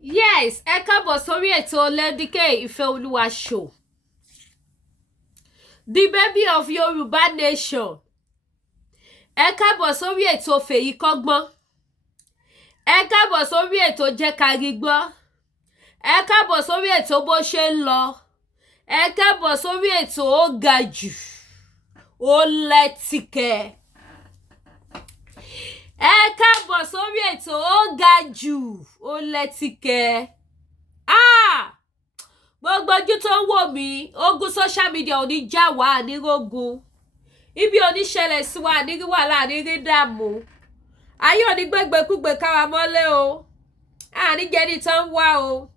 Yes, ẹ káàbọ̀ sórí ètò Lédìkẹ́ Ìfẹ́olúwa show. The baby of Yoruba nation. Ẹ káàbọ̀ sórí ètò Fèyí Kọ́gbọ́n. Ẹ káàbọ̀ sórí ètò Jẹ́ ká rí gbọ́. Ẹ káàbọ̀ sórí ètò Bó ṣe ń lọ. Ẹ káàbọ̀ sórí ètò Ó ga jù. Ó lẹ́tìkẹ́. Ẹ káàbọ̀ sórí ètò Ó ga jù. Ó lẹ́tìkẹ́. Gbogbo ojú tó ń wò mí, ogun social media ò ní já wá nírógun. Ibi ò ní ṣẹlẹ̀ sí wa ní wàhálà ní rí dààmú. Ayé ò ní gbégbékúgbé káwa mọ́lé o. Àní jẹ́ni tán wá o.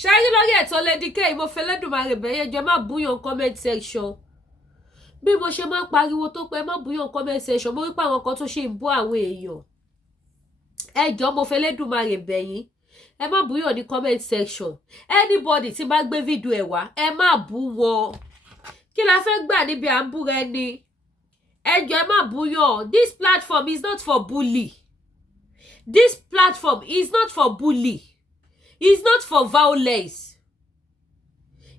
Ṣáájú lórí ètò Lédìkẹ́ mo fẹ́ lẹ́dùnmarè bẹ̀yẹn jẹ́ má búyàn comment section. Bí mo ṣe máa ń pariwo tó pé má búyàn comment section, mo rí pé àwọn kan tó ṣe ń bú àwọn èèyàn. Ẹ jọ̀ọ́ mo fẹ́ lẹ́dùnmarè bẹ̀yìn. Ẹ má búyàn ní comment section. Anybody tí bá gbé fídíò ẹ̀ wá, ẹ má bú wọn. Kí la fẹ́ gbà níbi à ń bú rẹ ni? Ẹ jọ̀ọ́ ẹ má búyàn. This platform is not for bully. This platform is not for bully. It's not for violence.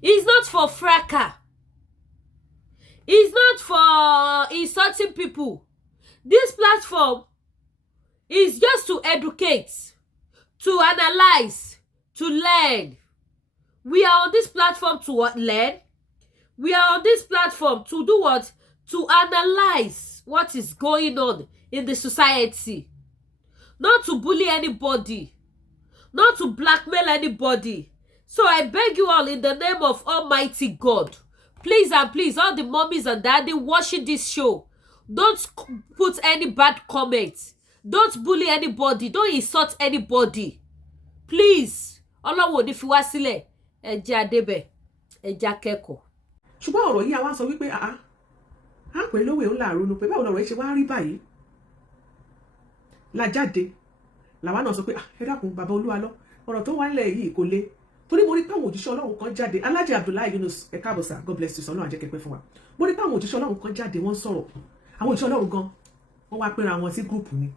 It's not for fracas. It's not for insulting people. This platform is just to educate, to analyze, to learn. We are on this platform to learn. We are on this platform to do what? To analyze what is going on in the society. Not to bully anybody. Not to blackmail anybody. So I beg you all in the name of Almighty God, please and please, all the mommies and daddy watching this show, don't put any bad comments. Don't bully anybody. Don't insult anybody. Please. Ọlọ́run ò ní fi wá sílẹ̀. Ẹ jẹ́ adébẹ̀. Ẹ jẹ́ akẹ́kọ̀ọ́. Ṣùgbọ́n ọ̀rọ̀ yìí a wá sọ wípé a pè lówó ńlá ronú pé báwo lọ̀rọ̀ yìí ṣe wá rí báyìí. La jáde. Làwa náà sọ pé ẹ dákun bàbá Olúwa lọ. Ọ̀rọ̀ tó wà nílẹ̀ yìí kò le. Torí mo rí pé àwọn òjíṣẹ́ Ọlọ́run kan jáde. Alhaji Abdullahi Yunus ẹ káàbọ̀ sir, God bless you, Ọlọ́run á jẹ́ kẹ́pẹ́ fún wa. Mo rí pé àwọn òjíṣẹ́ Ọlọ́run kan jáde wọ́n sọ̀rọ̀. Àwọn òjíṣẹ́ Ọlọ́run gan wọ́n wá pera wọn sí group ni.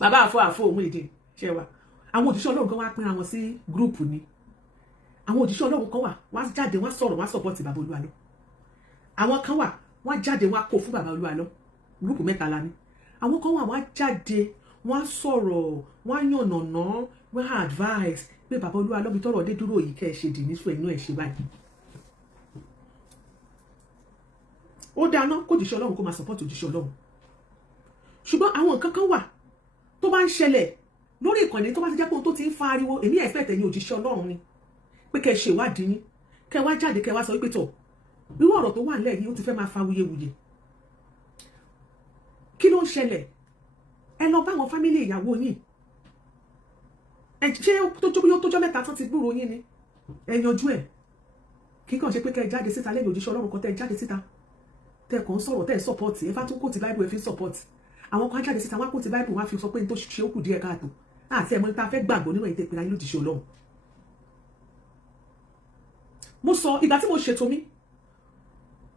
Bàbá àfọ òun ìdí ṣe wa. Àwọn òjíṣẹ́ Ọlọ́run kan wá pera wọn sí group ni. Àwọn òjíṣẹ́ Ọlọ́run kan wà wá jáde wá sọ̀rọ̀ wá support bàbá Olúwa lọ. Àwọn kan wà wá jáde wá kó fún bàbá Olúwa lọ. Group mẹ́ta la ní. Àwọn kan wà wá jáde wá sọ̀rọ̀ wá yànnàná wá advice pé bàbá Olúwa lọ bí tọ́rọ̀ dé dúró yìí kẹ́ ẹ ṣe dì ní sùn ẹ̀nú ẹ̀ ṣe báyìí. Ó dáná kó òjíṣẹ́ Ọlọ́run kó máa support òjíṣẹ́ Ọlọ́run. Ṣùgbọ́n àwọn nǹkan kan wà tó bá ń ṣẹlẹ̀ lórí ìkànnì tó bá ti jẹ́ pé ohun tó ti ń fa ariwo èmi ẹ̀fẹ́ tẹ̀yìn òjíṣẹ́ Ọlọ́run ni pé kẹ́ ṣe ìwádìí yín kẹ́ wá jáde kẹ́ wá sọ wípé tọ̀ irú ọ̀rọ̀ tó wà nílẹ̀ yìí ó ti fẹ́ máa fa wuyewuye. Kí ló ń ṣẹlẹ̀? Ẹ lọ bá àwọn fámílì ìyàwó yín. Ṣé tójọ́ mẹ́ta tán ti gbúròó yín ni? Ẹ yanjú ẹ̀. Kí kàn ṣe pé kẹ́ jáde síta lẹ́yìn òjíṣẹ́ Ọlọ́run kan tẹ́ jáde síta. Tẹ́ kàn sọ̀rọ̀ tẹ́ support ẹ bá tún kó ti Bible ẹ fi support. Àwọn kan jáde síta wá kó ti Bible wá fi sọ pé n tó ṣe ó kù díẹ̀ káàtó. Àti ẹ̀mọ́ nípa fẹ́ gbàgbọ́ nínú ẹ̀yin tẹ́ pera yín lójíṣẹ́ Ọlọ́run. Mo sọ ìgbà tí mo ṣètò mi.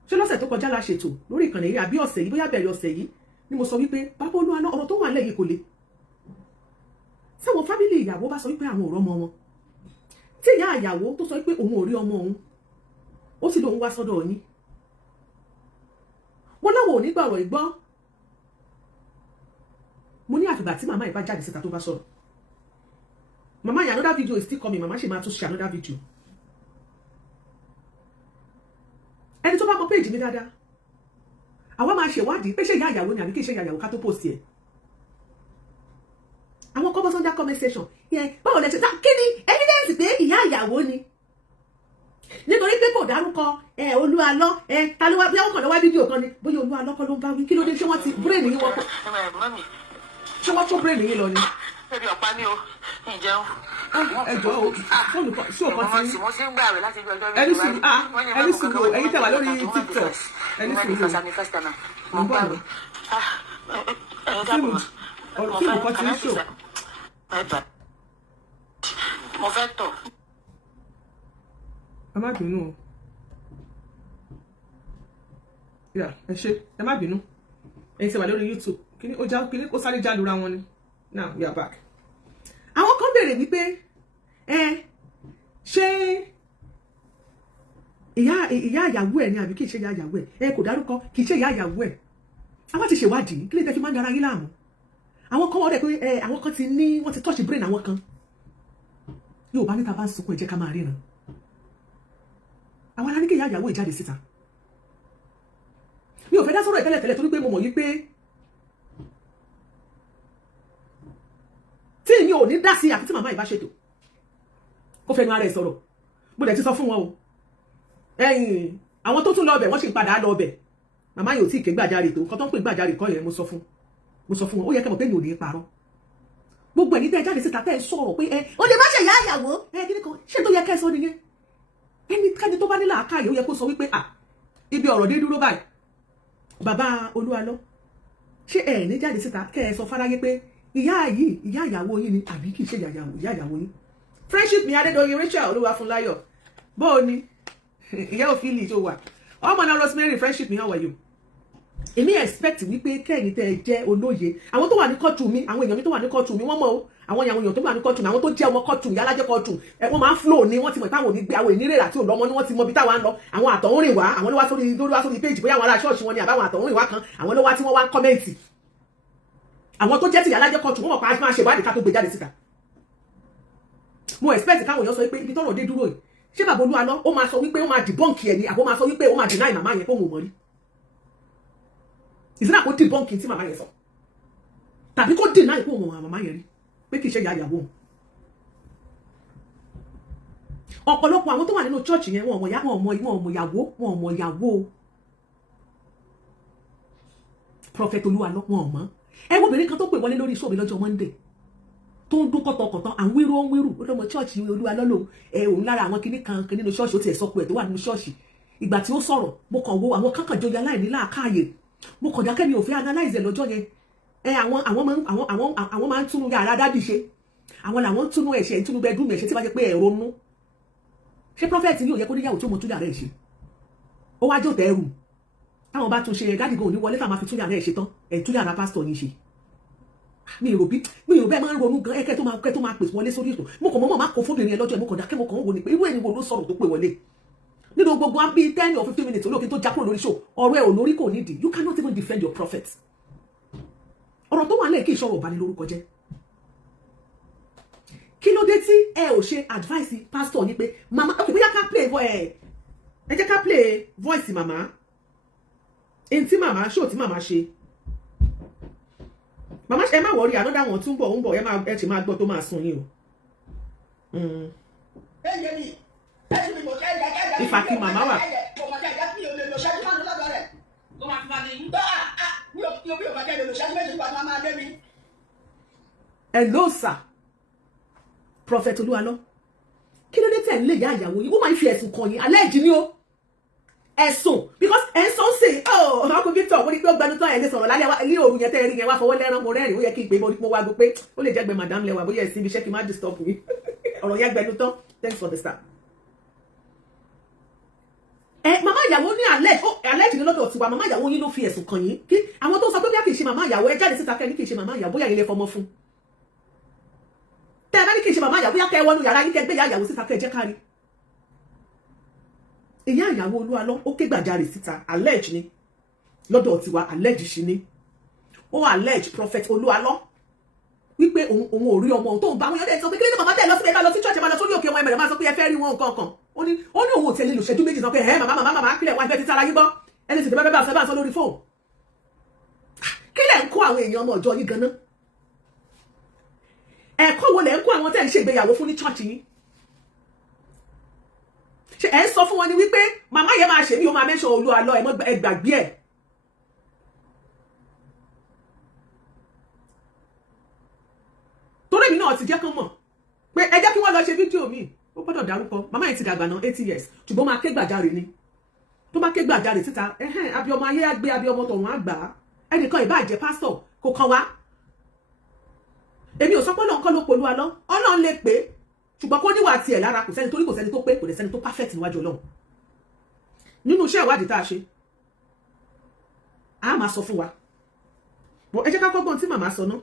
Ṣé lọ́sẹ̀ tó kọjá la ṣètò lórí ìkànnì yìí àbí ọ̀sẹ̀ yìí bóyá bẹ̀rẹ̀ ọ̀sẹ̀ yìí ni mo sọ wípé bàbá Olúwa náà ọmọ tó wà lẹ́yìn kò le. Sáwọn fámílì ìyàwó bá sọ wípé àwọn ò rọ́mọ wọn. Tí ìyá ìyàwó tó sọ wípé òun ò rí ọmọ òun, ó sì lóun wá sọ́dọ̀ yín. Wọ́n láwọn ò ní gbà ọ̀rọ̀ ìgbọ́. Mo ní àfìgbà tí màmá ìbá jáde síta tó bá sọ̀rọ̀. Màmá yìí another video is still coming. Màmá ṣe máa tún ṣe another video. Ẹni tó bá mọ péèjì mi dáadáa, àwa máa ṣèwádìí pé ṣé ìyá ìyàwó ni àbí kí ṣe ìyá ìyàwó ká tó post ẹ̀. Àwọn kọ́bọ̀ sọ́jà comment section yẹn báwo lẹ ṣe dá kí ni evidence pé ìyá ìyàwó ni. Nítorí pé kò dárúkọ Olúwa lọ ta ló wá bí àwọn kan lọ wá fídíò kan ni bóyá Olúwa lọ kọ́ ló ń bá wí kí ló dé ṣé wọ́n ti brain yín wọ́pọ̀. Ṣé wọ́n tún brain yín lọ ni. Ẹbí ọ̀pá ni o, ìjẹun. Ẹjọ́ o, fóònù kan ṣó kan ti. Mo ti ń gbà rẹ̀ láti bí ọjọ́ méjì. Ẹni sùúrù ẹ̀yin tẹ́ wà lórí TikTok. Ẹni sùúrù. Mo ń bọ̀ lọ. Fíìmù kan ti ń ṣò. Mo fẹ́ tọ̀. Ẹ má bínú o. Ẹ ṣé, ẹ má bínú. Ẹ̀yin tẹ́ wà lórí YouTube. Kíni ó sáré já lura wọn ni. Now we are back. Àwọn kan béèrè wípé ṣé ìyá ìyàwó ẹ̀ ni àbí kì í ṣe ìyá ìyàwó ẹ̀ kò dárúkọ kì í ṣe ìyá ìyàwó ẹ̀ àwọn ti ṣèwádìí kí lè tẹ́ fi máa ń dára yín láàmú àwọn kan wọ́n rẹ̀ pé àwọn kan ti ní wọ́n ti touch brain àwọn kan yóò bá níta bá ń sunkún ẹ jẹ́ ká máa ríran àwọn aláníkè ìyá ìyàwó ìjáde síta mi ò fẹ́ dá sọ̀rọ̀ ẹ̀ tẹ́lẹ̀tẹ́lẹ̀ torí pé mo mọ̀ yí pé tí ìyẹn ò ní dá sí àfi tí màmá ìbá ṣètò kó fẹnu ara ẹ̀ sọ̀rọ̀ mo dẹ̀ ti sọ fún wọn o àwọn tó tún lọ ọbẹ̀ wọ́n sì ń padà lọ ọbẹ̀ màmá yóò tí ì ké gbàjarè tó nǹkan tó ń pè gbàjarè kọ́ yẹn mo sọ fún wọn ó yẹ kẹ́ mọ̀ pé mi ò ní parọ́ gbogbo ẹ̀yin tẹ́ ẹ jáde síta tẹ́ ẹ sọ̀rọ̀ pé ó lè má ṣe ìyá ìyàwó kí ni kan ṣé tó yẹ kẹ́ ẹ sọ nìyẹn ẹnikẹ́ni tó bá ní làákàyè ó yẹ kó sọ wípé ibi ọ̀rọ̀ dé dúró báyìí bàbá Olúalọ ṣé ẹ ní jáde síta kẹ́ ẹ sọ fáráyé pé ìyá ìyàwó yín ni àbí kì í ṣe ìyá ìyàwó yín friendship mi Adédoyin Rachel Olúwafúnláyọ̀ bó o ní ìyá òfin lè tó wà ọmọ náà Rosemary friendship mi how are you èmi expect wípé kẹ́yìn tẹ́ ẹ jẹ́ olóye àwọn tó wà ní kọ́ọ̀tù mi àwọn èèyàn mi tó wà ní kọ́ọ̀tù mi wọ́n mọ̀ o àwọn èèyàn tó wà ní kọ́ọ̀tù mi àwọn tó jẹ́ ọmọ kọ́ọ̀tù mi Iyaleje kọ́ọ̀tù wọ́n máa ń flow ni wọ́n ti mọ̀ táwọn ò ní gbé àwọn ìnírèrà tí ò lọ́mọ ni wọ́n ti mọ bí táwa ń lọ àwọn àtọ̀húnrìn wá àwọn ló wá sórí page bóyá àwọn ará ṣọ́ọ̀ṣì wọn ni àbáwọn àtọ̀húnrìn wá kan àwọn ló wá tí wọ́n wá ń kọ́mẹ́ǹtì àwọn tó jẹ́ ti Iyaleje kọ́ọ̀tù wọ́n mọ̀ pa máa ṣe ìwádìí ká tó gbé jáde síta mo expect káwọn èèyàn sọ pé ibi tọ́rọ̀ dé dúró yìí ṣé bàbá Olúalọ ó máa sọ wípé ó máa debunk ẹ̀ ni àbó máa sọ wípé ó máa deny màmá yẹn pé òun ò mọ̀ rí ìsìnà kó debunk tí màmá yẹn sọ tàbí kó deny pé òun ò mọ̀ màmá yẹn rí pé kì í ṣe ìyá ìyàwó ọ̀pọ̀lọpọ̀ àwọn tó wà nínú church yẹn wọn ò mọ̀ ìyàwó Prophet Olúalọ wọn ò mọ̀ ẹ wo obìnrin kan tó pè wọlé lórí iṣẹ́ mi lọ́jọ́ Monday tó ń dún kọ̀tọ̀kọ̀tọ̀ à ń wíru ó ń wíru ó lọ́mọ church Olúalọ lòun òun lára àwọn kinní kan nínú ṣọ́ọ̀ṣì ó tiẹ̀ sọ pé ẹ̀ tó wà nínú ṣọ́ọ̀ṣì ìgbà tí ó sọ̀rọ̀ mo kàn wo àwọn kankan jọyọ̀ aláìní láàkáàyè mo kàn dákẹ́ mi ò fẹ́ analyze ẹ̀ lọ́jọ́ yẹn àwọn máa ń túnú yàrá dádì ṣe àwọn làwọn ń túnú ẹ̀ṣẹ̀ ń túnú bedroom ẹ̀ṣẹ̀ tí wọ́n jẹ́ pé ẹ̀rọ nú ṣé prophet ní òye kó níyàwó tí ó mọ tún yàrá ẹ̀ ṣe ó wá jò tẹ́rù táwọn bá tún ṣe yẹn dádì gan òní wọlé táwọn máa fi tún yàrá ẹ̀ ṣe tán ẹ̀ tún yàrá pásítọ̀ ní ṣe mi ò bẹ́ẹ̀ máa ń ronú gan ẹ̀kẹ́ tó máa pèsè wọlé sórí ètò mo kàn mọ́ máa kó fún obìnrin yẹn lọ́jọ́ ẹ̀ mo kàn dákẹ́ mo kàn ń wo ni pé irú ẹni wo ló sọ̀rọ̀ tó pè wọlé nínú gbogbo á bí 10 or 15 minutes olóòkè tó já kúrò lórí show ọ̀rọ̀ ẹ̀ ò lórí kò nídìí you cannot even defend your prophet ọ̀rọ̀ tó wà lẹ́yìn kí ìṣọ̀rọ̀ ìbanilórúkọ jẹ́ kí ló dé tí ẹ ò ṣe advice pastor ní pé mama ok bóyá ká play ẹ jẹ́ ká play voice mama èyí tí mama show tí mama ṣe mama ẹ má wọrí another one tún bọ̀ ń bọ̀ ẹ ti máa gbọ́ tó máa sun yín o. ìfàkì màmá wà. Hello sir Prophet Olúalọ kí ló dé tẹ̀ ń lè yá ìyàwó yìí wọ́n máa ń fi ẹ̀sùn kan yín alleged ni o ẹ̀sùn because ẹ̀ ń sọ ń sè ọkùnrin Victor wọ́n ní pé ó gbanú tán ẹ̀ lè sọ̀rọ̀ lálẹ́ ilé òru yẹn tẹ́ ẹ rí yẹn wá fọwọ́ lẹ́rán mo rẹ́rìn ó yẹ kí n pè mo wá gbọ́ pé ó lè jẹ́ gbẹ madam lẹ́wà bóyá ẹ̀sìn ibi iṣẹ́ kí n má disturb mi ọ̀rọ̀ yẹn gbẹnu tán thanks for the star. Màmá ìyàwó ní alleged ní lọ́dọ̀ tiwa màmá ìyàwó yín ló fi ẹ̀sùn kàn yín kí àwọn tó sọ pé bí a kì í ṣe màmá ìyàwó ẹ jáde síta kẹ́ ní kì í ṣe màmá ìyàwó bóyá ilé fọmọ fún tẹ́ ẹ bá ní kì í ṣe màmá ìyàwó yá kẹ́ ẹ wọnú yàrá yín kẹ́ gbé ìyá ìyàwó síta kẹ́ ẹ jẹ́ kárí. Ìyá ìyàwó Olúalọ ó ké gbàjarè síta allege ni lọ́dọ̀ tiwa allege ṣì ni ó allege Prophet Olúalọ wípé òun ò rí ọmọ òun tó ń bá wọn yọdẹ sọ pé kí ló màmá tẹ̀ lọ sí ẹ bá lọ sí church ẹ bá lọ sórí òkè wọn ẹ̀mẹ̀rẹ̀ máa sọ pé ẹ fẹ́ rí wọn nǹkan kan ó ní òun ò tẹ̀lé lòṣẹ́jú méjì sọ pé màmá kílẹ̀ wá ìfẹ́ ti sára yín gbọ́ ẹni sì ti bẹ́ẹ̀ bá sọ lórí fóònù kílẹ̀ ń kó àwọn èèyàn ọmọ ọjọ́ yín ganan ẹ̀kọ́ wo lẹ̀ ń kó àwọn tẹ̀ ń ṣègbéyàwó fún ní church yín ṣe ẹ̀ ń sọ fún wọn ni wípé màmá yẹn máa ṣe bí ó máa mẹ́ṣọ́ Olúalọ ẹ gbàgbé ẹ̀ torí èmi náà ti jẹ́ kán mọ̀ pé ẹ jẹ́ kí wọ́n lọ ṣe fídíò mi ó gbọ́dọ̀ dárúkọ màmá yẹn ti dàgbà náà 80 years ṣùgbọ́n máa ké gbàjarè ni tó bá ké gbàjarè síta abiyọmọ ayé àgbé abiyọmọ tọ̀hún àgbà ẹnìkan ìbàjẹ́ pásítọ̀ kò kàn wá èmi ò sọ pé Ọlọ́run kọ́ ló polú alọ́ Ọlọ́run lè pé ṣùgbọ́n kó níwà tiẹ̀ lára kò sẹ́ni tó pé kò dẹ̀ sẹ́ni tó perfect níwájú Ọlọ́run nínú iṣẹ́ ìwádìí tá a ṣe a máa sọ fún wa ẹ jẹ́ ká kọ́gbọ́n tí màmá sọ náà.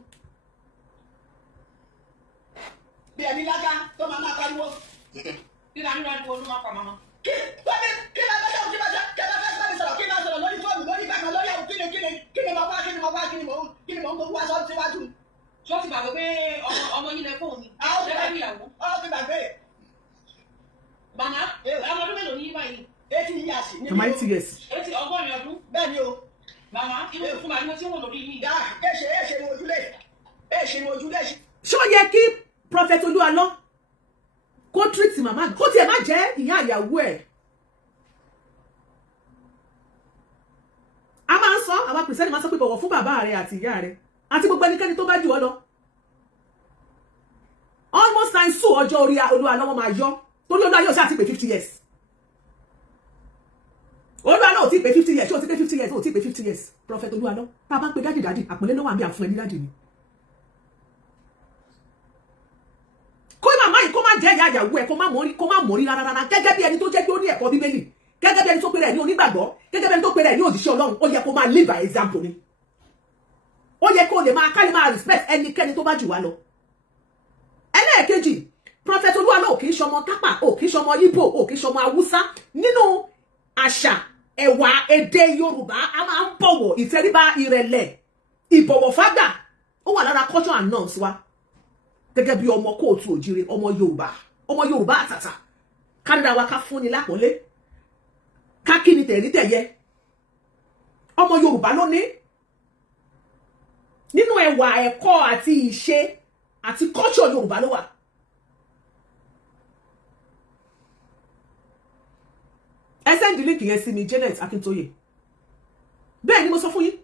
bí ẹni ẹ̀yin lájà tó máa máa pariwo. Kí la ní láti wo ló máa pa màmá? Kí la bá sọ̀rọ̀ kí la bá sọ̀rọ̀ kí la sọ̀rọ̀ lórí fóònù lórí bàtà lórí àwọn kí ni mo wá kí ni mo ń gbogbo aṣọ síwájú. Ṣé o ti gbàgbé pé ọmọ yín lẹ fóònù ni? Ṣé bá ìyàwó? Ó ti gbàgbé. Màmá, ọmọ ọdún mélòó ní yín báyìí? 80 years. Am I serious? 80 ọgọ́rin ọdún. Bẹ́ẹ̀ ni o. Màmá, irú ìfúnma ni mo ti ń wò lórí yìí. Dá èṣe ni ojúlé. Ṣé ó yẹ kí Prophet Oluwalo kó treat màmá kó tiẹ̀ má jẹ́ ìyá ìyàwó ẹ̀? A máa ń sọ àwọn Kristẹni máa sọ pé bọ̀wọ̀ fún bàbá rẹ̀ àti ìyá rẹ̀ àti gbogbo ẹnikẹ́ni tó bá jù ọ́ lọ. Almost times 2 ọjọ́ orí Oluwalo wọn máa yọ torí Oluwalo yóò ṣáà ti pé 50 years. Oluwalo ò ti pé 50 years ṣé o ti pé 50 years o ti pé 50 years. Prophet Oluwalo tá a bá ń pe dádì àpọ́nlé ló wà bí àfún ẹni dádì ni. Kó màmá yìí kó má jẹ́ ìyá ìyàwó ẹ̀ kó má mọ̀rí rárá gẹ́gẹ́ bí ẹni tó jẹ́ pé ó ní ẹ̀kọ́ Bíbélì gẹ́gẹ́ bí ẹni tó pe rẹ̀ ní onígbàgbọ́ gẹ́gẹ́ bí ẹni tó pe rẹ̀ ní òjíṣẹ́ Ọlọ́run ó yẹ kó máa live by example ni. Ó yẹ kó lè máa kárí máa respect ẹnikẹ́ni tó bá jù wá lọ. Ẹlẹ́ẹ̀kejì, Prophet Oluwalo ò kì í ṣọmọ Tápà ò kì í ṣọmọ Ìgbò ò kì í ṣọmọ Haúsá. Nínú àṣà ẹ̀wà èdè Yorùbá a máa ń bọ̀wọ̀ ìtẹríba ìrẹ̀lẹ̀ ìbọ̀wọ̀ fágbà ó wà lára culture and norms wa gẹ́gẹ́ bí ọmọ kóòtù òjire ọmọ Yorùbá àtàtà kárìíra wa ká fúnni lápọ́nlé ká kíni tẹ̀rí tẹ̀yẹ ọmọ Yorùbá ló ní nínú ẹ̀wà ẹ̀kọ́ àti ìṣe àti culture Yorùbá ló wà. Ẹ send the link yẹn sí mi Janet Akintoye bẹ́ẹ̀ ni mo sọ fún yín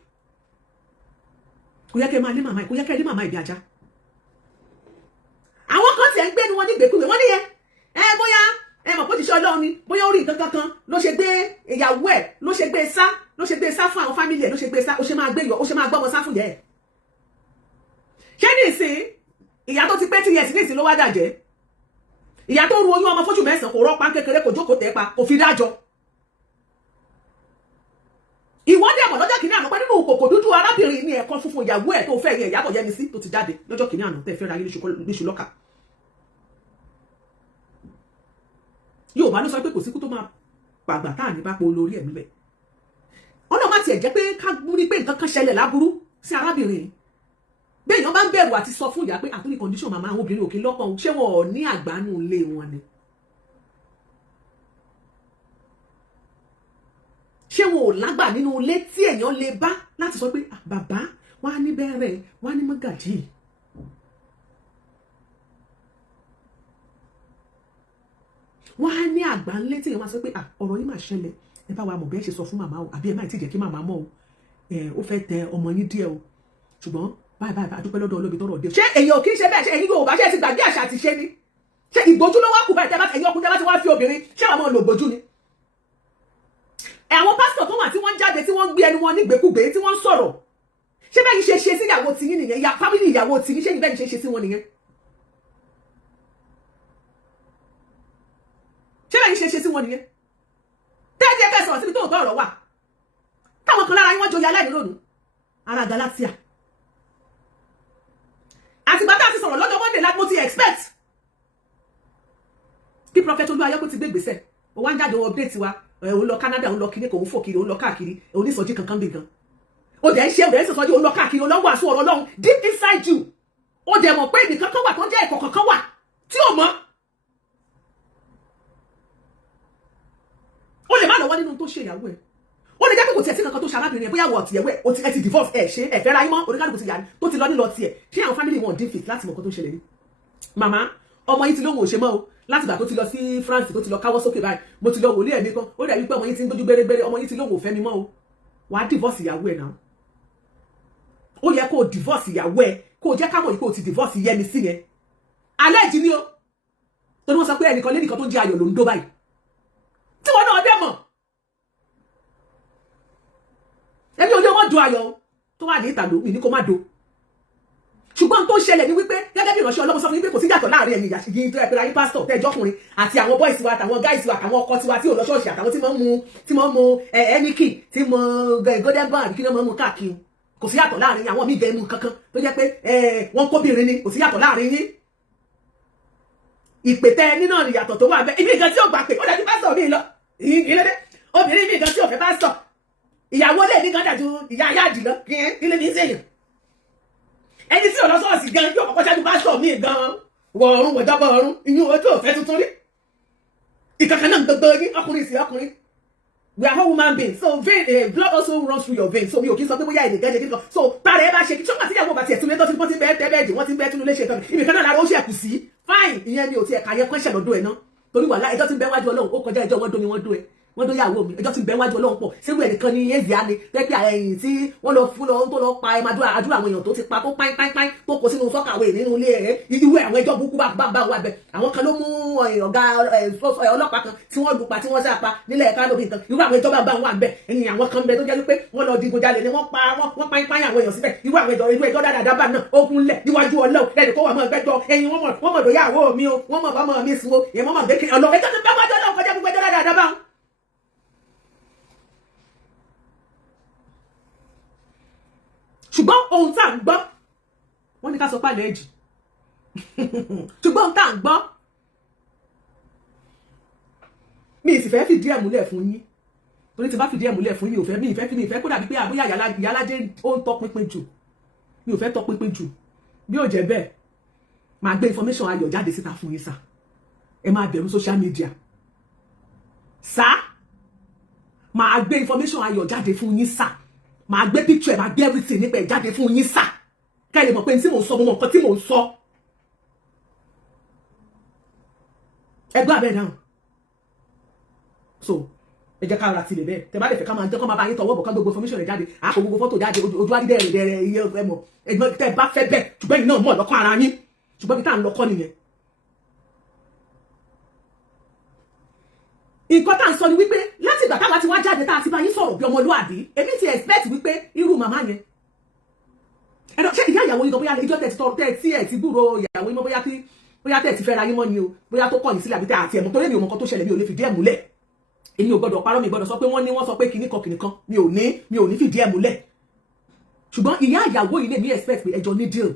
kò yẹ kẹ́ máa lé màmá yìí kò yẹ kẹ́ lé màmá ìbí ajá. Àwọn kan tiẹ̀ ń gbé ni wọ́n ní gbèkúgbè wọ́n níyẹn bóyá mọ̀ pé òjíṣẹ́ Ọlọ́run ni bóyá orí nǹkan kankan ló ṣe gbé ìyàwó ẹ̀ ló ṣe gbé sá fún àwọn fámìlì ẹ̀ ló ṣe gbé sá ó ṣe máa gbọ́mọ sá fún yẹ ẹ̀. Ṣé ní ìsìn ìyá tó ti pẹ́ tí yẹn sí ní ìsìn ló wá dàjẹ́ ìyá tó ru oyún ọmọ fóṣù 9 kò rọ́pá kékeré kò jókòó tẹ́ pa kò fi dájọ́. Ìwọ́dẹ̀ mọ̀ lọ́jọ́ kìíní àná pé nínú kòkò dúdú arábìnrin ní ẹ̀kọ́ funfun ìyàwó ẹ̀ tó fẹ́ yẹn Ìyábọ̀ Yẹ́misí tó ti jáde lọ́jọ́ kìíní àná tẹ́ fẹ́ ra yín níṣu lọ́kà. Yorùbá ló sọ pé kò síkú tó máa pàgbà táà ní bá po olórí ẹ̀mí bẹ̀. Ọlọ́run má tiẹ̀ jẹ́ pé ká rí pé nǹkan kan ṣẹlẹ̀ láburú sí arábìnrin. Bẹ́ẹ̀ èèyàn bá ń bẹ̀rù àti sọ fún ìyá pé àtúndì condition màmá àwọn obìnrin òkè lọ́pọ̀ ṣé wọn ò ní àgbánú ilé wọn ni. Ṣé wọn ò lágbà nínú ilé tí èèyàn lè bá láti sọ pé bàbá wà ní bẹ̀rẹ̀ wà ní mọ́gàjì. Wọ́n á ní àgbà ńlé tí èèyàn máa sọ pé ọ̀rọ̀ yìí máa ṣẹlẹ̀ ẹ bá wa mọ̀ bẹ́ẹ̀ ṣe sọ fún màmá o àbí ẹ má ti jẹ́ kí màmá mọ̀ o ó fẹ́ tẹ ọmọ yín díẹ̀ o ṣùgbọ́n báyìí adúpẹ́ lọ́dọ̀ olóbi tọrọ dé. Ṣé èèyàn kì í ṣe bẹ́ẹ̀ ṣe ẹ̀yin Yorùbá ṣe ti gbàgbé àṣà àti ṣe ni ṣé ìgbójú ló wá kù báyìí ẹ̀yin ọkùnrin bá ti wá fi obìnrin ṣé àwọn ọmọ lògbójú ni. Àwọn pásítọ̀ tó wà tí wọ́n jáde tí wọ́n gbé ẹnu wọn nígbèkúgbè tí wọ́n sọ̀rọ̀ ṣé bẹ́ẹ̀ ni ṣe sí ìyàwó tiyín nìyẹn ya fámìlì ìyàwó tiyín ṣé bẹ́ẹ̀ ni ṣe sí wọn nìyẹn. Ṣé bẹ́ẹ̀ ni ṣe sí wọn nìyẹn. Tẹ́ẹ̀dì ẹ̀ka sọ̀rọ̀ síbi tó ń tọ́ ọ̀rọ̀ wà táwọn kan lára yín wọ́n joyè aláìní lónìí ara Galatia. Àtìgbà tá a ti sọ̀rọ̀ lọ́jọ́ Monday láti mo ti expect kí Prophet Oluwalo kó ti gbé ìgbésẹ̀ ó wá ń jáde ó update wa òun lọ Canada òun lọ kíní kò ń fò kiri òun lọ káàkiri òun ní ìsọjí kankan bí gan ó dẹ̀ ń ṣe òun ìsọjí òun lọ káàkiri òun lọ wàásù ọ̀rọ̀ Ọlọ́run deep inside you ó dẹ̀ mọ̀ pé ibì kankan wà tó jẹ́ ẹ̀kọ́ kankan wà tí ò mọ̀ ó lè má lọ́wọ́ nínú tó ṣe ìyàwó ẹ̀ ó lè jẹ́ pé kò tiẹ̀ sí kankan tó ṣe arábìnrin ẹ̀ bóyá wọ̀ tìyẹ̀wò ẹ̀ ẹ ti divorce ẹ̀ ṣe ẹ̀fẹ́ ra yín mọ́ oníkálùkù ti yà tó ti lọ nílọ tiẹ̀ ṣé àwọn family wọn dín fit láti mọ̀ nǹkan tó ń ṣẹlẹ̀ ní. Màmá ọmọ yìí ti lóhùn ò ṣe mọ́ o láti ìgbà tó ti lọ sí France tó ti lọ káwọ́ sókè báyìí mo ti lọ wòlé ẹ̀mí kan ó dàbí pé ọmọ yìí ti ń dojú gbérégbéré ọmọ yìí ti lóhùn ò fẹ́ mi mọ́ o wàá divorce ìyàwó ẹ̀ náà ó yẹ kó o divorce ìyàwó ẹ̀ kó o jẹ́ káwọn yìí kó o ti divorce Yẹ́misí yẹn alẹ́ ìjì ni o tó ní wọ́n sọ pé ẹnìkan lẹ́nìkan tó ń jẹ ayọ̀ ló ń dó báyìí tí wọ́n náà dẹ́ mọ̀ ẹbí olé wọn do ayọ̀ tó wà ní ìtàló mi ní kó má do ṣùgbọ́n tó ṣẹlẹ̀ ní wípé gẹ́gẹ́ bí ìránṣẹ́ Ọlọ́run sọ fún yín pé kò sí yàtọ̀ láàrin ẹ̀yin yìí tó ẹ̀pẹ̀rẹ̀ ayé pásítọ̀ tẹ́jọ́ ọkùnrin àti àwọn boys wa àtàwọn guys wa àtàwọn ọkọ tiwa tí ò lọ ṣọ́ọ̀ṣì àtàwọn tí wọ́n mu ẹnìkì tí mo golden bar kí ni wọ́n mu káàkiri kò sí yàtọ̀ láàrin àwọn míì gẹ̀ẹ́mú kankan tó jẹ́ pé wọ́n kóbìnrin ni kò sí yàtọ̀ láàrin yín ìpè tẹ ẹni náà ìyàtọ̀ tó wà bẹ́ẹ̀ ibi nǹkan tí ò gbà pé ó dájú pásítọ̀ mi lọ ìlédè obìnrin mi nǹkan tí ò fẹ́ pásítọ̀ ìyàwó lè ní kan dájú ìyá ayáàdì lọ kí lè ní sèyàn ẹni tí ò lọ sọ́ọ̀sì gan yóò kọ́kọ́ ṣáájú pásítọ̀ mi gan wọ ọ̀run wọ̀jọ́bọ̀ ọ̀run inú ojú òfẹ́ tuntun rí ìkankan náà gbogbo ní ọkùnrin sí ọkùnrin we are all human beings so blood also runs through your veins so mi ò kí n sọ pé bóyá èdè gẹ́gẹ́ kíkan so tára ẹ bá ṣe kí sọ́kà síyàwó bá tiẹ̀ tún lé tó ti bẹ́ẹ̀ tẹ́bẹ́ẹ̀dì wọ́n ti bẹ́ẹ̀ tún lé ṣe tán ibì kan náà lára ó ṣe kù sí fine ìyẹn mi ò tiẹ̀ kà yẹ kọ́ṣẹ̀ lọ́dún ẹ̀ náà torí wàhálà ẹjọ́ tí ń bẹ wájú Ọlọ́run ó kọjá ẹjọ́ wọ́n dún ni wọ́n dún ẹ wọ́n dún yàwó mi ẹjọ́ tí ń bẹ wájú Ọlọ́run pọ̀ ṣé wẹ́ẹ̀ nìkan ni ezia ni pẹ́pẹ́ ẹ̀yìn tí wọ́n lọ fún lọ tó lọ pa ẹ̀ma àdúrà àwọn èèyàn tó ti pa tó páínpáínpáín tó kó sínú sọ́kàwé nínú ilé ẹ̀ ìwé àwọn ẹjọ́ burúkú bá wà bẹ̀ àwọn kan ló mú ọ̀gá ọlọ́pàá kan tí wọ́n lù pa tí wọ́n sá pa nílẹ̀ ẹ̀ka lóbi nǹkan irú àwọn ẹjọ́ bá wà bẹ̀ ẹ̀yìn àwọn kan bẹ tó jẹ́ wípé wọ́n lọ digunjalè ni wọ́n pa wọ́n páínpáín àwọn èèyàn síbẹ̀ irú àwọn ẹjọ́ dáadáa bá náà ó kúnlẹ̀ níwájú Ọlọ́run lẹ́nu kó wà mọ́ ẹgbẹ́jọ́ ẹ̀yìn wọ́n mọ̀ dòyàwó mi o wọ́n mọ̀ bá mọ̀ mi sùn o ìyẹn mọ̀ gbé kiri Ọlọ́run ẹjọ́ tó bá wájú Ọlọ́run kọjá gbogbo ẹjọ́ dáadáa bá wọn. ṣùgbọ́n ohun tá à ń gbọ́ wọ́n ní ká sọ pálẹ̀ ẹ̀jì ṣùgbọ́n ohun tá à ń gbọ́ mi ì sì fẹ́ fìdí ẹ̀ múlẹ̀ fún yín torí tí bá fìdí ẹ̀ múlẹ̀ fún yín mi ì fẹ́ kó dàbí pé àbúyá Iyalaje ó ń tọpinpin jù mi ò fẹ́ tọpinpin jù bí ó jẹ́ bẹ́ẹ̀ máa gbé information ayọ̀ jáde síta fún yín sá ẹ máa bẹ̀rù social media sá máa gbé information ayọ̀ jáde fún yín sá máa gbé picture ẹ máa gbé everything nípa ẹ jáde fún yín sá ká lè mọ̀ pé tí mò ń sọ mo mọ̀ nǹkan tí mò ń sọ ẹ gbọ́ abẹ́ náà so ẹ jẹ́ ká ra tilẹ̀ bẹ́ẹ̀ tẹ bá lè fẹ́ ká máa jẹ́ kó máa bá yín tọwọ́ bọ̀ ká gbogbo information rẹ̀ jáde àpò gbogbo fọ́tò jáde ojú àdídẹ́rẹ̀ iye ẹ mọ̀ ẹgbọ́n tẹ bá fẹ́ bẹ́ẹ̀ ṣùgbọ́n yìí náà mọ̀ lọ́kàn ara yín ṣùgbọ́n bí tá à ń lọ́kọ́ nìyẹn. nǹkan tá à ń sọ ni wípé láti ìgbà táwa ti wá jáde tá a ti bá yín sọ̀rọ̀ bí ọmọlúwàbí èmi ti expect wípé irú màmá yẹn ẹ̀rọ ṣé ìyá ìyàwó yín gan bóyá ìjọ tẹ̀ ti tọrọ tẹ̀ tí ẹ̀ ti gbúrò ìyàwó yín mọ́ bóyá tẹ̀ ti fẹ́ ra yín mọ́ ni o bóyá tó kọ̀yìn sílẹ̀ àbí tẹ̀ àti ẹ̀mọ́ torí mi ò mọ nǹkan tó ṣẹlẹ̀ mi ò lè fìdí ẹ̀ múlẹ̀ èmi ò gbọdọ̀ parọ́ mi gbọdọ̀ sọ pé wọ́n sọ pé kìnnìkan mi ò ní fìdí ẹ̀ múlẹ̀ ṣùgbọ́n ìyá ìyàwó yìí lè ní expect pé ẹjọ́ ní deal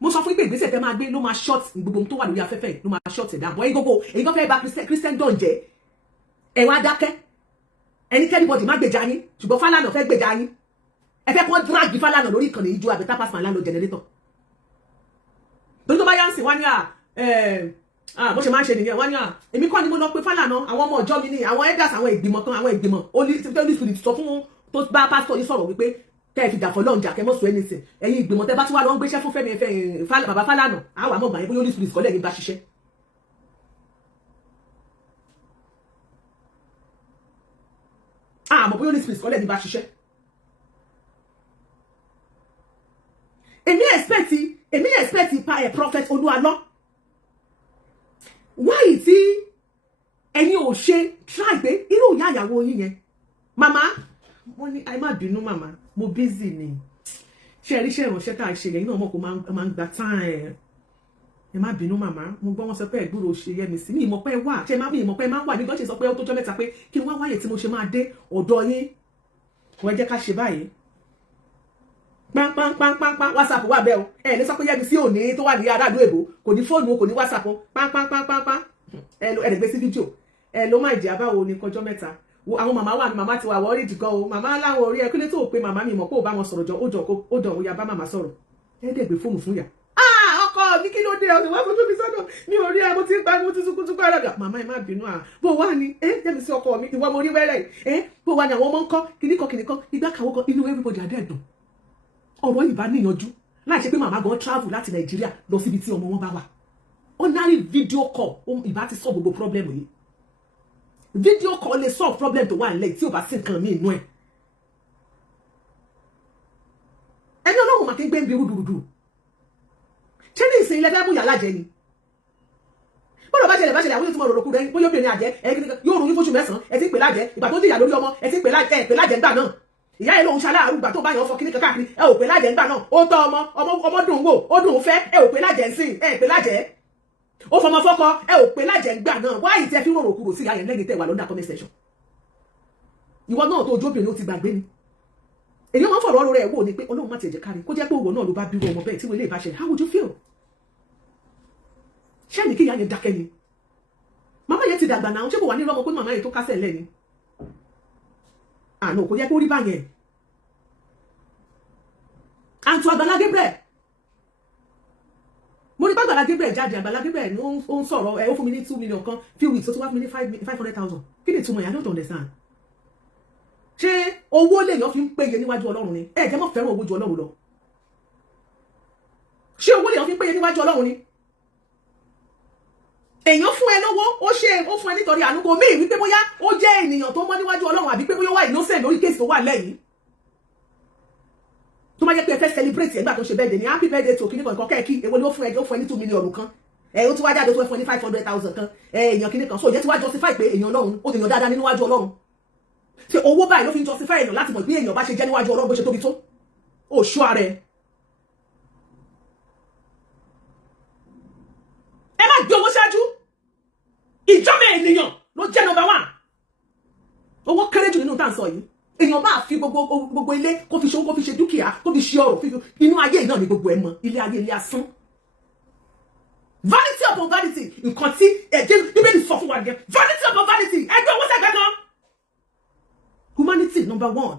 mo sọ fún pé ìgbésẹ̀ tẹ́ máa gbé ló máa short gbogbo tó wà lórí afẹ́fẹ́ ló máa short ẹ̀ dàbọ̀ èyí gan fẹ́ bà Christendom jẹ́ ẹ wá dákẹ́ ẹnikẹ́ni bọ́dì má gbèjà yín ṣùgbọ́n Fálànà fẹ́ gbèjà yín ẹ fẹ́ kọ́ drag Fálànà lórí ìkànnì ìjọ àbẹ̀tà pàṣẹ landlord generator torí tó bá yá ń sìn wá ní bó ṣe máa ń ṣe nìyẹn wá ní èmi kọ́ ni mo lọ pé Fálànà àwọn ọmọ ọjọ́ mi ní àwọn elders àwọn ìgbìmọ̀ kan àwọn ìgbìmọ̀ Holy Spirit sọ fún tó bá pásítọ̀ yìí sọ̀rọ̀ wípé kẹ́ ẹ fi dàfọ́ lọ́njà kẹ́ mọ́ sọ anything ẹ̀yin ìgbìmọ̀ tẹ́ bá tún wá lọ ń gbéṣẹ́ fún Fẹ́mi bàbá Fálànà àwọn àmọ́ gbà yín bóyá Holy Spirit kọ́lẹ̀ yín bá ṣiṣẹ́ àmọ́ bóyá Holy Spirit kọ́lẹ̀ yín bá ṣiṣẹ́ èmi expect prophet Olúalọ́ why tí ẹ̀yin ò ṣe try pé irú ìyá ìyàwó yín yẹn màmá wọ́n ní ẹ má bínú màmá mo busy ni ṣe ẹ̀ríṣẹ́ ìránṣẹ́ tá a ṣe yẹn náà mọ̀ kó máa ń gba time ẹ má bínú màmá mo gbọ́ wọn sọ pé ẹ̀gbúrò ṣe yẹ mi sí mi ìmọ̀ pé wà ṣe má mi ìmọ̀ pé máa ń wà nígbà ṣe sọ pé ó tó jọ́ mẹ́ta pé kí n wá wáyé tí mo ṣe máa dé ọ̀dọ̀ yín wọ́n jẹ́ ká ṣe báyìí pánpánpánpánpán whatsapp wà bẹ́ẹ̀ o ẹ ní sọ pé yẹ́mi sí òní tó wà ní aráàlú èbó kò ní fóònù kò ní whatsapp pánpánpánpánpán ẹ ló ẹ̀rẹ̀gbẹ́ sí fídíò ẹ ló má jẹ́ àbáwo ní kọjọ́ mẹ́ta àwọn màmá wà ní màmá ti wà wọ́ọ́rì dìgọ́ o màmá láwọn orí ẹ kí ló tó pé màmá mi mọ̀ pé ò bá wọn sọ̀rọ̀ jọ ó jọ ó ya bá màmá sọ̀rọ̀ ẹ dẹ̀ gbé fóònù fún yà ọkọ mi kí ló dé ọdún wá fojú mi sọ́dọ̀ mi ò rí ẹ mo ti ń pa mo ti sunkúnsúnkú ẹlẹ́gà màmá ẹ má bínú bó wà ní jẹ́mi sí ọkọ mi ìwọ mo rí wẹ́rẹ́ bó wà ní àwọn ọmọ ń kọ́ kìnnìkan igbá kàwọ́ kan inú everybody adẹ́ẹ̀dùn ọ̀rọ̀ yìí bá níyanjú láì ṣe pé màmá gan travel láti Nàìjíríà lọ síbi tí ọmọ wọn bá wà ordinary video call ìbá ti solve gbogbo problem yìí video call lè solve problem tó wà nílẹ̀ tí ò bá sí nǹkan mí inú ẹ̀ ẹni Ọlọ́run máa kí ń gbé ń bi rúdurùdu ṣé ní ìsìn ilẹ̀ fẹ́ mú Iyalaje ni bọ́lọ̀ bá ṣẹlẹ̀ àwọn yóò tún mọ̀ rọ̀rọ̀ kú rẹ̀ bóyá obìnrin àjẹ́ yóò rún yín fóṣù mẹ́sàn-án ẹ ti ń pè lájẹ́ ìgbà tó jìyà lórí ọmọ ẹ ti ń pè lájẹ́ ńgbà náà ìyá ẹ lóhun ṣaláàrú ìgbà tó bá yàn fọ kíní káàkiri ẹ ò pè lájẹ́ ńgbà náà ó tọ́ ọmọ dùn wò ó dùn fẹ́ ẹ ò pè lájẹ́ ńsìn ẹ pè lájẹ́ ó fọmọ fọ́kọ ẹ ò pè lájẹ́ ńgbà náà wáyé tí ẹ fi rọrùn kúrò sí ìyá yẹn lẹ́yìn tẹ́ wà lọ́dà comment section ìwọ náà tó ojóbìnrin ó ti gbàgbé ni èyí máa ń fọ̀rọ̀ ọ̀rọ̀ rẹ̀ wò ni pé Ọlọ́run má ti ẹ̀jẹ̀ kárí kó jẹ́ pé òwò náà ló bá bírú ọmọ bẹ́ẹ̀ tí wọ́n lè bá ṣẹlẹ̀ how would you feel ṣé ní kí ìyá yẹn dákẹ́ ni màmá yẹn ti dàgbà náà ṣé kò wà ní ọmọ pé màmá yẹn tó kásẹ̀ lẹ̀ ni àná kò yẹ kó rí báyẹn àǹtí Agbala Gabriel mo ní Agbala Gabriel jáde Agbala Gabriel ní ó ń sọ̀rọ̀ ó fún mi ní 2 million kan few weeks ó tún wá fún mi ní 500,000 kí ni ìtumọ̀ yẹn I don't understand ṣé owó lèèyàn fi ń péye níwájú Ọlọ́run ni ẹ jẹ́ mọ́ fẹ́ràn owó ju Ọlọ́run lọ ṣé owó lèèyàn fi ń péye níwájú Ọlọ́run ni èèyàn fún ẹ lówó ó fún ẹ nítorí àánú kò mí wípé bóyá ó jẹ́ ènìyàn tó mọ́ níwájú Ọlọ́run àbí pé bóyá wà innocent lórí kéèsì tó wà lẹ́yìn tó máa jẹ́ pé ẹ fẹ́ celebrate ẹgbà tó ṣe birthday ní happy birthday to kíní kan kẹ́ẹ̀kí èwo ni ó fún ẹ ní 2 million kan ó tún wá jáde tó fún ẹ ní 500,000 kan èèyàn kíní kan so jẹ́ tí wá justify pé èèyàn Ọlọ́run ó tèèyàn dáadáa níwájú Ọlọ́run ṣe owó báyìí ló fi ń justify èèyàn láti mọ̀ pé èèyàn bá ṣe jẹ́ níwájú Ọlọ́run bó ṣe tóbi tó ó ṣú ara ẹ má gbé owó ṣáájú ìjọba ènìyàn ló jẹ́ number 1 owó kéré jù nínú tá à ń sọ yìí èèyàn máa fi gbogbo ilé kó fi ṣe owó kó fi ṣe dúkìá kó fi ṣe ọrọ̀ inú ayé náà ni gbogbo ẹ mọ ilé ayé ilé asán vanity upon vanity nǹkan tí ẹ̀jẹ̀ bíbélì sọ fún wa nìyẹn vanity upon vanity ẹgbẹ́ owó sẹ́gbẹ́ kan humanity number 1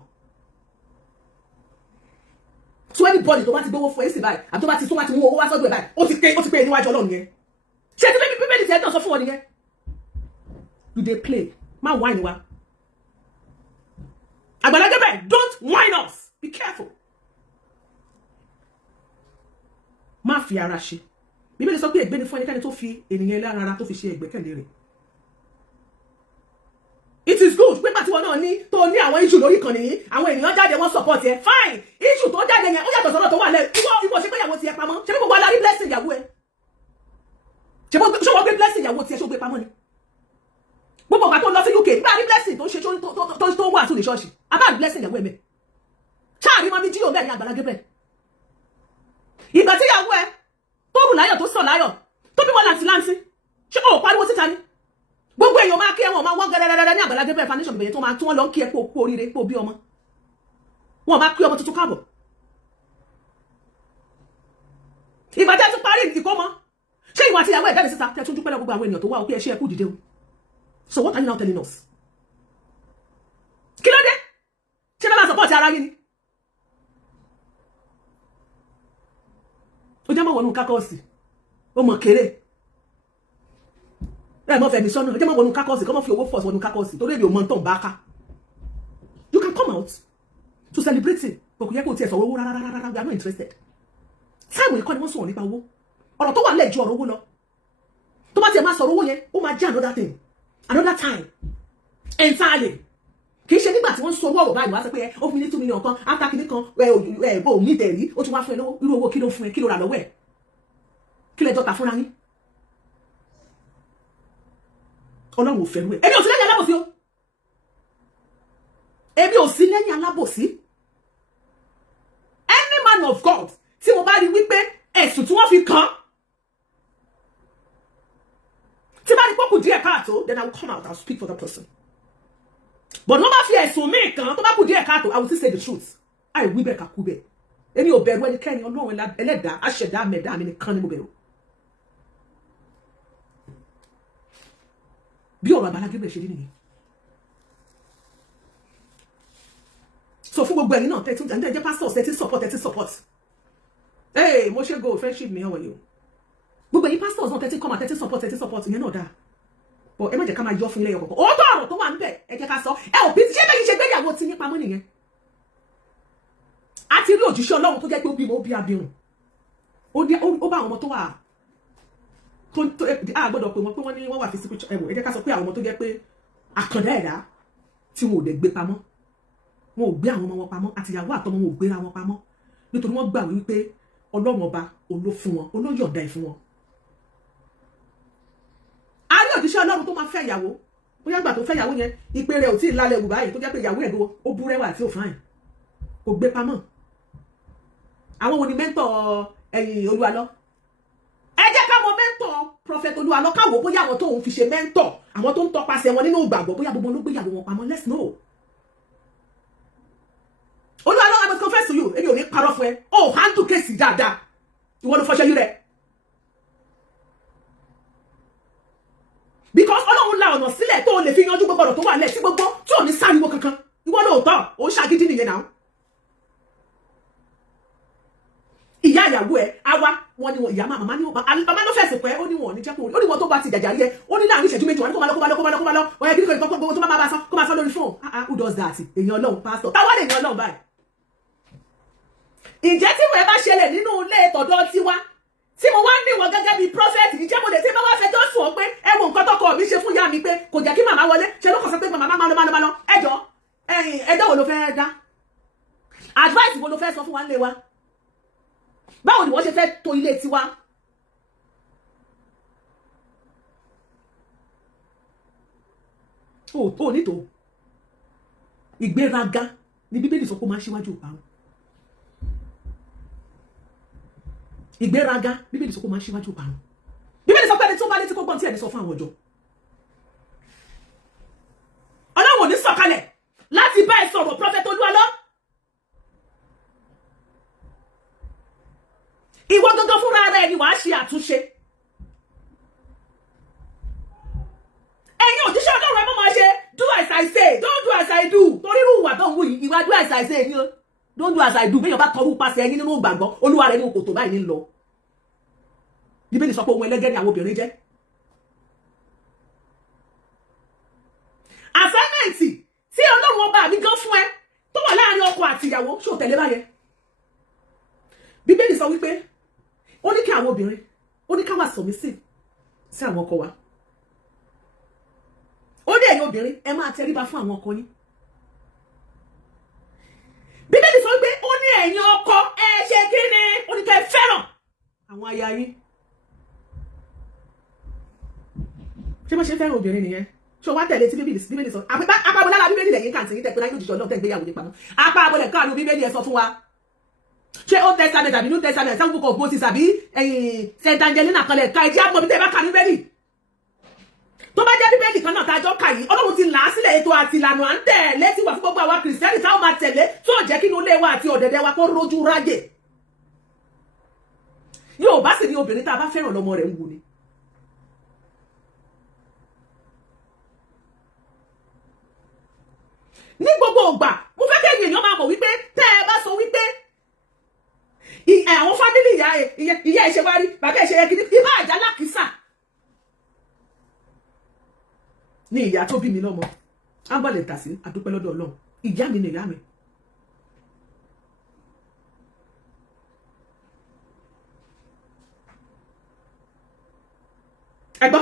so anybody tó bá ti gbówó fún ẹ sí báyìí àti tó bá ti mú owó wá sọ́dọ̀ ẹ báyìí ó ti pé níwájú Ọlọ́run yẹn ṣé tí bíbélì ti ẹ̀ náà sọ fún wọn nìyẹn you dey play má wáìnì wa Agbala Gabriel, don't whine us. Be careful. Má fi ara ṣe. Bíbélì sọ pé ègbé ni fún ẹnikẹ́ni tó fi ènìyàn lára tó fi ṣe ìgbẹ́kẹ̀lé rẹ̀. It is good pé pàtí wọn náà ní tó ní àwọn issue lórí kan nìyí àwọn ènìyàn jáde wọ́n support ẹ fine issue tó jáde yẹn ó yàtọ̀ sọ́dọ̀ tó wà lẹ́ ìwọ ṣe pé ìyàwó tiẹ̀ pamọ́ ṣe bí gbogbo alárí blessing ìyàwó ẹ ṣe wọ́n gbé blessing ìyàwó tiẹ̀ ṣó gbé pamọ́ ni gbogbo ọ̀gá tó lọ sí UK nígbà rí blessing tó ṣe tó wà tó lè ṣọ́ọ̀ṣì abá blessing ìyàwó ẹ̀mẹ́ ṣáàrí mọ́mí jíò bẹ́ẹ̀ ní Agbala Gabriel ìgbà tí ìyàwó ẹ tó rù láyọ̀ tó sọ̀ láyọ̀ tó bí wọ́n láǹtí ṣé ó pariwo síta ni gbogbo èèyàn máa kí ẹ̀wọ̀n máa wọ́n gẹ́rẹ́rẹ́rẹ́ ní Agbala Gabriel foundation bẹ̀yẹ tó máa tí wọ́n lọ kí ẹ kó oríire kó bí ọmọ wọn máa kí ọmọ tuntun káàbọ̀ ìgbà tẹ́ tún parí ìkómọ ṣé ìwà àti ìyàwó ẹ̀ jáde síta tẹ́ tún dúpẹ́ lọ gbogbo àwọn èèyàn tó wá òkè ẹṣẹ́ ẹkú dìde o so what are you now telling us kí ló dé ṣé bá máa support ara yín ni ó jẹ́ mọ́ wọnú kákọ́ọ̀sì ó mọ̀ kéré mọ́ fẹ̀mí sọ́nà ó jẹ́ mọ́ wọnú kákọ́ọ̀sì kọ́ mọ́ fi owó force wọnú kákọ́ọ̀sì torí èmi ò mọ̀ tán bá ká you can come out to celebrate it kò yẹ kó tiẹ̀ sọ̀rọ̀ owó rárá we are not interested táìmù ìkọ́ ni wọ́n sọ̀rọ̀ nípa owó ọ̀rọ̀ tó wà nílẹ̀ ju ọ̀rọ̀ owó lọ tó bá tiẹ̀ máa sọ̀rọ̀ owó yẹn ó máa jẹ́ another thing another time entirely kì í ṣe nígbà tí wọ́n sọ owó ọ̀rọ̀ báyìí wá sọ pé ó fún ní 2 million kan after kìíní kan bó ní ìdẹ̀rí ó tún wá fún ẹ lówó irú owó kí ló fún ẹ kí ló rà lọ́wọ́ ẹ̀ kí lẹ́jọ́ ta fúnra yín Ọlọ́run ò fẹ́rù ẹ̀ èmi ò sí lẹ́yìn alábòsí o èmi ò sí lẹ́yìn alábòsí any man of God tí mo bá rí wípé ẹ̀sùn tí wọ́n fi kàn tí bá rí pọ́kù díẹ̀ káàtó then I will come out and speak for that person but wọ́n bá fi ẹ̀sùn míì kan tó bá kù díẹ̀ káàtó I will still say the truth àìwí bẹ́ẹ̀ kakú bẹ́ẹ̀ èmi ò bẹ̀rù ẹnikẹ́ni Ọlọ́run ẹlẹ́dàá aṣẹ̀dá mẹ̀dá mi nìkan ni mo bẹ̀rù bí ọ̀rọ̀ Agbala Gabriel ṣe rí nìyẹn so fún gbogbo ẹ̀yin náà tẹ́tí jẹ́ pastors tẹ́tí support mo ṣe go friendship mi how are you gbogbo ẹ̀yin pastors náà tẹ́tí come and tẹ́tí support yẹn náà dáa but ẹ má jẹ́ ká máa yọ fún ilé ẹyọ kọ̀ọ̀kan òótọ́ ọ̀rọ̀ tó wà níbẹ̀ ẹ jẹ́ ká sọ ẹ ò bí ṣé bẹ́ẹ̀ ṣe gbéyàwó ti nípa mọ́ nìyẹn a ti rí òjíṣẹ́ Ọlọ́run tó jẹ́ pé ó bímọ ó bí abirùn ó bá àwọn ọmọ tó wà a gbọ́dọ̀ pé wọ́n pé wọ́n ní wọ́n wà physical ẹ jẹ́ ká sọ pé àwọn ọmọ tó jẹ́ pé àkàndá ẹ̀dá tí wọn ò dẹ̀ gbé pamọ́ wọn ò gbé àwọn ọmọ wọn pamọ́ àtìyàwó àtọmọ wọn ò gbéra wọn pamọ́ nítorí wọ́n gbà wípé Ọlọ́run ọba oló fún wọn olóyọ̀ǹda ẹ̀ fún wọn a rí òjíṣẹ́ Ọlọ́run tó máa fẹ́ ìyàwó bóyá gbà tó fẹ́ ìyàwó yẹn ìpè rẹ̀ ò tí ì lálẹ́ wù báyìí tó jẹ́ pé ìyàwó ẹ̀dọ́ ó búrẹ́wà àti òfáìn kò gbé pamọ́ àwọn wo ni mẹ́ńtọ̀ ẹ̀yìn Olúwalọ́ ẹ jẹ́ ká mọ mẹ́ńtọ̀ prophet Olúwalọ́ káwò bóyá àwọn tó ń fi ṣe mẹ́ńtọ̀ àwọn tó ń tọpasẹ̀ wọn nínú ìgbàgbọ́ bóyá gbogbo ló gbé ìyàwó wọn pamọ́ let's know Olúwalọ́ I must confess to you èmi ò ní parọ́ fún ẹ ó handle kéèsì dáadáa ìwọ ló fọṣẹ́ yí rẹ̀ ọ̀nà sílẹ̀ tó lè fi yanjú gbogbo ọ̀rọ̀ tó wà lẹ̀ sí gbogbo tí ò ní sáriwo kankan ìwọ lóòótọ́ ò ń ṣàgídí nìyẹn náà. ìyá ìyàwó ẹ àwa wọn ni wọn ìyá màmá ní bàbá ló fẹsẹ̀ pé ó ní wọn ò ní jẹ́ kó ó ní wọn tó bá ti jàjà rí ẹ ó ní láàrin ìṣẹ́jú méjì wọn ní kó máa lọ ọ̀yà gírí kan gbogbo tó bá sọ kó máa sọ lórí fóònù who does that èèyàn Ọlọ́run pásítọ̀ táwa lè yan Ọlọ́run báyìí. ǹjẹ́ tí wọ́n bá ṣẹlẹ̀ nínú ilé tọ̀dọ̀ tiwa tí mo wá ní wọn gẹ́gẹ́ bíi prophet ǹjẹ́ mo lè tí bá wá fẹjọ́ sùn ọ pé ẹ wo nǹkan tọkọ mi ṣe fún ìyá mi pé kò jẹ́ kí màmá wọlé ṣe ló kàn sọ pé màmá máa lọ ẹjọ́ ẹjọ́ wo ló fẹ́ dá advice wo ló fẹ́ sọ fún wa nílé wa báwo ni wọ́n ṣe fẹ́ to ilé tiwa. ó ní tó ìgbéraga ni bíbélì sọ pé ó máa ń ṣíwájú ìparun. ìgbéraga bíbélì sọ pé ó máa ń ṣíwájú ìparun. bíbélì sọ pé ẹni tó bá létí kó gbọ́n tí ẹni sọ fún àwọn ọjọ́. Ọlọ́run ò ní sọ̀kalẹ̀ láti bá ẹ sọ̀rọ̀ prophet Olúwalọ. ìwọ gangan fúnra rẹ ni wàá ṣe àtúnṣe. ẹ̀yin òjíṣẹ́ Ọlọ́run ẹ má máa ṣe do as I say don't do as I do torí irú ìwà tó ń wù yìí ìwà do as I say ni o don't do as I do bẹ́ẹ̀ bá tọrú pàṣẹ ẹ̀yin nínú ìgbàgbọ́ olúwa rẹ̀ ní kòtò báyìí ní lọ. bíbélì sọ pé ohun ẹlẹ́gẹ́ ni àwọn obìnrin jẹ́. àsámẹ́ǹtì tí Ọlọ́run ọba mi gan fún ẹ tó wà láàrin ọkọ àti ìyàwó ṣó tẹ̀lé báyẹn. bíbélì sọ wípé ó ní kí àwọn obìnrin ó ní ká wà submissive sí àwọn ọkọ wa. ó ní ẹ̀yin obìnrin ẹ máa tẹríba fún àwọn ọkọ yín. bíbélì sọ wípé ó ní ẹ̀yin ọkọ ẹ ṣe kí ni ó ní ká ẹ fẹ́ràn àwọn aya yín. ṣé bá ṣe fẹ́ràn obìnrin nìyẹn ṣé o wá tẹ̀lé tí bíbélì sọ apábọ̀ lára bíbélì lẹ́yìn kàǹtì yín tẹ̀pẹ́ láyé òjijì Ọlọ́run tẹ̀gbéyàwó nípa mọ́ apábọ̀ lẹ̀ káàánú bíbélì ẹ sọ fún wa ṣé Old Testament àbí New Testament Second Book of Moses àbí Saint Angelina kan lẹ̀ ká ẹjẹ́ àmọ́ bí tẹ́ bá kà ní bíbélì tó bá jẹ́ bíbélì kan náà tájọ́ kà yìí Ọlọ́run ti là á sílẹ̀ ètò àti ìlànà à ń tẹ̀lé tí wà fún gbogbo àwa kìrìsìtẹ́nì táwọn máa tẹ̀lé tó jẹ́ kí inú ilé wa àti ọ̀dẹ̀dẹ̀ wa kó rójú ráyè. yóò bá sì ní obìnrin tá a bá fẹ́ràn lọ́mọ rẹ̀ ń wù ni. ní gbogbo ògbà mo fẹ́ kẹ́ èèyàn máa mọ̀ wípé tẹ́ ẹ bá sọ wípé àwọn fámìlì ìyá ẹ̀ ṣe wá rí bàbá ẹ̀ ṣe yẹ kí ibà àjà lákìsà ní ìyá tó bí mi lọ́mọ ábàlẹ̀ tà sí àdúpẹ́ lọ́dọ̀ Ọlọ́run ìyá mi ni ìyá mi. ẹ gbọ́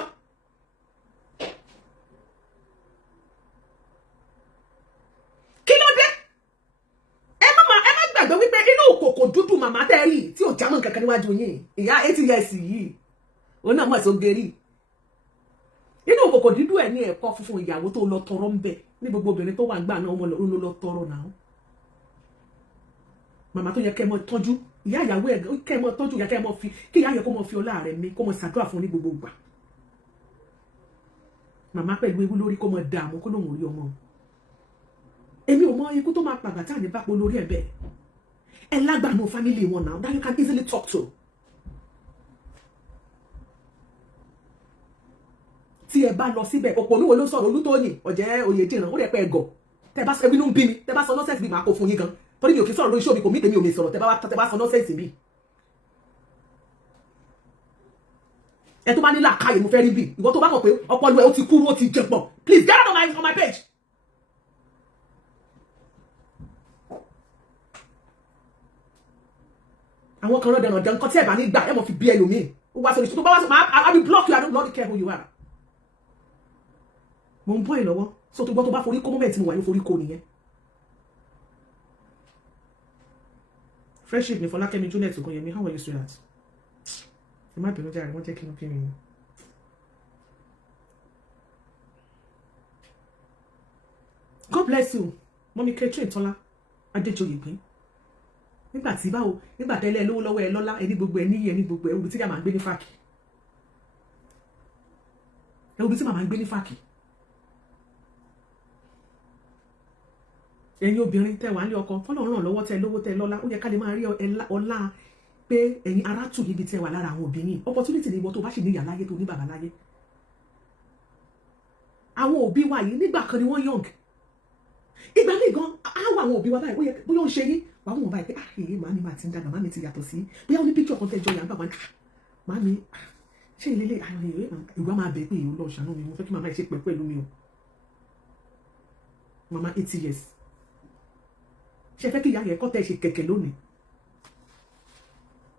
kí ló dé ẹ má gbàgbé wípé inú òkòkò dúdú màmá tẹ́rì tí ò jámọ́ kankan níwájú yín ìyá 80 years yìí òun náà mọ̀ sí ogeri inú òkòkò dídú ẹ̀ ní ẹ̀kọ́ funfun ìyàwó tó lọ tọrọ ń bẹ ní gbogbo obìnrin tó wà ń gbà náà ọmọ ló lọ tọrọ náà màmá tó yẹ kẹ́ mọ́ tọ́jú ìyá ìyàwó ẹ̀ kẹ́ mọ́ tọ́jú ìyá kẹ́ mọ́ fi kí ìyá yẹ kó mọ́ fi ọlá rẹ̀ mi kó mọ́ ṣàdúrà fún ní gbogbo ìgbà màmá pẹ̀lú ewu lórí kó mọ́ dààmú kó lóun rí ọmọ èmi ò mọ ikú tó máa pàgbà tá à ní bá pọ̀ lórí ẹ̀ bẹ́ẹ̀ ẹ lágbàánú family wọn now that you can easily talk to. tí ẹ bá lọ síbẹ̀ ọ̀pọ̀ oníwo ló sọ̀rọ̀ Olútóyìn ọ̀jẹ́ Oyèdìran ó rẹ̀ pẹ́ ẹ̀gọ̀ tẹ́ bá ẹbí ló ń bí mi tẹ́ bá sọ nọ́sẹ̀sì bí màá kó fún yín gan torí mi ò kí sọ̀rọ̀ lórí iṣẹ́ omi kò mí tèmi ò mi sọ̀rọ̀ tẹ́ bá sọ nọ́sẹ̀sì bí. ẹ tó bá ní làákàyè mo fẹ́ rí bí ìwọ tó bá mọ̀ pé ọpọlọ ẹ ó ti kúrú ó ti jẹpọ̀ please get out on my page. àwọn kan rọ̀dẹ̀ rọ̀dẹ̀ nǹkan tí ẹ bá ní gbà ẹ mọ̀ fi bí ẹlòmíì ó wá sórí tó bá wá sọ I will block you I don't bloody care who you are. mo ń bọ́ ẹ lọ́wọ́ so tó gbọ́ tó bá forí kó mọ́mẹ́ntì mo wà ní forí kó nìyẹn. friendship ní Fọlákẹ́mi Juliet Ògúnyẹmí how are you sweetheart? ẹ má bínú járe wọ́n jẹ́ kí n kí ni. God bless you mọ́mí Catherine Tọ́lá Adéjoyè pín nígbà tí báwo nígbà tẹ́lẹ̀ lówó lọ́wọ́ ẹ lọ́lá ẹni gbogbo ẹ níyì ẹni gbogbo ẹ obi tí màmá ń gbé ní fàkì ẹ obi tí màmá ń gbé ní fàkì ẹ̀yin obìnrin tẹ́ wà ní ọkọ fọ́lọ́run ràn lọ́wọ́ tẹ́ lówó tẹ́ lọ́lá ó yẹ ká lè máa rí ọlá pé ẹ̀yin ará tù níbi tẹ́ wà lára àwọn obìnrin opportunity ni ìwọ tó bá sì ní ìyá láyé tó ní bàbá láyé àwọn òbí wa yìí nígbà kan ni wọ́n young ìgbà míì gan àwọn òbí wa báyìí bóyá ó ń ṣe yín wà wọ́n báyìí pé èyí màmí máa ti ń dàgbà màmí ti yàtọ̀ sí bóyá ó ní picture kan tẹ́jọ́ yàgbà wọn màmí ṣé ilé ìwà máa bẹ̀ pé èyí lọ ṣàánú mi mo fẹ́ kí màmá ìṣe pẹ̀ pẹ̀lú mi o màmá 80 years ṣe fẹ́ kí ìyá yẹn kọ́ tẹ́ ṣe kẹ̀kẹ́ lónìí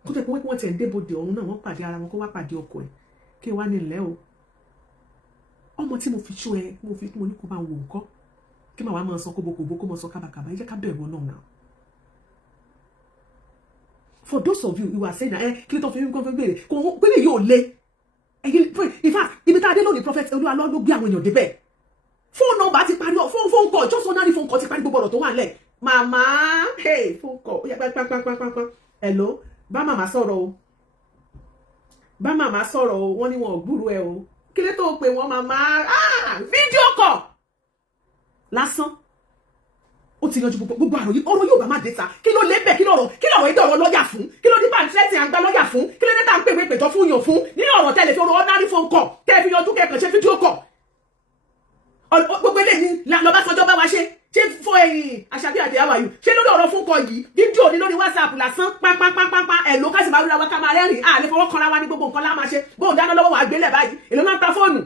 kó tẹ́ pé wọ́n tẹ̀ ń débòde ọ̀run náà wọ́n pàdé ara wọn kó wá pàdé ọkọ ẹ̀ kí wá ní ilẹ̀ o ọmọ tí mo fi ṣó ẹ mo ní kó máa wò nǹkan kí màá wá máa sọ kóbókóbó kó máa sọ kábàkàbà ẹ jẹ́ ká bẹ̀rù Ọlọ́run náà. For those of you who are saying that kí ló tó fi ń gbọ́n béèrè kò pé lè yóò lé in fact ibi tá a dé lónìí prophet olúwa ló gbé àwọn èèyàn débẹ̀ fóònù nọ́mbà ti parí phone call just ordinary phone call ti parí gbogbo ọ̀rọ̀ tó wà nílẹ̀ màmá phone call ó yẹ pápápápápá hello bá màmá sọ̀rọ̀ o wọ́n ní wọn ò gbúrú ẹ o kí ló tó pè wọ́n màmá fídíò call lásán ó ti yanjú gbogbo ọ̀rọ̀ yóò bá má dé ta kí ló lé bẹ̀ kí lọ̀rọ̀ ìdọ̀ ọ̀rọ̀ lọ́yà fún kí ló ní bá ń tẹ́tì àgbà lọ́yà fún kí ló ní tá ń pè pẹ̀tọ́ fún yàn fún nínú ọ̀rọ̀ tẹ́lẹ̀ fi ọ̀rọ̀ ordinary phone call tẹ́ fi yanjú kẹ́kàn ṣe fídíò call gbogbo eléyìí lọ́bàṣọjọ́ bá wa ṣe fún ẹ̀yìn àṣàbí àti àwàyù ṣé lórí ọ̀rọ̀ phone call yìí fídíò ní lórí WhatsApp lásán pápápápá ẹ̀ ló kásì máa rí wa ká máa rẹ́rìn àlè fọwọ́ kanra wa ní gbogbo nǹkan lá máa ṣe bóun dáná lọ́wọ́ wà gbélẹ̀ báyìí èló máa ń ta fóònù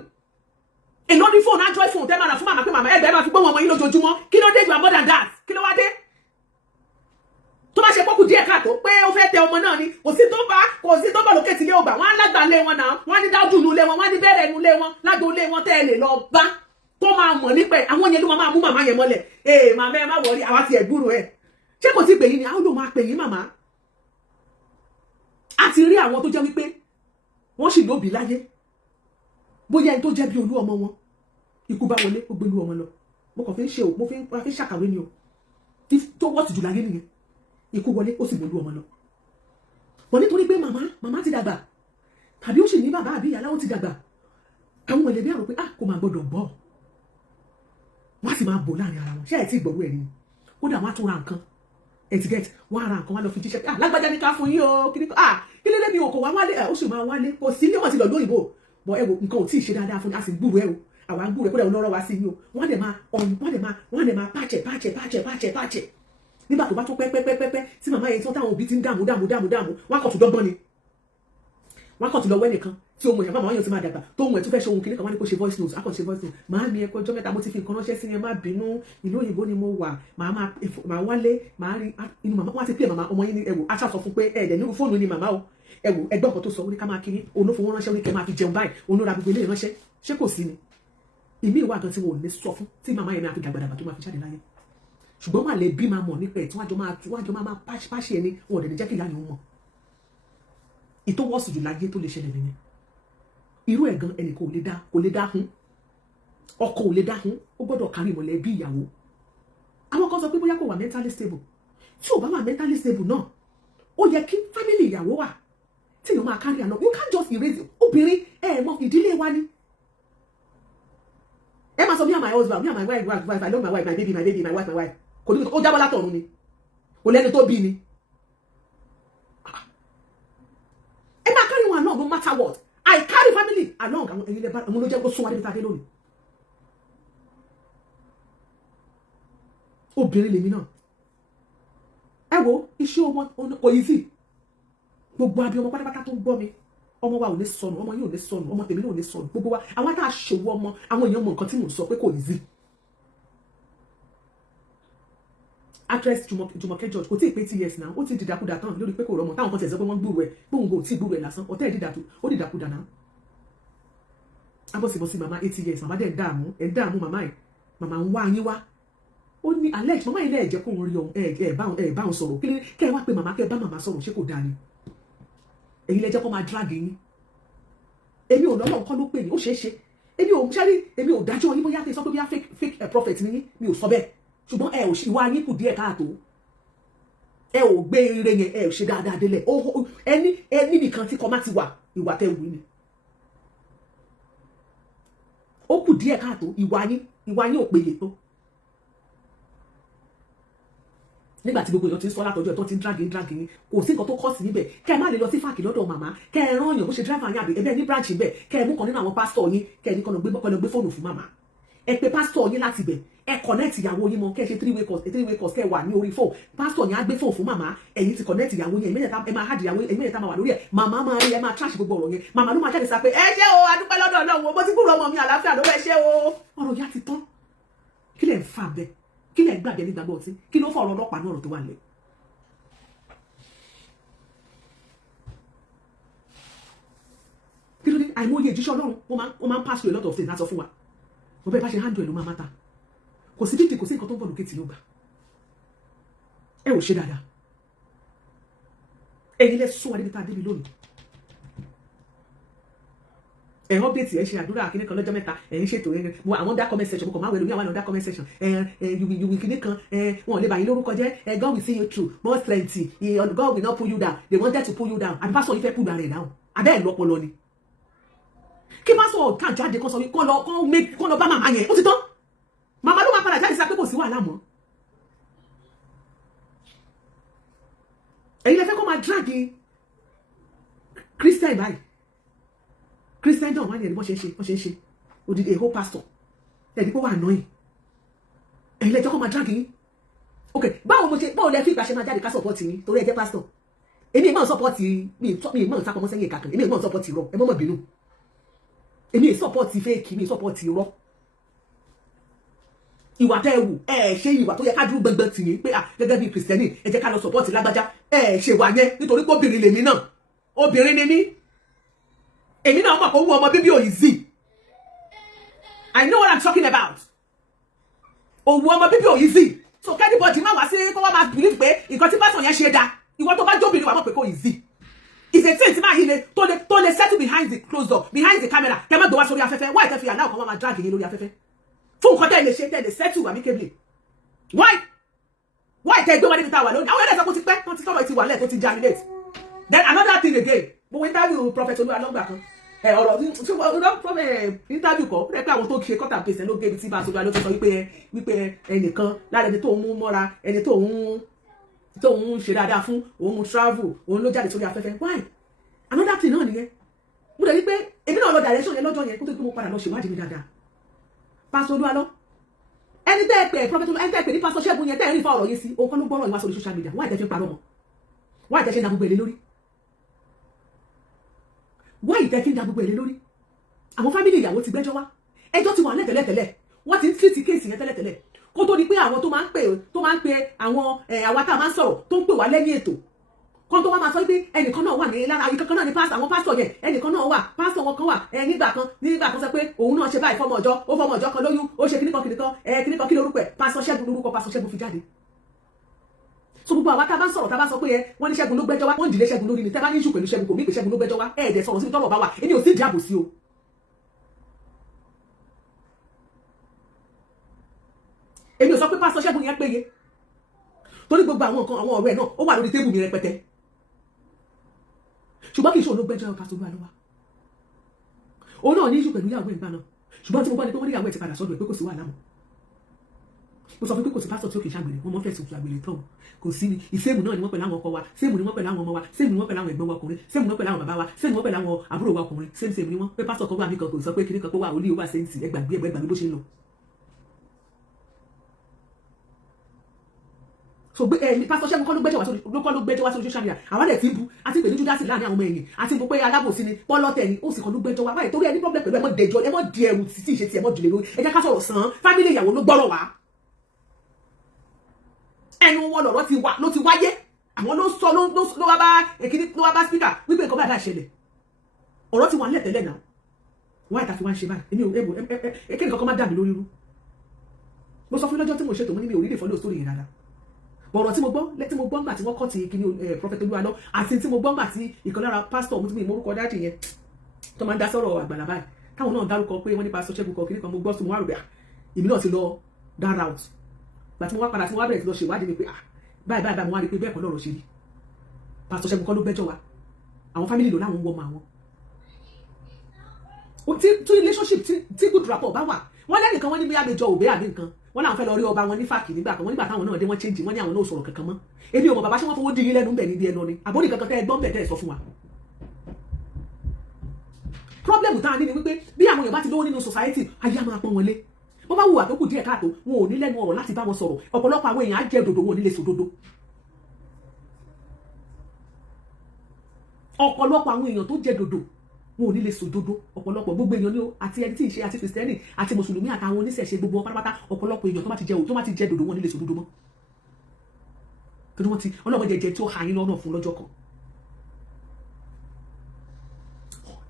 èló ní fóònù android phone tẹ́ máa rà fún màmá pé màmá ẹgbẹ́ máa fi gbóhùn ọmọ yín lójoojúmọ́ kí ló dé you are more than that kí ló wá dé tó bá ṣe pọ́kù díẹ̀ káàtó pé ó fẹ́ tẹ ọmọ náà ni kò sí tó bá lókè tí ilé ọgbà wọn á lágbà lé wọn náà wọn á ní dájú inú ilé wọn wọn á ní bẹ̀rẹ̀ inú ilé wọn lágbo ilé wọn tẹ́ ẹ lè lọ bá tó máa mọ̀ nípa ẹ̀ àwọn yẹn ló máa mú màmá yẹn mọ́lẹ̀ màmá ẹ má wọrí àwa ti ẹ̀gbúrò ẹ̀ ṣé kò sí pè yín ni àwọn ló máa pè yín màmá a ti rí àwọn tó jẹ́ wípé wọ́n sì lóbi láyé bóyá ẹni tó jẹ́ bí olú ọmọ wọn ikú bá wọlé ó gbélú ọmọ lọ mo kàn fi ń ṣe mo fi ń ṣàkàwé ni o tó wọ́ọ̀tì jù láyé nìyẹn ikú wọlé ó sì gbélú ọmọ lọ wọ́n nítorí pé màmá ti dàgbà tàbí ó sì ní bàbá àbí ìyá láwọn ti dàgbà àwọn mọ̀lẹ́bí àrò pé kò máa gbọ́dọ̀ gbọ́ wọ́n sì máa bò láàrin ara wọn ṣé ẹ̀ tí gbọ̀rú ẹ̀ ni ó dà wọ́n á tún ra nǹkan etiquette wọ́n á ra nǹkan wọ́n lọ fi jíṣẹ́ lágbájá ní ká fún yín o kí ló dé mi ò kò wá wálé ó sì máa wálé kò sí ilé wọn ti lọ lóyìnbó bọ ẹ wo nǹkan ò tí ì ṣe dáadáa fún ni a sì gbúrò ẹ o àwa gbúrò ẹ kó dẹ̀ lọ́rọ̀ wá sí yín o wọ́n dẹ̀ máa pàṣẹ nígbà tó bá tó pẹ́pẹ́pẹ́pẹ́ tí màmá yẹn tán táwọn òbí ti ń dààmú wọ́n kàn tún dọ́gbọ́n ni wọ́n kàn tún lọ wẹ́nìkan tí ohun ẹ̀yà màmá yẹn ti máa dàgbà tó ohun ẹ̀ tó fẹ́ ṣe ohun kìnìkan wọ́n ní kó ṣe voice note akọ̀ ṣe voice note màá mi ẹ̀kọ́ ọjọ́ mẹ́ta mo ti fi nǹkan ránṣẹ́ sí yẹn má bínú ìlú òyìnbó ni mo wà màá wálé màá rí inú màmá wá ti pè màmá ọmọ yín ní ẹ̀wò aṣáṣọ fún pé ẹ̀ẹ́dẹ̀ nínú fóònù ni màmá o ẹ̀wò ẹgbẹ́ ọkọ̀ tó sọ orí ká máa kiri òun ló fowó ránṣẹ́ orí kẹ́ máa fi jẹun báyìí òun ló ra gbogbo ilé ìránṣẹ́ ṣé kò sí ni ìmí ìwà gan tí wọn ò ní sọ fún tí màmá yẹn máa fi dàgbàdàgbà tó máa fi jáde láyé ṣùgbọ́n wà lè bí máa mọ̀ nípa ẹ̀ tí wájọ máa pàṣẹ ẹni wọn ò dẹ̀ ní jẹ́ kí ìyá yẹn mọ̀ ìtòwọ́sì jù láyé tó lè ṣẹlẹ̀ nìyẹn irú ẹ̀ gan ẹnì kò lè dá hún ọkọ ò lè dá hún ó gbọ́dọ̀ kárí ìmọ̀lẹ́bí ìyàwó àwọn kan sọ pé bóyá kò wà mentally stable tí ò bá wà mentally stable náà ó yẹ kí family ìyàwó wà tí èèyàn máa kárí àná you can't just erase obìnrin mọ ìdílé wa ni ẹ máa sọ me and my husband me and my wife I love my wife my baby my wife kò ní ó jábọ́ látọ̀run ni kò lẹ́ni tó bí ni ẹ máa kárí wọn náà no matter what I carry family along àwọn ẹ̀yin lẹ́bàá àwọn ló jẹ́ kó sún wa níbi tá a dé lónìí obìnrin lèmi náà ẹ wo iṣẹ́ ọmọ kò yí sí gbogbo abiyamọ pátápátá tó ń gbọ́ mi ọmọ wa ò ní sọnù ọmọ yìí ò ní sọnù ọmọ tèmi náà ò ní sọnù gbogbo wa àwọn tá a ṣòwò ọmọ àwọn èèyàn mọ nǹkan tí mò ń sọ pé kò yí sí. actress Jùmọ̀kẹ́ George kò tí ì pé 2 years náà ó ti dìdàkudà tán lórí pé kò rọmọ táwọn kan ti ẹ̀ sọ pé wọ́n gbúrò ẹ̀ bóun kò tí ì gbúrò ẹ̀ lásán ọ̀tẹ́ ẹ̀ ó dìdàkudà náà. abọ́sibọ́sí màmá 80 years màmá dẹ̀ ń dààmú màmá ẹ̀ màmá ń wá yín wá ó ní alẹ́ màmá yìí náà ẹ̀ jẹ́ kó wọn rí ẹ̀ bá wọn sọ̀rọ̀ kẹ́ ẹ wá pé màmá kẹ́ ẹ bá màmá sọ̀rọ̀ ṣé kò dáa ni èyí lẹ jẹ́ kó máa drag yín èmi ò lọ́wọ́ nǹkan ló pè ní ó ṣeé ṣe èmi ò dájọ́ yín bóyá tẹ́ sọ pé bóyá fake prophet ni yín mi ò sọ bẹ́ẹ̀ ṣùgbọ́n ẹ ò ìwà yín kù díẹ̀ káàtó ẹ ò gbé ire yẹn ẹ ò ṣe dáadáa délẹ̀ ẹni nìkan tí kò má ti wà ìwà tẹ́ wù ni ó kù díẹ̀ káàtó ìwà yín ò péye tó nígbà tí gbogbo èèyàn ti ń sọ látọjọ́ ẹ̀ tó ti ń drag yín kò sí nǹkan tó kọ́ sí níbẹ̀ kẹ́ ẹ má lè lọ sí fáàkì lọ́dọ̀ màmá kẹ́ ẹ rán èèyàn bó ṣe driver yín àbí ẹbẹ́ ní branch bẹ̀ kẹ́ ẹ mú kan nínú àwọn pásítọ̀ yín kẹ́ ẹ ní kọ́nà gbé fóònù fún màmá ẹ pè pásítọ̀ yín láti bẹ̀ ẹ connect ìyàwó yín mọ́ kẹ́ ṣe three way calls kẹ́ wà ní orí phone pásítọ̀ yín á gbé phone fún màmá ẹ̀yin ti connect ìyàwó yín ẹ máa hard ìyàwó ẹ̀yin mẹ́ta máa wà lórí ẹ̀ màmá máa rí ẹ máa trash gbogbo ọ̀rọ̀ yẹn màmá ló máa jáde sá pé ẹ ṣé o adúpẹ́ lọ́dọ̀ Ọlọ́run mo ti kúrò ọmọ mi àlàáfíà ló fẹ́ ṣe o ọ̀rọ̀ yá ti tán kí lẹ̀ ń fà bẹ́ẹ̀ kí lẹ̀ ń gbàgbé ní gbàgbọ́ ọtí kí ló fọ ọ̀rọ̀ ọlọ́pàá náà ọ̀rọ̀ tó wà lẹ̀. kí ló dé àìmọye ìjíṣẹ́ Ọlọ́run wọ́n máa ń pass through a lot of things láti sọ fún wa mo bẹ́ẹ̀ bá ṣe handle ẹ̀ ló máa máta kò sí dídì kò sí nǹkan tó ń bọ̀ lókè tí ló gbà ẹ ò ṣe dáadáa ẹ̀yin lẹ sún wa níbi tá a débi lónìí ẹ̀hán bẹ́ẹ̀tì ẹ̀ ṣe àdúrà kíní kan lọ́jọ́ mẹ́ta ẹ̀yin ṣètò ẹ̀ mo àwọn dá comment section mo kàn máa wẹ̀lú ní àwọn dá comment section yùwì kíní kan wọn ò lè bàyín lórúkọ jẹ́ God will see you through more strength God will not pull you down they wanted to pull you down àbí pásọ̀ yìí fẹ́ pull down rẹ̀ down abẹ́ ẹ̀ lọ́pọlọ ni kí pásọ̀ kàn jáde kó sọ wí kó lọ bá màmá yẹn ó ti tán màmá ló máa padà jáde sí pé kò sí wàhálà mọ́ ẹ̀yin lẹ fẹ́ kó máa dragi Christian báyìí Christian náà wà ní ẹni bọ́n ṣe ń ṣe odidi èho pastor ẹni pé wà annoying ẹ̀yin lẹ́jọ́ kó máa dragi yín ok báwo lẹ fi ìgbà ṣe máa jáde ká support yín torí ẹ jẹ́ pastor èmi ìmọ̀ support mi ìmọ̀ ìsapamọ́ sẹ́yìn ìkàkàn èmi ìmọ̀ support irọ́ ẹ mọ́ bínú èmi ì support fake mi support irọ́ ìwà tẹ́ ẹ wù ẹ ṣe ìwà tó yẹ ká dúró gbẹngbẹn tì yín pé gẹ́gẹ́ bí kìrìsìtẹ́nì ẹ jẹ́ ká lọ support lágbájá ẹ ṣe wà yẹn nítorí pé obìnrin lèmi náà obìnrin ni mí èmi náà mọ̀ pé ó wú ọmọ bíbí easy I know what I'm talking about òwú ọmọ bíbí easy so kẹ́nìbọ̀dì má wá sí kó wá máa believe pé nǹkan tí pásọ̀ yẹn ṣe dáa ìwọ tó bá jóbìnrin wà mọ̀ pé kò easy it's a thing tí máa yí le tó lè settle behind the closed door behind the camera kẹ́ má gbé wá sórí afẹ́fẹ́ why tẹ́ fi àná ọkàn máa drag yín lórí afẹ́fẹ́ fún nǹkan tẹ́ lè ṣe tẹ́ lè settle amicably why tẹ́ gbé wọn níbi tá a wà lónìí àwọn ẹlẹ́sẹ̀ kó ti pẹ́ tó ti tọ́rọ̀ ti wà lẹ́ẹ̀ tó ti germinate then another thing again mo wo interview prophet olúwalọ́gbà kan ọ̀rọ̀ interview kọ́ rẹ́ pé àwọn tó ṣe cut and paste ló gé ibi tí bá a sọ ló ti sọ wípé ẹnìkan lára ẹni tó ń mú mọ́ra ẹni tó ń ṣe dáadáa fún òun travel òun ló jáde sórí afẹ́fẹ́ why another thing náà nìyẹn mo dẹ̀ rí pé èmi náà lọ direction yẹn lọ́jọ́ yẹn kó tó gbé mo padà lọ ṣèwádìí mi dáadáa pásítọ̀ olúwalọ́ ẹni tẹ́ ẹ pè prophet olúwa ẹni tẹ́ ẹ pè ní pásítọ̀ ṣẹ́gun yẹn tẹ́ ẹ rí fa ọ̀rọ̀ yìí sí òun kọ́ ló gbọ́rọ̀ ìwá sórí social media why tẹ́ fi ń parọ́ mọ́ why tẹ́ fi ń da gbogbo èlé lórí why tẹ́ fi ń da gbogbo èlé lórí àwọn fámìlì ìyàwó ti gbẹ́jọ́ wá ẹjọ́ ti wà lẹ́tẹ̀lẹ́tẹ̀lẹ̀ wọ́n ti ń tìtì kéèsì yẹn tẹ́lẹ̀tẹ́lẹ̀ kó tó di pé àwọn tó máa ń pe àwọn àwa tá a máa ń sọ̀rọ̀ tó ń pè wá lẹ́yìn ètò kan tó wá máa sọ pé ẹnìkan náà wà ní lára ìkankan náà ní pásítọ̀ àwọn pásítọ̀ yẹn ẹnìkan náà wà pásítọ̀ wọn kan wà nígbà kan sọ pé òun náà ṣe báyìí fọmọ ọjọ́ kan lóyún ó ṣe kíníkan kí lórúkọ ẹ̀ pásítọ̀ Ṣẹ́gun lórúkọ pásítọ̀ Ṣẹ́gun fi jáde so gbogbo àwa tá a bá ń sọ̀rọ̀ tá a bá sọ pé wọ́n ní Ṣẹ́gun ló gbẹ́jọ́ wá wọ́n ń dìlé Ṣẹ́gun lórí ni tẹ́ bá ní ìṣù pẹ̀lú Ṣẹ́gun kò mí pé Ṣẹ́gun ló gbẹ́jọ́ wá ẹ̀ẹ́dẹ̀ sọ̀rọ̀ síbi tọ́rọ̀ bá wà èmi ò sí ìdí àbòsí o èmi ò sọ pé pásítọ̀ Ṣẹ́gun yẹn péye torí gbogbo àwọn nǹkan àwọn ọ̀rọ̀ ẹ̀ náà ó wà lórí tébù mi rẹpẹtẹ ṣùgbọ́n kì í ṣe òun ló gbẹ́jọ́ pásítọ̀ Olúwa òun náà ní ìṣù pẹ̀lú ìyàwó ìgbà náà ṣùgbọ́n tí mo gbọ́ ni pé wọ́n ní ìyàwó ẹ̀ ti padà sọ́dọ̀ ẹ̀ pé kò sí wàhálà mọ́ mo sọ fún pé kò sí pásítọ̀ tí ó kì í ṣàgbèrè wọ́n mọ́ fẹ̀sùn àgbèrè tán kò sí ni ìséèmù náà ni wọ́n pẹ̀lú àwọn ọkọ wa séèmù ni wọ́n pẹ̀lú àwọn ọmọ wa séèmù ni wọ́n pẹ̀lú àwọn ẹ̀gbọ́n wa ọkùnrin séèmù ni wọ́n pẹ̀lú àwọn bàbá wa séèmù ni wọ́n pẹ̀lú àwọn àbúrò wa ọkùnrin séèmù ni wọ́n pé pásítọ̀ kan wà mí kan kò sọ pé kíní kan pé wà ó lé owó àṣẹ́ǹtì ẹgbàgbé bó ṣe ń lọ. so pásítọ̀ Ṣẹ́gun kọ́ ló gbẹ́jọ́ wá sórí social media àwọn ẹ̀ ti bu àti pẹ̀lú júdásì láàrin àwọn ọmọ ẹ̀yìn àti gbogbo pé alábòsí ni pọ́lọ́tẹ̀ ni ó sì kọ́ ló gbẹ́jọ́ wá báyìí torí ẹni problem pẹ̀lú ẹmọ́ dẹjọ́ ẹmọ́ di ẹrù tí ìṣe ti ẹmọ́ dìlé lórí ẹ jẹ́ ká sọ̀rọ̀ sàn fámílì ìyàwó ló gbọ́rọ̀ wá ẹnu wọn lọ̀rọ̀ ló ti wáyé àwọn ló sọ ló wá bá speaker wípé nǹkan bá ṣẹlẹ̀ ọ̀rọ̀ ti wà lẹ́tẹ̀lẹ̀ náà wáyé tàfi wá ń ṣe báyìí èmi ò èké nǹkan kan má dà mí lórí rú mo sọ fún lọ́jọ́ tí mo ṣètò mo ní mi ò rí lè follow story yẹn dáadáa ọ̀rọ̀ tí mo gbọ́ ńgbà tí wọ́n kọ́ ti kíní prophet Olúwalọ́ àti tí mo gbọ́ ńgbà tí ìkan lára pastor mo ti mi ìmọ̀rúkọ dáàdì yẹn tó máa ń dá sọ̀rọ̀ Àgbàlá báyìí táwọn náà dárúkọ pé wọ́n ní pastor Ṣẹ́gun kan kíní kan mo gbọ́ sí mo wá rò pé èmi náà ti lọ that route gbà tí mo wá padà tí mo wá bẹ̀rẹ̀ ti lọ ṣèwádìí ni pé báyìí mo wá rí pé bẹ́ẹ̀ kan lọ́rọ̀ ṣe rí pastor Ṣẹ́gun kan ló gbẹ́jọ́ wa àwọn family lò láwọn ń wọ́ ọmọ àwọn tí relationship tí good rapport bá wà wọ́n lẹ́nìkan wọ́n ní bí àbẹjọ òbẹ́ àbí nǹkan wọ́n láwọn fẹ́ lọ rí ọba wọn ní fàkì nígbà kan wọ́n nígbà táwọn náà dé wọ́n change wọ́n ní àwọn náà sọ̀rọ̀ kankan mọ́ èmi ò mọ̀ bàbá ṣé wọ́n fowó dín yín lẹ́nu bẹ̀ níbi ẹ lọ ni àbórí kankan tẹ́ ẹ gbọ́n bẹ̀ tẹ́ ẹ sọ fún wa. problem tá a ní ni wípé bí àwọn èèyàn bá ti lówó nínú society ayé á máa pọ́n wọn lé bó bá wùwà tó kù díẹ̀ káàtó wọn ò ní lẹ́nu ọ̀rọ̀ láti bá wọn sọ̀rọ̀ ọ̀pọ̀lọpọ̀ àwọn èèyàn á jẹ́ òdodo wọn ò ní lè sòdodo ọ̀pọ̀lọpọ̀ àwọn èèyàn tó jẹ́ dodo wọn ò ní lè sòdodo ọ̀pọ̀lọpọ̀ gbogbo èèyàn ni ó àti ẹni tí ì ṣe àti kìrìsìtẹ́nì àti mùsùlùmí àtàwọn oníṣẹ̀ṣe gbogbo wọn pátápátá ọ̀pọ̀lọpọ̀ èèyàn tó bá ti jẹ́ dodo wọn ò ní lè sòdodo mọ́ torí wọ́n ti ọlọ́mọ jẹjẹ tí ó ha yín lọ́nà fún lọ́jọ́ kan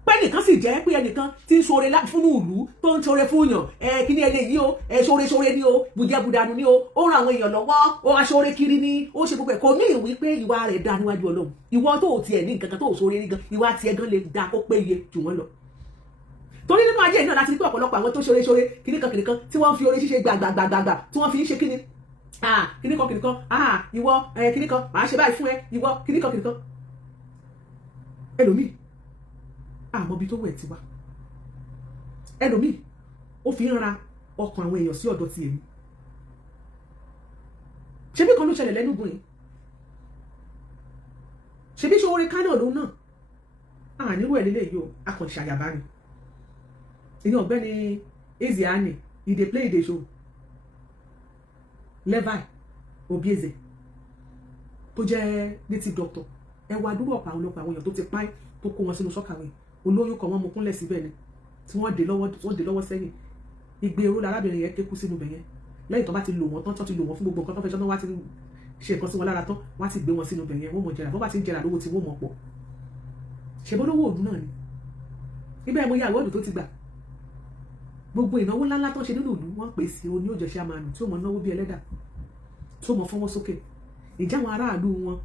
pé nìkan sì jẹ́ pé ẹnìkan tí ń ṣoore fún ìlú tó ń ṣoore fún yàn kíní ẹni yìí o ṣoore ni o bùjẹ́bùdànù ni o ó ran àwọn èèyàn lọ́wọ́ ó aṣoore kiri ni ó ṣe gbogbo ẹ̀ kò ní ìwé pé ìwà rẹ̀ dá níwájú Ọlọ́run ìwọ tó tiẹ̀ ní nǹkan kan tó ṣoore ní gan ìwà tiẹ̀ gan lè dá kó péye jù wọ́n lọ torí nínú ayé náà láti rí pé ọ̀pọ̀lọpọ̀ àwọn tó ṣoore kíníkan tí wọ́n fi oore ṣíṣe gbàgbàgbàgbà tí wọ́n fi ń ṣe kíni kíníkan ìwọ kíníkan màá ṣe báyìí fún ẹ ìwọ kíníkan ẹlòmíì àmọ́ bí tó wẹ̀ ti wá ẹlòmíì ó fi ń ra ọkàn àwọn èèyàn sí ọ̀dọ̀ ti èmi ṣebí kan ló ṣẹlẹ̀ lẹ́nugun yìí ṣebí ṣe orin kánà lòun náà nírú ẹ̀ lélẹ̀ yìí o akànṣe àyàbá ni ìyẹn ọ̀gbẹ́ni Ezeani he dey play the show Levi Obieze tó jẹ́ native doctor ẹ wá dúró ọ̀pọ̀ àwọn èèyàn tó ti pa tó kó wọn sínú sọ́kàwé olóyún kan wọn mú kúnlẹ̀ síbẹ̀ ni tí wọ́n dé lọ́wọ́ sẹ́yìn igbe oró lárábìnrin yẹn ké kú sínú bẹ̀yẹn lẹ́yìn tó bá ti lò wọ́n tán tó ti lò wọ́n fún gbogbo nǹkan tó fẹ́ ṣọ́nà wá ti ṣe nǹkan sí wọn lára tán wá ti gbé wọn sínú bẹ̀yẹn wọ́n mọ̀ jẹrà bó bá ti ń jẹrà lówó tí wọ́n mọ̀ pọ̀ ṣèbó lówó òdù náà ni ibẹ̀ mo yà ìwọ́dù tó ti gbà gbogbo ìnáwó ńláńlá tó ń ṣe nínú ìlú wọ́n pè sí oní òjòṣe àmàlù tí ó mọ̀ náwó bí ẹlẹ́dà tí ó mọ̀ fọwọ́ sókè ìjà àwọn aráàlú wọn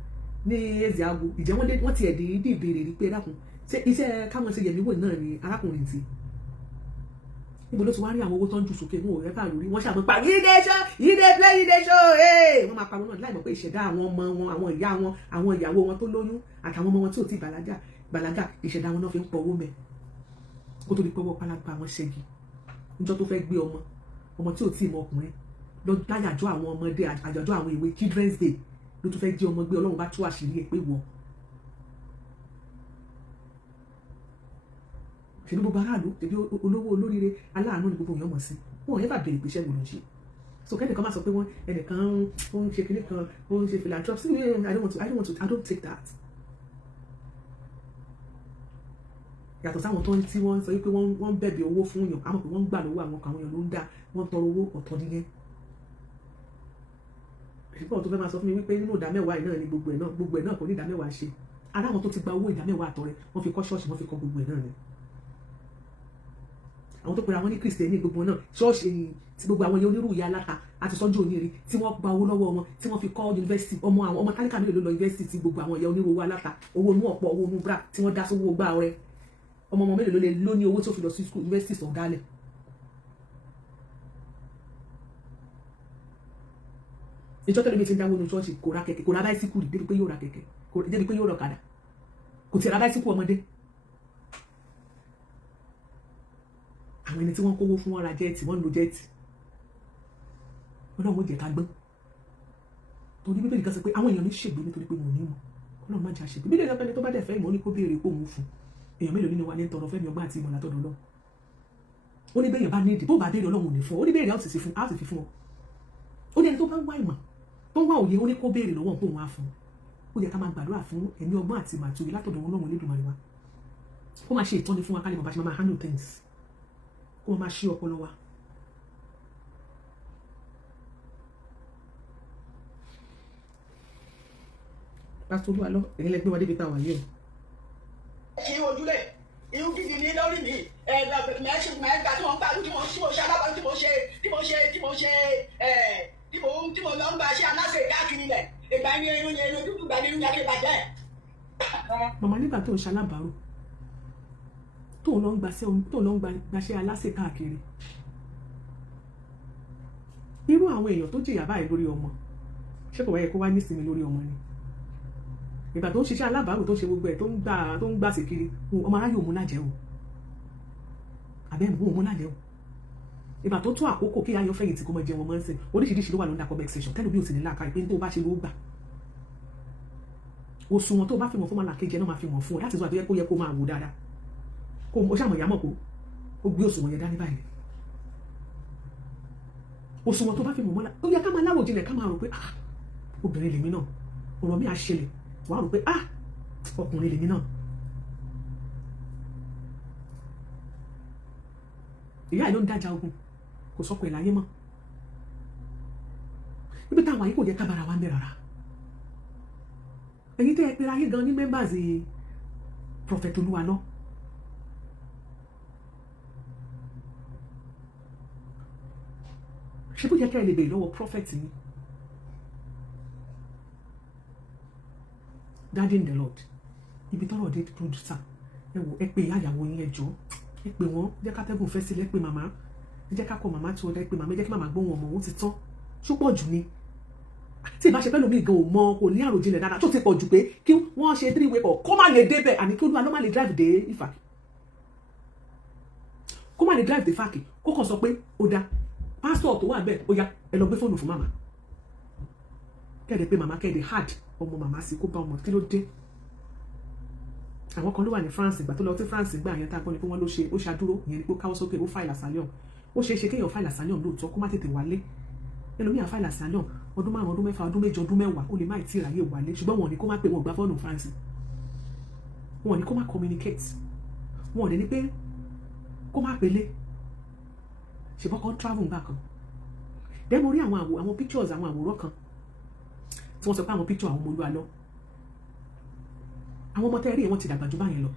ní Ezeago ìjẹ́ wọ́n ti ẹ̀dì ìbéèrè rí pé dákun ṣe iṣẹ́ káwọn ṣe yẹ̀mí wò náà ni arákùnrin ti níbo ló ti wá rí àwọn owó tó ń jù sókè wọn ò rẹ́ bá lórí wọ́n ṣàmọ́ pa yíde play show wọ́n máa pariwo náà láì mọ̀ pé ìṣẹ̀dá àwọn ọmọ wọn àwọn ìyá wọn àwọn ìyàwó wọn tó lóyún àtàwọn ọmọ wọn tí ò tí bàlágà ìṣẹ̀dá wọn náà fi ń pọ̀ owó mẹ́ kó tó di pé wọ́n pálágbá wọn ṣẹ́gi níjọ́ tó fẹ́ gbé ọmọ tí ò tí ì mọ ọkùnrin láyàjọ́ àwọn ọmọdé àjọ̀dún àwọn ìwé Children's Day ló tún fẹ́ jí ọmọ gbé Ọlọ́run bá tú àṣírí ẹ̀ pé wọ́n ṣèlú gbogbo aráàlú tẹ̀bí olówó olóríire aláàánú ni gbogbo èèyàn mọ̀ sí wọn yẹn bá bèrè pé iṣẹ́ wo ló ń ṣe so kẹ́nìkan máa sọ pé wọ́n ẹnìkan ó ń ṣe kinní kan ó ń ṣe philanthropy I don't take that. yàtọ̀ sáwọn tó ń tí wọ́n sọ pé wọ́n ń bẹ̀bẹ̀ owó fún yàn àmọ́ pé wọ́n ń gbà lọ́wọ́ àwọn èèyàn ló ń dá wọ́n ń tọrọ owó ọ̀tọ̀ nìyẹn. ṣùgbọ́n tó fẹ́ máa sọ fún mi wípé nínú ìdámẹ́wàá náà ni gbogbo ẹ̀ náà kò ní ìdámẹ́wàá ṣe ara wọn tó ti gba owó ìdámẹ́wàá àtọrẹ wọ́n fi kọ́ ṣọ́ọ̀ṣì wọ́n fi kọ́ gbogbo ẹ̀ náà ni àwọn tó pera wọn ní Kristẹni gbogbo náà ṣọ́ọ̀ṣì tí gbogbo àwọn yẹn onírú ìyá aláta àti sọ́jú onírin tí wọ́n gba owó lọ́wọ́ wọn tí wọ́n fi kọ́ yunifásitì ọmọ tálíkà mélòó ló lọ yunifásitì tí gbogbo àwọn ìyá onírú owó aláta owó inú ọ̀pọ̀ owó inú bra tí wọ́n dá sówó gbá ọrẹ ọmọ mélòó ló ní owó tí ó fi lọ sí school yunifásitì sọ̀ dálẹ̀. ìjọ tẹ́lẹ̀ mi ti ń dáwọ́ ní ṣọ́ọ̀ṣì kò ra kẹ̀kẹ́ kò ra báísíkù débi pé yóò ra kẹ̀kẹ́ débi pé yóò ra ọ̀kadà kò tiẹ̀ ra báísíkù ọmọdé. àwọn ẹni tí wọ́n kówó fún wọn ra jẹ́ẹ̀tì wọ́n ń lo jẹ́ẹ̀tì Ọlọ́run ó jẹ́ ká gbọ́n torí Bíbélì kan sọ pé àwọn èèyàn ní ṣègbè nítorí pé wọn ò ní mọ̀ Ọlọ́run má jà ṣègbè Bíbélì kan pẹ́ni tó bá dẹ̀ fẹ́ ìmọ̀ ní kó béèrè kó òun fún èèyàn mélòó nínú wa ní tọrọ fẹ́mi ọgbọ́n àti ìmọ̀ látọ̀dọ̀ Ọlọ́run ó ní bẹ́yàn bá ní ìdí tó bá béèrè Ọlọ́run ò ní fún ọ ó ní béèrè á sì fi fún ọ ó ní ẹni tó bá ń wá ìmọ̀ tó ń wá òye ó ní kó béèrè lọ́wọ́ òun á fún ó yẹ ká máa gbàdúrà fún ẹ̀mí ọgbọ́n àti ìmọ̀ àti òye látọ̀dọ̀ Ọlọ́run Olódùmarè wa kó máa ṣe ìtọ́ni fún wa ká lè mọ̀ bá ṣe máa handle things kó máa ṣí ọpọlọ wa. Pastoral alọ́ èyí lẹ gbé wa débi tá a wà yìí o. kí ojúlẹ̀ irú gidi ní lórí mi mẹ́gbà tí wọ́n ń gbàdúrà tí mo ṣe alábàá tí mo lọ ń gba ṣe aláṣẹ káàkiri lẹ̀ ìgbà ní irun dúdú gbà ní irun jáde bàjẹ́. màmá nígbà tó ń ṣalábàárò tó lọ ń gbaṣẹ́ aláṣẹ káàkiri irú àwọn èèyàn tó jìyà báyìí lórí ọmọ ṣé kò wáyé kó wá nísìnyí lórí ọmọ ni ìgbà tó ń ṣiṣẹ́ alábàárò tó ń ṣe gbogbo ẹ̀ tó ń gbà sí kiri ọmọ aráyé òun lájẹ́ o àbẹ́ mú òun lájẹ́ o ìgbà tó tó àkókò kí ayọ̀ fẹ̀yìntì kó mọ jẹun ọmọ ń sìn oríṣiríṣi ló wà lóńdà comment section tẹ́lẹ̀ bí ò sì ní láàká ìpín tó bá ṣe ló gbà òṣùwọ̀n tó bá fi wọ̀n fún màlàkejì náà máa fi wọ̀n fún ọ láti sọ àtúnyẹ kó yẹ kó máa wò dáadáa kó o ṣàmọ̀ ìyàmọ̀ kó o gbé òṣùwọ̀n yẹn dání báyìí òṣùwọ̀n tó bá fi mọ̀ mọ́lá ó yẹ ká máa láwò jinlẹ̀ ká máa rò pé obìnrin lèmi náà ọ̀rọ̀ mi á ṣẹlẹ̀ wàá rò pé ọkùnrin lèmi náà. ìyá ẹ̀ ló ń dájà ogun kò sọ́kọ ẹ̀ láyé mọ́ níbi táwọn ayé kò jẹ́ ká bára wa ń bẹ̀ rárá. ẹ̀yin tẹ́ ẹ pera ayé gan ní members Prophet Olúwalọ ṣé bó jẹ́ kẹ́ ẹ lè bèèrè lọ́wọ́ prophet ni Daddy in the Lord ibi tọ́rọ̀ dé producer ẹ wò ẹ pé ìyàwó yín ẹ jọ̀ọ́ ẹ pé wọ́n jẹ́ ká tẹ́gùn fẹ́ sílẹ̀ pé màmá ẹ jẹ́ ká kọ màmá tó ọ̀dà ẹ pé màmá ẹ jẹ́ kí màmá gbóhùn ọmọ òun ti tán ṣùpọ̀ jù ni tí ìbá ṣe pẹ́ lómi gan ò mọ kò ní àròjinlẹ̀ dáadáa tó ti pọ̀ jù pé kí wọ́n ṣe 3 way kó má lè débẹ̀ àní kí Olúwa má lè drive dé Ifá kó má lè drive dé Ifá kó kàn sọ pé ó dá pásítọ̀ tó wà bẹ́ẹ̀ ó yá ẹ lọ gbé fóònù fún màmá kẹ́ẹ̀dẹ̀ pé màmá kẹ́ẹ̀dẹ̀ hard ọmọ màmá sí kó bá ọmọ kí ló dé. àwọn kan ló wà ní France ìgbà tó lọ sí France gbà yẹn tá a gbọ́ ni pé wọ́n ló ṣe ó ṣàdúró ìyẹn ni pé ó káwọ́ sókè ó file asylum ó ṣeé ṣe kéèyàn file asylum lóòótọ́ kó má tètè wálé ẹlòmíà file asylum ọdún 5 ọdún 6 ọdún 7 ọdún 10 ó lè má ì tí ì ráyè wálé ṣùgbọ́n wọn ò ní kó má pè wọ́n gbá fọ́ọ̀nù France wọn ò ní kó má communicate wọn ò ní pé kó má pélé ṣùgbọ́n kan travel gbà kan then mo rí àwọn pictures àwọn àwòrán kan tí wọ́n sọ pé àwọn picture àwọn ọmọ Olúwalọ àwọn ọmọ tẹ́rí wọ́n ti dàgbà jù báyẹn lọ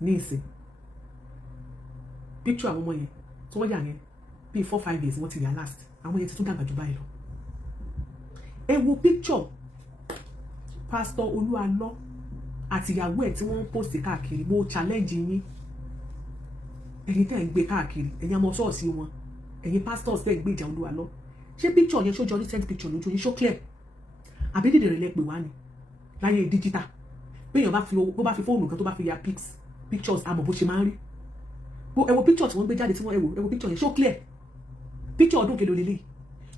ní ìsìn picture àwọn ọmọ yẹn tí wọ́n yà yẹn bíi 4-5 years wọ́n ti yà last àwọn yẹn ti tún dàgbà jù báyìí lọ. ẹ wo picture Pastor Olúwalọ àti ìyàwó ẹ̀ tí wọ́n ń post káàkiri mo challenge yín ẹ̀yin tẹ́ ń gbé káàkiri ẹ̀yin ọmọ ṣọ́ọ̀ṣì wọn ẹ̀yin pastors tẹ́ ń gbé ìjà Olúwalọ ṣé picture yẹn ṣójọ recent picture lójú yín ṣó clear àbí dìde rẹ̀ lẹ́ pè wá ni láyé digital béèyàn bá fi fóònù kan tó bá fi ya pictures àmọ́ bó ṣe máa ń rí ẹ wo picture tí wọ́n gbé jáde tí wọ́n ẹ wo picture yẹn ṣó clear picture ọdún kelo lélẹ̀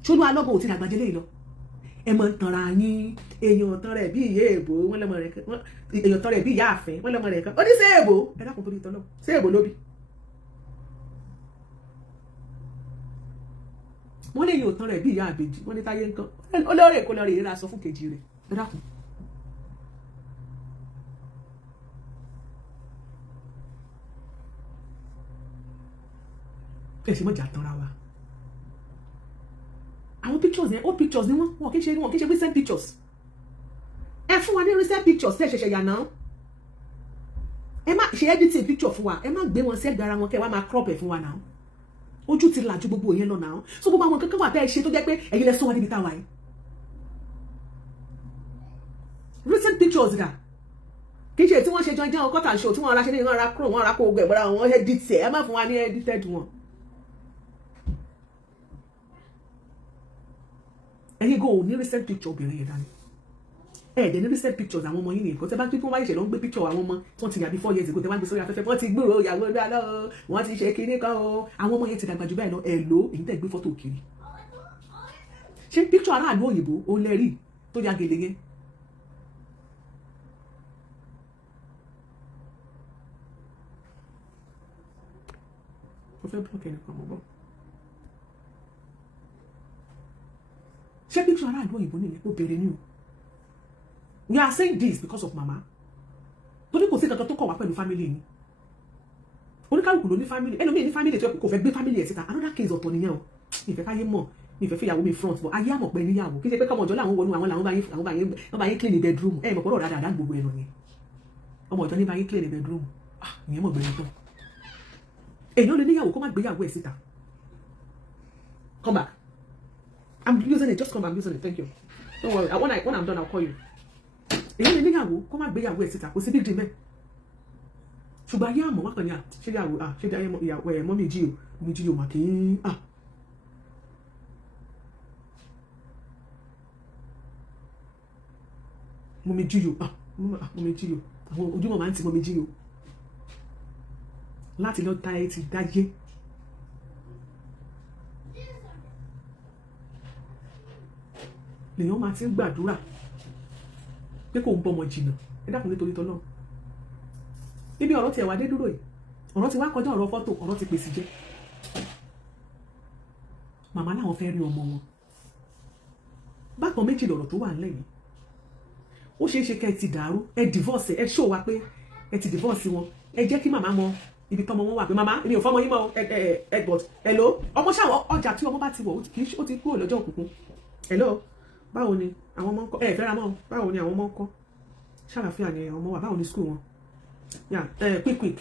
ṣolú alọ́gbọ̀n ò ti dàgbà jẹ́lẹ̀ lọ ẹ mọ̀ ń tanra yín èèyàn tan rẹ̀ bí ìyá èbó wọ́n lọ́mọ rẹ̀ kan èèyàn tan rẹ̀ bí ìyá àfẹ́ wọ́n lọ́mọ rẹ̀ kan ó ní ṣé èbó ẹ dákun torí ìtọ́lọ́ ṣé èbó ló bí wọ́n lè yóò tan rẹ̀ bí ìyá àbèjì wọ́n ní táyé nǹkan olórí èkó lọ rè é ra sọ fún kejì rẹ̀ ẹ dákun. ẹ ṣe mọ̀jà tanra wa àwọn pictures yẹn old pictures ni wọ́n kì í ṣe recent pictures ẹ fún wa ní recent pictures tẹ́ ẹ ṣẹ̀ṣẹ̀ yà náà ẹ má ṣe editing picture fún wa ẹ má gbé wọn sí ẹgbẹ́ ara wọn kẹ́ ẹ wá máa crop ẹ̀ fún wa náà ojú ti là ju gbogbo yẹn lọ náà so gbogbo àwọn kankan wà tẹ́ ẹ ṣe tó jẹ́ pé ẹ̀yin lẹ sọ wá níbi táwa yìí recent pictures dà kì í ṣe tí wọ́n ṣe jọjọ́ cut and show tí wọ́n ra ṣe ní ìran ara kúrò wọ́n ra kó gbẹ̀ bọ́ra wọn edit ẹ̀ ẹ má fún wa ní edited wọn. ẹ̀yin go ní recent picture obìnrin yẹn dání ẹ̀ẹ́dẹ̀ ní recent pictures àwọn ọmọ yìí nìkan tẹ́ bá tí wọ́n bá ṣe lọ ń gbé picture àwọn ọmọ tí wọ́n ti yà bí 4 years ago tẹ́ wá gbé sórí afẹ́fẹ́ wọ́n ti gbúròó ìyàwó ẹgbẹ́ alọ́ wọ́n ti ṣe kinní kan o àwọn ọmọ yẹn ti dàgbà jù báyìí lọ ẹ̀ ló èyí tẹ́ gbé fọ́tò kiri ṣé picture aráàlú òyìnbó ó lẹ́rìí tó ya gèlè yẹn mo fẹ́ block ẹnìkan mọ́ bọ́ ṣé picture aráàlú òyìnbó nìyẹn kó bẹ̀rẹ̀ ní o we are saying this because of mama torí kò sí kankan tó kọ̀ wá pẹ̀lú family ni oníkálùkù ló ní family ẹlòmíì ní family tó kò fẹ́ gbé family ẹ̀ síta another case ọ̀tọ̀ nìyẹn o ìfẹ́ káyé mọ̀ ìfẹ́ fìyàwó mi front but ayé àmọ̀ pẹ́ níyàwó kí ṣe pé kọ́mọ ọjọ́ làwọn wọnú àwọn làwọn bá yín clean bedroom ẹ̀ mọ̀ pọ̀rọ̀ dáadáa gbogbo ẹ̀nà ni ọmọ ọjọ́ ní bá yín clean bedroom ìyẹn mọ̀ gbẹ̀rẹ̀ tán èèyàn lè níyàwó kó má gbéyàwó ẹ̀ síta come back I'm using it just come I'm using it thank you don't worry when I'm done I'll call you èyí lè níyàwó kó má gbéyàwó ẹ̀ síta kò sí big deal mẹ́ ṣùgbọ́n ayé àmọ́ wákan ní ṣé ìyàwó ẹ̀ mọ́ mi jí o mà kì í mọ́ mi jí o àwọn ojúmọ̀ máa ń ti mọ́ mi jí o láti lọ ta ẹ ti dáyé lèèyàn máa ti ń gbàdúrà pé kò ń bọ́mọ jìnnà ẹ dákun nítorí tọ́lọ́ ibi ọ̀rọ̀ tí ẹ̀ wá dé dúró yìí ọ̀rọ̀ ti wá kọjá ọ̀rọ̀ fọ́tò ọ̀rọ̀ ti pèsè jẹ́ màmá làwọn fẹ́ rí ọmọ wọn bákan méjì lọ̀rọ̀ tó wà nílẹ̀ yìí ó ṣeé ṣe kẹ́ ẹ ti dàrú ẹ divorce ẹ show wa pé ẹ ti divorce wọn ẹ jẹ́ kí màmá mọ ibi tọ́mọ wọn wà pé màmá èmi ò fọmọ yín mọ́ ẹ gbọ́ hello ọmọ ṣàwọn ọjà tí ọmọ bá ti wọ̀ ó ti kúrò lọ́jọ́ òkùnkùn hello báwo ni àwọn ọmọ ń kọ́ ẹ fẹ́ra mọ́ báwo ni àwọn ọmọ ń kọ́ ṣàlàfíà ni àwọn ọmọ wà báwo ni school wọn quick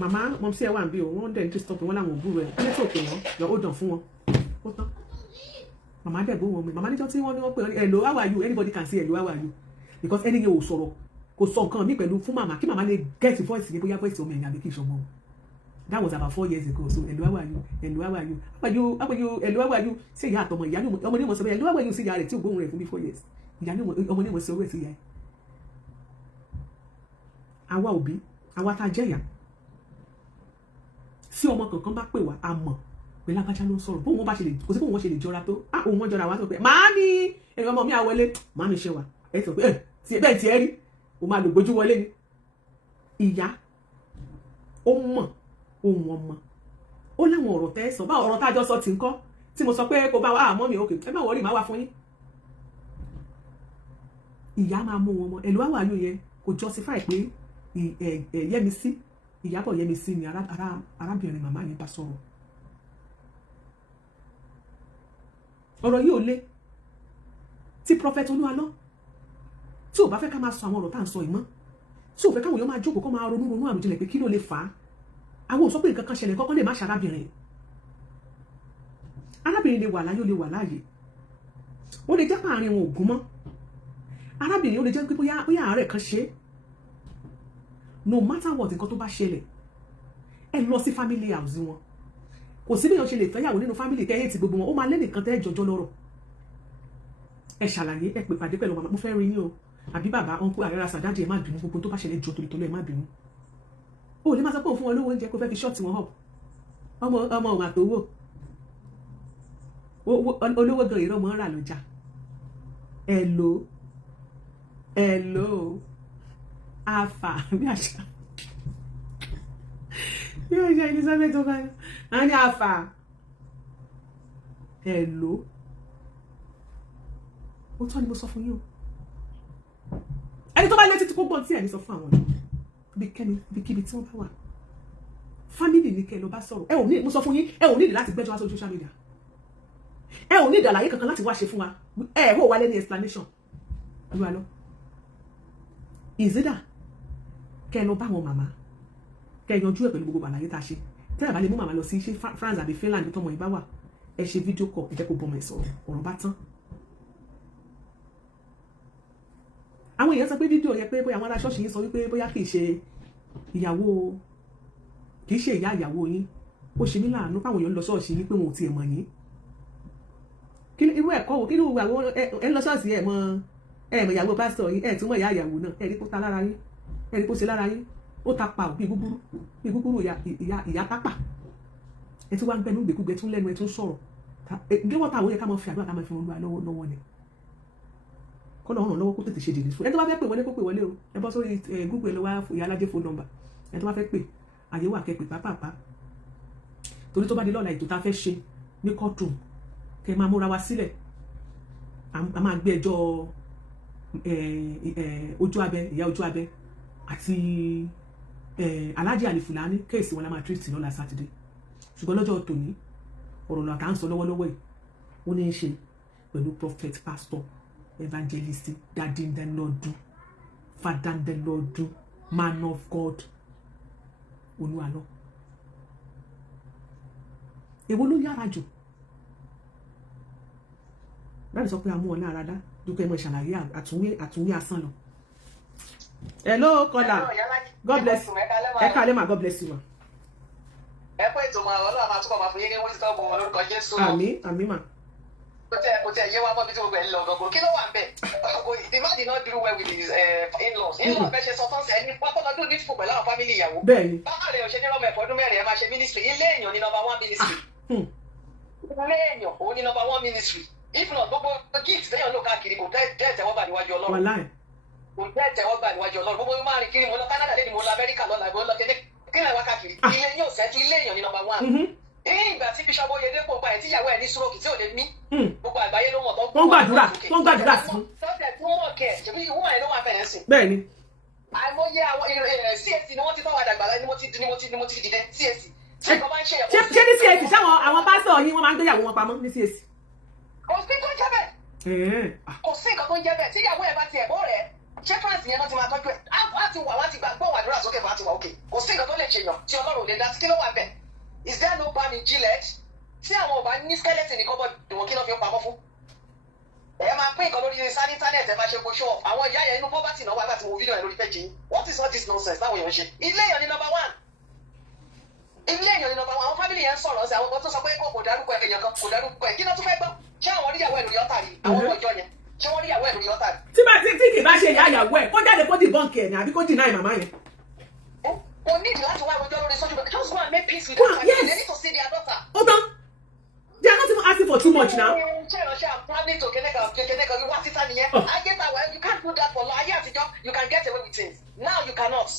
màmá mọ̀ sí ẹ wà ń bí o wọ́n dẹ̀ ń tí stop wọn láwọn òbúrò ẹ̀ ẹ̀ tó pè wọ́n lọ ó dàn fún wọn ó tán màmá dẹ̀ gbó wọn mi màmá níjọ́ tí wọ́n ní wọ́n pè ọ́ hello how are you anybody can say hello how are you because ẹni yẹn ò sọ̀rọ̀ kò sọ nǹkan mi pẹ̀lú fún màmá kí màmá lè get voice yẹn bóyá voice ọmọ ẹ̀yìn àbí kí ìṣọmọ that was about 4 years ago so hello how are you hello how are you how are you how are you hello how are you ṣé ìyá àtọmọ ìyá ọmọ ní mo sọ bẹ́ẹ̀ hello how are you sí ìyá rẹ̀ tí ò gbóhùn rẹ̀ fún mi 4 years ìyá ọmọ ní mo sọ owó ẹ̀ sí ìyá ẹ̀ àwa òbí àwa tá a jẹ́ ìyá sí ọmọ kankan bá pè wá a mọ̀ pé lágbájá ló ń sọ̀rọ̀ bóun bá ṣe lè kò sí bóun wọ́n ṣe lè jọra tó òun wọ́n jọra wá tó pé màámi ẹ̀rọ ọmọ mi á wọlé màámi ṣe wà ẹ̀ sọ pé bẹ́ẹ̀ tiẹ̀ rí o máa lò gbójú wọlé ni ìyá ó mọ̀ ohun ọmọ ó láwọn ọ̀rọ̀ tẹ́ sọ bá ọ̀rọ̀ tájọ́ sọ ti ń kọ́ tí mo sọ pé kò bá wà mọ́ mi òkè ẹ má wọrí má wà fún yín ìyá máa mú wọn mọ ẹ̀lú àwọn àyò yẹn kò justify pé Yẹ́misí Ìyábọ̀ Yẹ́misí ni arábìnrin màmá yẹn bá sọ̀rọ̀ ọ̀rọ̀ yìí ò le tí prophet Olúalọ́ tí ò bá fẹ́ ká máa sọ àwọn ọ̀rọ̀ tá à ń sọ yìí mọ́ tí ò fẹ́ káwọn èèyàn máa jókòó kó máa ronú àròjinlẹ̀ pé kí ló lè fà á àwọn ò sọ pé nǹkan kan ṣẹlẹ̀ kọ́kọ́ lè má ṣarábìnrin arábìnrin lè wà láyé ó lè wà láàyè ó lè jẹ́ pààrin wọn ògún mọ́ arábìnrin ó lè jẹ́ pé bóyá àárẹ̀ kan ṣe no matter what nǹkan tó bá ṣẹlẹ̀ ẹ lọ sí family house wọn kò sí bí èèyàn ṣe lè fẹ́yàwó nínú family tẹ́ ẹ̀ ti gbogbo wọn ó máa lẹ́nìkan tẹ́ ẹ jọjọ́ lọ́rọ̀ ẹ ṣàlàyé ẹ pè pàdé pẹ̀lú màmá mo fẹ́ rí yín o àbí bàbá ọ̀nkú àrẹ́ra sàdájì ẹ má bínú gbogbo tó bá ṣẹlẹ̀ jọ torí tọ́lọ́ ẹ má bínú o lè má sọ pé òun fún wọn lówó oúnjẹ kó fẹ́ fi ṣọ́ọ̀tì wọn hàn ọmọ òun àtòwò olówó gan ìrọ̀ mọ́ ń rà lọ́jà hello afa bí àṣà Elizabeth ọba a ní afa hello ó tọ́ ni mo sọ fún yín o ẹni tó bá létí tí kò gbọ́n tí ẹni sọ fún àwọn ọ̀dọ́ bí kíbi tí wọ́n bá wà family ní kẹ́ lọ bá sọ̀rọ̀ ẹ ò ní mo sọ fún yín ẹ ò ní láti gbẹ́jọ́ wá sórí social media ẹ ò ní ìdàlàyé kankan láti wá ṣe fún wa ẹ ò wá lẹ́ni explanation Olúalọ́ ìzídà kẹ́ lọ bá wọn màmá kẹ́ yanjú ẹ̀ pẹ̀lú gbogbo àlàyé tá a ṣe tẹ́ ẹ̀ bá lè mú màmá lọ sí ṣé France àbí Finland tọmọ yìí bá wà ẹ ṣe fídíò call ẹ jẹ́ kó bọ́mọ ẹ̀ sọ̀rọ̀ ọ̀rọ̀ bá tán. àwọn èèyàn sọ pé fídíò yẹn pé bóyá àwọn ará ṣọ́ọ̀ṣì yín sọ wípé bóyá kì í ṣe ìyá ìyàwó yín ó ṣe mí láàánú fáwọn èèyàn lọ ṣọ́ọ̀ṣì yín pé wọn ò tiẹ̀ mọ̀ yín kí irú ẹ̀kọ́ wo kí irú àwọn ẹ lọ ṣọ́ọ̀ṣì ẹ̀ mọ̀ ìyàwó pásítọ̀ yín ẹ̀ tún mọ̀ ìyá ìyàwó náà ẹ̀ rí kó ta lára yín ẹ̀ rí kó ṣe lára yín ó ta pa bí gúgúrú ìyá pápá ẹ tí wá ń gbẹnu gbẹkúgbẹ tún lẹ́nu ẹ tún sọ̀rọ̀ gẹ́wọ́ táwọn yẹ ká máa fi àdúrà ká máa fi wọn lọ́wọ́ ni kọ́ lọ́wọ́ lọ́wọ́ kó tètè ṣe dèdè fún ẹ tó bá fẹ́ pè wọlé kó pè wọlé o ẹ bọ́ sórí Google ẹ lọ wá Iyalaje phone number ẹ tó bá fẹ́ pè àyè wà kẹ́ pè pápápá torí tó bá di lọ́la ètò tá a fẹ́ ṣe ní courtroom kẹ́ máa múra wa sílẹ̀ a máa gbé ẹjọ́ ojú abẹ ìyá ojú abẹ àti Alhaji Ali Fulani kéèsì wọn la máa treat lọ́la Saturday ṣùgbọ́n lọ́jọ́ tòní ọ̀rọ̀ náà tá à ń sọ lọ́wọ́lọ́wọ́ yìí ó ní í ṣe pẹ̀lú prophet pastor evangelist daddy in the Lord father in the Lord man of God Olúalọ́ èwo ló yára jù láti sọ pé a mú ọ lára dá dúpẹ́ mọ́ ìṣàlàyé àtúnwé asán lọ. Hello kọ́lá God bless you ẹ kálẹ́ ma God bless you ma. ẹ pé ètò máa ọlọ́run máa túbọ̀ máa fún yín ní wọ́n ti tọ́ bọ̀ wọn lórúkọ Jésù. àmín mà. kò tẹ yé wa mọ́ bí tí gbogbo ẹ̀ ń lọ gbogbo kí ló wà ń bẹ̀. the man did not do well with his in-laws. in-laws bẹ́ẹ̀ ṣe sọ fún ẹni pápákọ̀ ní fún pẹ̀lú àwọn family ìyàwó. bẹ́ẹ̀ni. báwo lè ṣe ní ọmọ ẹ̀fọ́ ọdún mẹ́rin ẹ máa ṣe ministry ilé èèyàn ní number 1 ministry. ilé èèyàn òun ní number 1 ministry. if not gbogbo gift téèyàn lò káàkiri kò tẹ́ tẹ́wọ́gbà níwájú Ọlọ́run. wàláì. kò tẹ́ tẹ́wọ́gbà níwájú Ọlọ́run gbogbo máa rìn kiri mo lọ Canada lẹ́ni mo lọ America lọ́la mo lọ kí ni wá káàkiri ilé yóò sẹ́tù ilé èèyàn ní number 1. ìgbà tí bishop Oyedepo gba ẹ̀ tí ìyàwó ẹ̀ ní stroke tí ò lè mí gbogbo àgbáyé ló mọ̀ tó wọ́n gbàdúrà sí. tọ́tẹ̀ tí wọ́n mọ̀ kẹ̀ ṣèbí ìwọ́n ẹ̀ ló wà bẹ̀rẹ̀ sí. bẹ́ẹ̀ ni. àìmọye àwọn CAC ni wọ́n ti tọ́wọ́ Agbala ni mo ti dìde CAC. ṣé ní CAC sáwọn àwọn pásítọ̀ yín wọ́n máa ń gbéyàwó wọn pamọ́ ní CAC. kò sí tó ń jẹ́ bẹ́ẹ̀. kò sí nǹkan tó ń jẹ́ bẹ́ẹ̀ tí ìyàwó ẹ̀ bá tiẹ̀ bọ́ rẹ̀ ṣé France yẹn náà ti máa tọ́jú ẹ̀ á ti wà wá ti gbọ́ àdúrà sókè fún àti wà òkè kò sí nǹkan tó lè ṣèyàn tí Ọlọ́run ò lè dá sí kí ló wà bẹ́ẹ̀. Is there no balm in Gilead? Tí àwọn ọba ní skeleton ní kọ́bọ̀ ìwọ̀n kí ló fi ń pamọ́ fún. Ẹ máa pín nǹkan lórí internet ẹ máa ṣe gbóṣọ́ àwọn ìyá yẹn inú poverty náà wá gbà tí mo fídíò yẹn lórí pẹ́jì. What is all this nonsense táwọn èèyàn ń ṣe? Ilé èèyàn ni number one. Ilé èèyàn ni number one. Àwọn family yẹn ń sọ̀rọ̀ sí àwọn kan tó sọ pé kò dárúkọ èèyàn kan kò dárúkọ ẹ̀. Kí ló tún fẹ́ gbọ́? Ṣé àwọn oníyàwó ẹ̀ lórí ọ̀tà rí? Àwọn ọmọ ìjọ yẹn. Ṣé wọ́n níyàwó ẹ̀ lórí ọ̀tà rí? Tí kì bá ṣe ìyá ìyàwó ẹ̀ kó jáde kó dìbọ́ǹkì ẹ̀ ní àbí kó dìnáì màmá yẹn. Kò nídìí láti wá àwùjọ lórí social media. Just go and make peace with them. They need to see their daughter. Hold on. They are not even asking for too much now. You can't do that for life. You can get away with things. Now you cannot.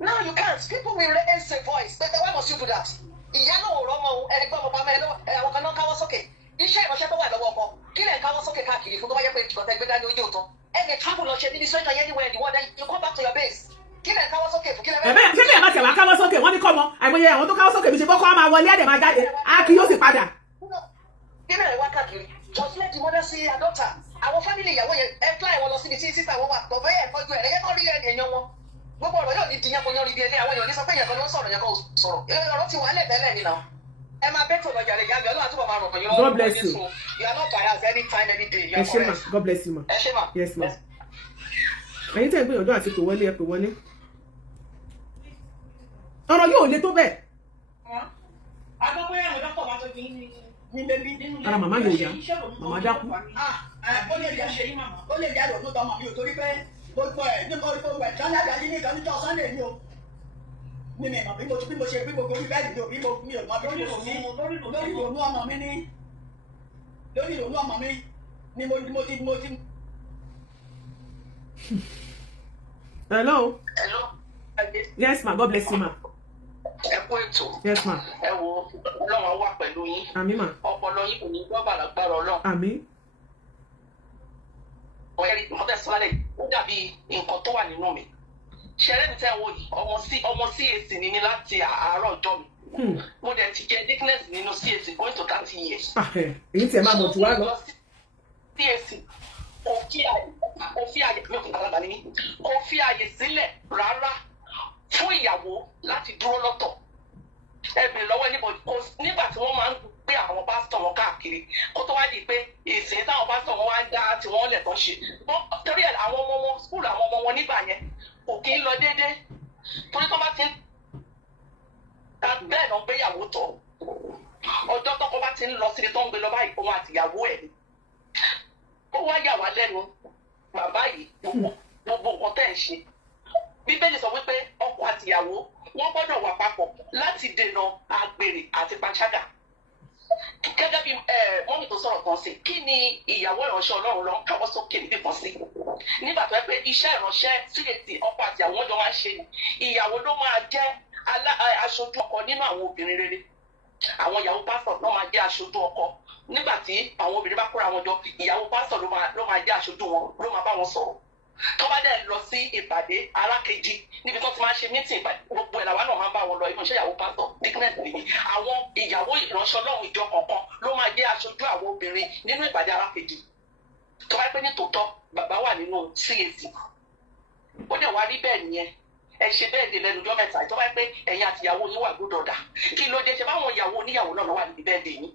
Now you can't. People will raise a voice. But why must you do that? Ìyá náà ò rọ́mọ ẹ̀rígbọ́n ọmọ pamẹ́ àwọn kan náà káwọ́ sókè. Iṣẹ́ ìránṣẹ́ tó wà lọ́wọ́ ọkọ. Kí lẹ̀ ń káwọ́ sókè káàkiri fún tó bá yẹ pé ìjọba ẹgbẹ́ dání ojú òtán. Ẹni travel lọ ṣe administrator anywhere in the world, then you come back to your base. Kí lẹ̀ ń káwọ́ sókè fún kí lẹ̀ bẹ́ẹ̀ ṣé bí ẹ̀ bá tẹ̀ wá káwọ́ sókè wọ́n ní kọ́ mọ àìmọye àwọn tó káwọ́ sókè bí ṣe kọ́kọ́ máa wọlé ẹ̀dẹ̀ máa jáde á kí yóò sì padà. Kí lẹ̀ ń wá káàkiri? Just let the mother see her daughter. Àwọn family ìyàwó yẹn ẹ fly wọn lọ síbi tí sísá wọn wà tọ̀bẹ́ ẹ̀ fọ́jú ẹ̀ ẹ̀yẹ́ kọ́ rí èèyàn wọn. Gbogbo ọ̀rọ̀ yóò ní di yẹn kó yọrí bí ẹni àwọn èèyàn ní sọ pé èèyàn kan ló ń sọ̀rọ̀ yẹn kan ò sọ̀rọ̀. Ọ̀rọ̀ ti wà ń lẹ̀ tẹ́lẹ̀ nínú. Ẹ máa bẹ́tò lọ jàre yá mi Ọlọ́run àtúbọ̀ máa rọ̀ pẹ̀lú ọ̀rọ̀. God bless you. You are not biased anytime any day. Ẹ ṣé ma, God bless you ma. Ẹ ṣé ma. Yes ma. Ẹ̀yin tẹ́ ń gbìyànjú àti pè wọlé ẹ pè wọlé. Ọ̀rọ̀ yóò le tó bẹ́ẹ̀. Ara màmá yóò yá, màmá dákú. Ó lè jẹ́ àdó tó mọ̀ mi ò torí pé gbogbo ẹ̀ ní mo wẹ̀ tán láti àdí ní ìtọ́jú tó Sunday ni o. Mi mi mọ̀ bí mo ṣe bí gbogbo orí bẹ́ẹ̀dì mi ò mọ̀ bí mo ní lórí ìrònú ọmọ mi ní lórí ìrònú ọmọ mi ni mo ti. Hello. Hello. Yes ma, God bless you ma. Ẹ kú ètò. Yes ma. Ẹ wo Ọlọ́run wà pẹ̀lú yín. Àmín ma. Ọpọlọ yín kò ní gbọ́ bàlágbára Ọlọ́run. Àmín. Ọ̀yẹ́rì mọ́tẹ́ sọ́lẹ̀ ó dàbí nǹkan tó wà nínú mi. Ṣẹlẹ̀ mi tẹ́ wo yìí ọmọ CAC ni mi láti àárọ̀ ọjọ́ mi. Mo dẹ̀ ti jẹ́ dickness nínú CAC going to 30 years. Èyí tí ẹ máa mọ̀ jù wá lọ. CAC kò fi àyè mi ò fi àgbàlagbà ní mí. Kò fi àyè sílẹ̀ rárá fún ìyàwó láti dúró lọ́tọ̀. Ẹ bèrè lọ́wọ́ nígbà tí wọ́n máa ń gbé àwọn pásítọ̀ wọn káàkiri kó tó wá di pé ìsìn táwọn pásítọ̀ wọn wá ń dá tí wọ́n lẹ̀ tán ṣe. Torí ẹ̀ àwọn ọmọ wọn skúlù àwọn ọmọ wọn nígbà yẹn kò kí ń lọ déédéé. Torí tó bá ti ń ta bẹ́ẹ̀ náà gbéyàwó tọ̀. Ọjọ́ tọ́kọ bá ti ń lọ síbi tó ń gbé lọ báyìí òun àtìyàwó ẹ̀ ni. Ó wá yà wá lẹ́nu bàbá yìí gbogbo nǹkan tẹ́ ń ṣe. Bíbélì sọ wípé ọkọ àtìyàwó wọ́n gbọ́dọ̀ wà papọ̀ láti dènà àgbèrè àti panṣágà. Gẹ́gẹ́ bí mọ́mì tó sọ̀rọ̀ kan sí, kí ni ìyàwó ìránṣẹ́ Ọlọ́run lọ ń káwọ́ sókè níbí kan sí? Nígbà tó yẹ pé iṣẹ́ ìránṣẹ́ CAC ọkọ àti àwọn ọjọ́ máa ń ṣe ni, ìyàwó ló máa jẹ́ aṣojú ọkọ nínú àwọn obìnrin rere. Àwọn ìyàwó pásítọ̀ ló máa jẹ́ aṣojú ọkọ. Nígbà tí àwọn obìnrin bá kóra wọn jọ, ìyàwó pásítọ̀ ló máa jẹ́ aṣojú wọn, ló máa bá wọn sọ̀rọ̀. Tó bá dẹ̀ lọ sí ìpàdé alákejì níbi tó ti máa ń ṣe mítìn ìpàdé gbogbo ẹ̀ làwa náà máa ń bá wọn lọ inú iṣẹ́ ìyàwó pásítọ̀ dickness nìyí. Àwọn ìyàwó ìránṣẹ́ Ọlọ́run ìjọ kọ̀ọ̀kan ló máa jẹ́ aṣojú àwọn obìnrin nínú ìpàdé alákejì. Tó bá pẹ́ ní tòótọ́ bàbá wà nínú CAC. Ó dẹ̀ wá rí bẹ́ẹ̀ nìyẹn. Ẹ ṣe bẹ́ẹ̀ dé lẹ́nu ọjọ́ mẹ́ta tó bá pẹ́ ẹ̀yin àti ìyàwó yín wà gbọ́dọ̀ dà. Kí ló dé ṣe báwọn ìyàwó oníyàwó náà wà níbi bẹ́ẹ̀ dé yín?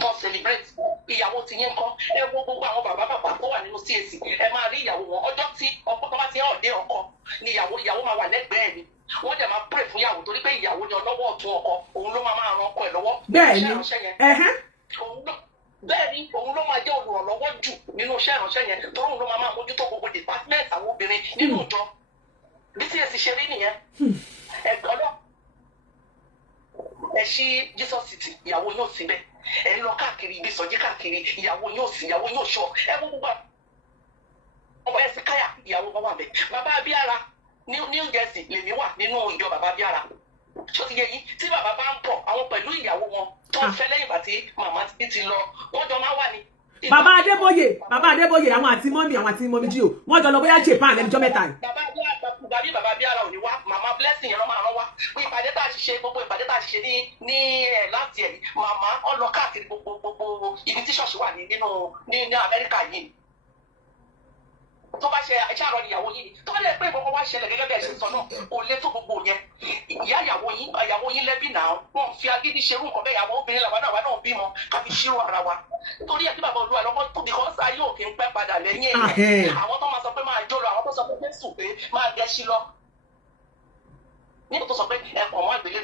Tó celebrate ìyàwó ti yín kọ́ ẹ wo gbogbo àwọn bàbá tó wà nínú CAC ẹ máa rí ìyàwó wọn ọjọ́ tí ọkọ tó bá ti hàn dé ọkọ ni ìyàwó máa wà lẹ́gbẹ̀ẹ́ ni wọ́n dẹ̀ máa pray fún ìyàwó torí pé ìyàwó ni ọlọ́wọ́ ọ̀tún ọkọ òun ló máa ran ọkọ ẹ̀ lọ́wọ́. Bẹ́ẹ̀ni bẹ́ẹ̀ni òun ló máa jẹ́ olùrànlọ́wọ́ jù nínú iṣẹ́ ìránṣẹ́ yẹn torí òun ló máa mójútó gbogbo department àwọn obìnrin nínú ìjọ bí CAC ṣe rí nìyẹn ẹ ṣí Jesus City ìyàwó yóò síbẹ̀ ẹ lọ káàkiri ibi sọjí káàkiri ìyàwó yóò ṣọ ẹ wọ gbogbo ọmọ ẹ sì káyà ìyàwó wọn wà bẹ bàbá abíára New Jersey lèmi wà nínú ìjọ bàbá abíára tó ti yẹ yìí tí bàbá bá ń bọ̀ àwọn pẹ̀lú wọn tó ń fẹ́ lẹ́yìn ìgbà tí màmá ti lọ wọ́n jọ máa wà ní. bàbá Adébóyè àwọn àti mọ́mí jí o wọ́n jọ lọ bóyá Japan lẹ́nijọ́ mẹ́ta ni. bàbá Abíọ́lá ò ní wá màmá blessing yẹn ló máa rán wá pé ìpàdé tá a ti ṣe gbogbo ìpàdé tá a ti ṣe ní láti ẹ̀ màmá ọlọ káàkiri gbogbo ibi tí ṣọ́ọ̀ṣì wà ní Amẹ́ríkà yìí tó bá ṣe àìsàrọ̀ ìyàwó yìí tó bá lè pé ìgbọ̀ngàn wá ṣẹlẹ̀ gẹ́gẹ́ bẹ́ẹ̀ ṣe sọ náà kò lè tó gbogbo yẹn ìyá ìyàwó yín lẹ́bí náà wọ́n fi agídí ṣerú nǹkan bẹ́ẹ̀ ìyàwó obìnrin làwọn náà bímọ káfí ṣírò ara wa torí ẹ̀ tí bàbá Olúwa lọ́kọ́ tóbi kan sáyé òkè ń pẹ́ padà lẹ́yìn ẹ̀yìn àwọn tó máa sọ pé máa jó lọ àwọn tó sọ pé Jésù pé máa gẹṣí lọ nígbà tó sọ pé ẹ̀pọ̀ wọn àgbélé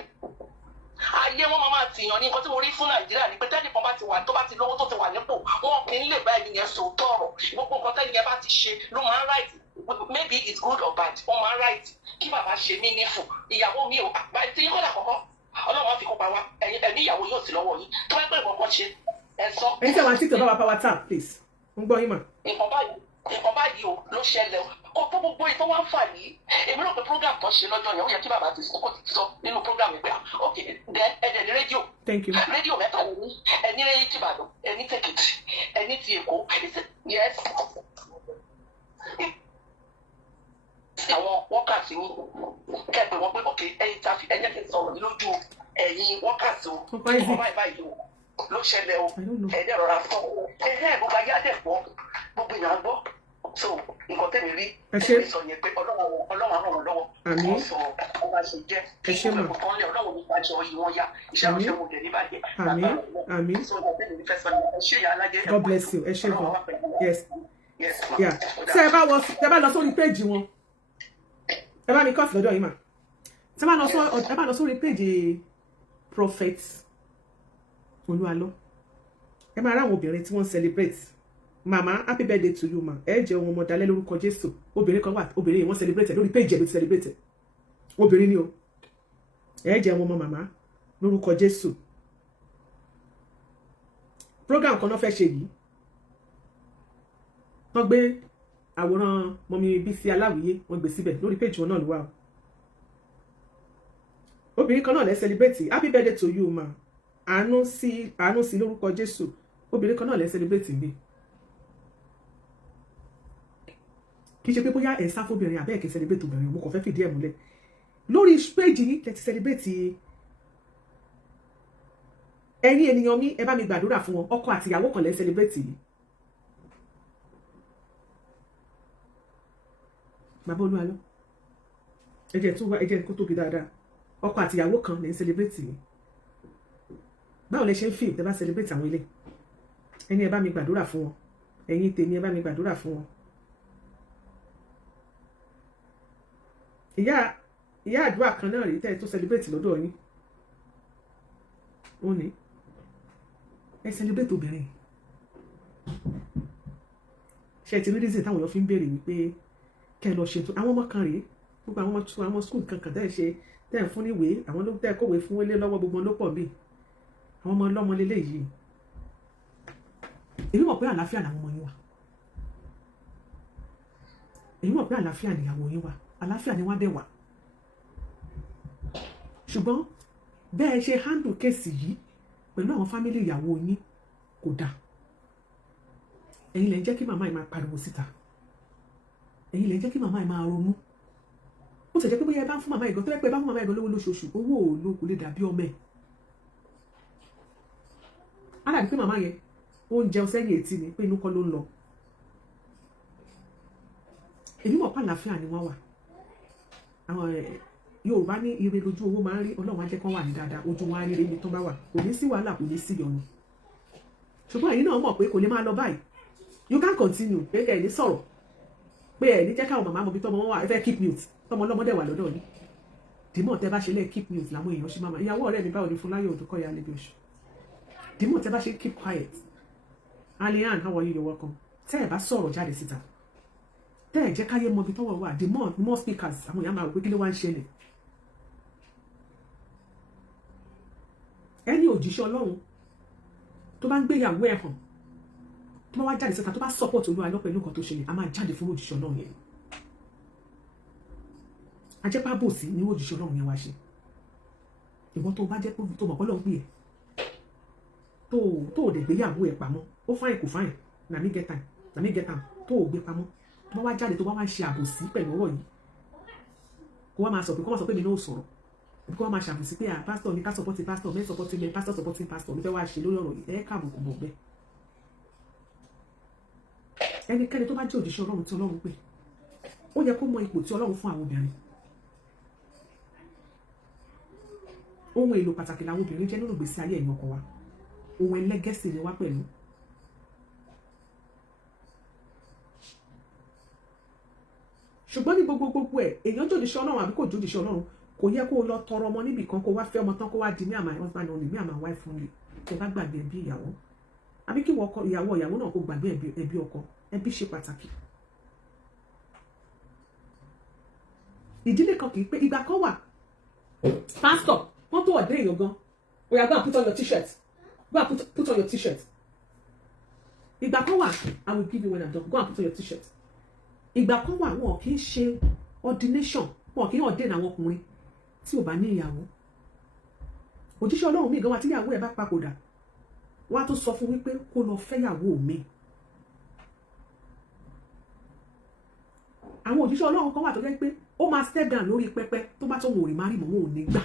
ayé wọn máa tìyàn ní nǹkan tí mo rí fún Nàìjíríà ni pé tẹ́nìkan bá ti wà tó bá ti lówó tó ti wà nípò wọn kì í lè bá ẹni yẹn sòótọ́ ọ̀rọ̀ gbogbo nǹkan tẹ́ni yẹn bá ti ṣe ló máa ń ráìtì maybe it's good or bad ó máa ń ráìtì kí bàbá ṣe mí nífù ìyàwó mi ò àgbà tí yín kọ́dà kọ́kọ́ Ọlọ́run fi kópa wa ẹ̀mí ìyàwó yóò sí lọ́wọ́ yín tó bá pẹ́ nǹkan ṣe ẹ sọ. ẹ ṣe wá TikTok bá wa power tap please ń gbọ́ yín mà. nǹkan báyìí o ló ṣẹlẹ̀ o kó gbogbo ìtọ́ wá ń fà yìí èmi rò pé program tó ṣe lọ́jọ́ yẹn ó yẹ kí bàbá ti sọ nínú program yìí pé ok then ẹ̀dẹ̀ ní rédíò rédíò mẹ́ta ló ní ẹni rẹ̀ ti Ìbàdàn ẹni tèkìtì ẹni ti Èkó yes àwọn wákàtí ní kẹ́pẹ́ wọn pé ok ẹ̀yin ta fi ẹ̀yẹ́ fi sọ̀rọ̀ ní lójú ẹ̀yin wákàtí o ọmọ báyìí o ló ṣẹlẹ̀ o ẹ̀dẹ̀ rọra sọ gbogbo ayé àdẹ̀pọ̀ gbogbo èèyàn gbọ́ so nǹkan tẹ̀mí rí tẹ̀mí sọ yẹn pé Ọlọ́run àwọn ọ̀rọ̀ lọ́wọ́ wọ́n sọ ọba ṣe jẹ́ ìṣòro kan lé Ọlọ́run nípa aṣọ yìí wọ́n yá iṣẹ́ ránṣẹ́ wọn dẹ̀ níbàjẹ́ àmín so nǹkan tẹ̀mí fẹ́ sọ ni ẹ ṣe ìyá alájẹ God bless you ẹ ṣe gan yes yeah ṣé ẹ bá lọ sórí péjì wọn ẹ bá mi kọ́ lọ́dọ̀ yìí mà ṣé ẹ bá lọ sórí péjì prophet Olúalọ ẹ máa ráwọn obìnrin tí wọ́n celebrate mama happy birthday to you ma ẹ jẹ́ ohun ọmọ dalẹ́ lórúkọ Jésù obìnrin kan wà obìnrin yìí wọ́n celebrate lórí péjì ẹ̀ ló ti celebrate obìnrin ni o ẹ jẹ́ ohun ọmọ màmá lórúkọ Jésù program kan náà fẹ́ ṣe yìí wọ́n gbé àwòrán mọ́mí Bísí Aláwìyé wọ́n gbé síbẹ̀ lórí péjì wọn náà ló wà o obìnrin kan náà lẹ́ celebrate happy birthday to you ma àánú sí lórúkọ Jésù obìnrin kan náà lẹ́ celebrate mi kì í ṣe pé bóyá ẹ̀ sá fóbìnrin àbẹ́ ẹ̀kẹ́ celebrate obìnrin mo kàn fẹ́ fìdí ẹ̀ múlẹ̀ lórí péjì yìí lẹ́ ti celebrate ẹ̀yin ènìyàn mi ẹ bá mi gbàdúrà fún wọn ọkọ àti ìyàwó kan lẹ́ celebrate yìí bàbá Olúalọ ẹjẹ kó tóbi dáadáa ọkọ àti ìyàwó kan lẹ́ celebrate yìí báwo lẹ ṣe ń feel tẹ́ bá celebrate àwọn ilé ẹni ẹ bá mi gbàdúrà fún wọn ẹ̀yin tèmi ẹ bá mi gbàdúrà fún wọn ìyá àdúrà kan náà rí tẹ́ ẹ tó celebrate lọ́dọ̀ yín ó ní ẹ celebrate obìnrin ṣe ti rí reason táwọn èèyàn fi ń béèrè wípé kẹ́ ẹ lọ ṣètò àwọn ọmọ kan rèé gbogbo àwọn ọmọ school kankan tẹ́ ẹ ṣe tẹ́ ẹ fún níwèé àwọn ló tẹ́ ẹ kọ̀wé fún wọlé lọ́wọ́ gbogbo ló pọ̀ bíi àwọn ọmọ ọlọ́mọ lélẹ̀ yìí èmi mọ̀ pé àlàáfíà làwọn ọmọ yín wà èmi mọ̀ pé àlàáfíà nìyàwó yín wà àlàáfíà ni wọ́n dẹ̀ wà ṣùgbọ́n bẹ́ẹ̀ ṣe handle kéèsì yìí pẹ̀lú àwọn fámílì ìyàwó yín kò dáa ẹ̀yin lẹ ń jẹ́ kí màmá yìí máa pariwo síta ẹ̀yin lẹ ń jẹ́ kí màmá yìí máa ronú ó sì jẹ́ pé bóyá ẹ bá ń fún màmá yìí gan tó yẹ pé ẹ bá ń fún màmá yìí gan lówó lóṣooṣù owó òòlù kò lè dàbí ọmọ ẹ̀ alàbí pé màmá yẹn ó ń jẹun sẹ́yìn etí ni pé inú kọ́ ló ń lọ èmi mọ̀ pé àlàáfíà ni wọ́n wà àwọn Yorùbá ní ire lójú owó máa ń rí Ọlọ́run á jẹ́ kán wà ní dáadáa ojú wọn á rí ibi tó bá wà kò ní sí wàhálà kò ní sí yọnu ṣùgbọ́n èyí náà mọ̀ pé kò lè máa lọ báyìí you can continue pé ẹ̀ ní sọ̀rọ̀ pé ẹ̀ ní jẹ́ káwọn màmá mọ̀ bí tọ́mọ wọn wà ẹ fẹ́ keep mute tọ́mọ ọlọ́mọdé wà lọ́dọ̀ ni dìmọ̀ tẹ́ bá ṣe lẹ́ẹ̀ keep mute làwọn èèyàn ṣe máa ìyàwó ọ̀rẹ́ mi báwo ni Fúnláyọ̀ Odùkọ́ ya lẹ́bi oṣù dìmọ̀ tẹ́ bá ṣe keep quiet Alian how are you? You're welcome tẹ́ ẹ̀ bá sọ̀rọ̀ jáde síta tẹ́ ẹ̀ jẹ́ káyé mọ̀ bí tọ́wọ́ wà the more speakers àwọn èèyàn máa wò pé kí ló wá ń ṣẹlẹ̀ ẹni òjíṣẹ́ Ọlọ́run tó bá ń gbéyàwó ẹ̀ hàn tó bá wá jáde síta tó bá support Olúwa pẹ̀lú nǹkan tó ṣẹlẹ̀ a máa jáde fún òjíṣẹ́ Ọlọ́run yẹn ajẹ́pá bòsí ní òjíṣẹ́ Ọlọ́run yẹn wá ṣe ìwọ́n tó bá jẹ́ pé tó mọ̀ pọ́lọ́ ń pè ẹ́ tó dẹ̀ gbéyàwó ẹ̀ pamọ́ ó fáìn kò fáìn na me get time tó gbé pamọ́ tó bá wá jáde tó bá wá ṣe àbòsí pẹ̀lú ọ̀rọ̀ yìí kó wá máa sọ pé mi náà sọ̀rọ̀ kó wá máa ṣàbòsí pé pásítọ̀ ní ká sọpọ́tì pásítọ̀ mẹ́ sọpọ́tì mẹ́ pásítọ̀ sọpọ́tì pásítọ̀ ló fẹ́ wá ṣe lórí ọ̀rọ̀ yìí ẹ̀ káàbùkù bọ̀ bẹ́ẹ̀ ẹnikẹ́ni tó bá jẹ́ òjíṣẹ́ Ọlọ́run tí Ọlọ́run pè ó yẹ kó mọ ipò tí Ọlọ́run fún àwọn obìnrin ohun èlò pàtàkì làwọn obìnrin jẹ́ nínú ìgbésí ayé ẹ̀yìn ọkọ wa ohun ẹlẹ́gẹ́sì ni wá pẹ̀lú ṣùgbọ́n ní gbogbo ẹ̀ èèyàn jòjíṣẹ́ Ọlọ́run àbí kò jòjíṣẹ́ Ọlọ́run kò yẹ kó lọ tọrọ ọmọ níbì kan kó wá fẹ́ ọmọ tán kó wá di mí àmà husband only mí àmà wife only kó bá gbàgbé ẹbí ìyàwó àbí kí ìyàwó náà kó gbàgbé ẹbí ọkọ ẹbí ṣe pàtàkì ìdílé kan kì í pé ìgbà kan wà pastor wọ́n tó ọ̀dẹ́ èèyàn gan oya go and put on your t-shirt go and put on your t-shirt ìgbà kan wà I will give you when I'm done go and put on your t-shirt ìgbà kan wà wọn kì í ṣe ordination wọn kì í ordain àwọn ọkùnrin tí ò bá ní ìyàwó òjíṣẹ́ Ọlọ́run mi gan wa tí ìyàwó ẹ̀ bá papòdà wọ́n á tó sọ fún wípé kó lọ fẹ́yàwó mi àwọn òjíṣẹ́ Ọlọ́run kan wà tó jẹ́ pé ó máa step down lórí pẹpẹ tó bá tó wò rí márì mọ́ wọn ò ní gbà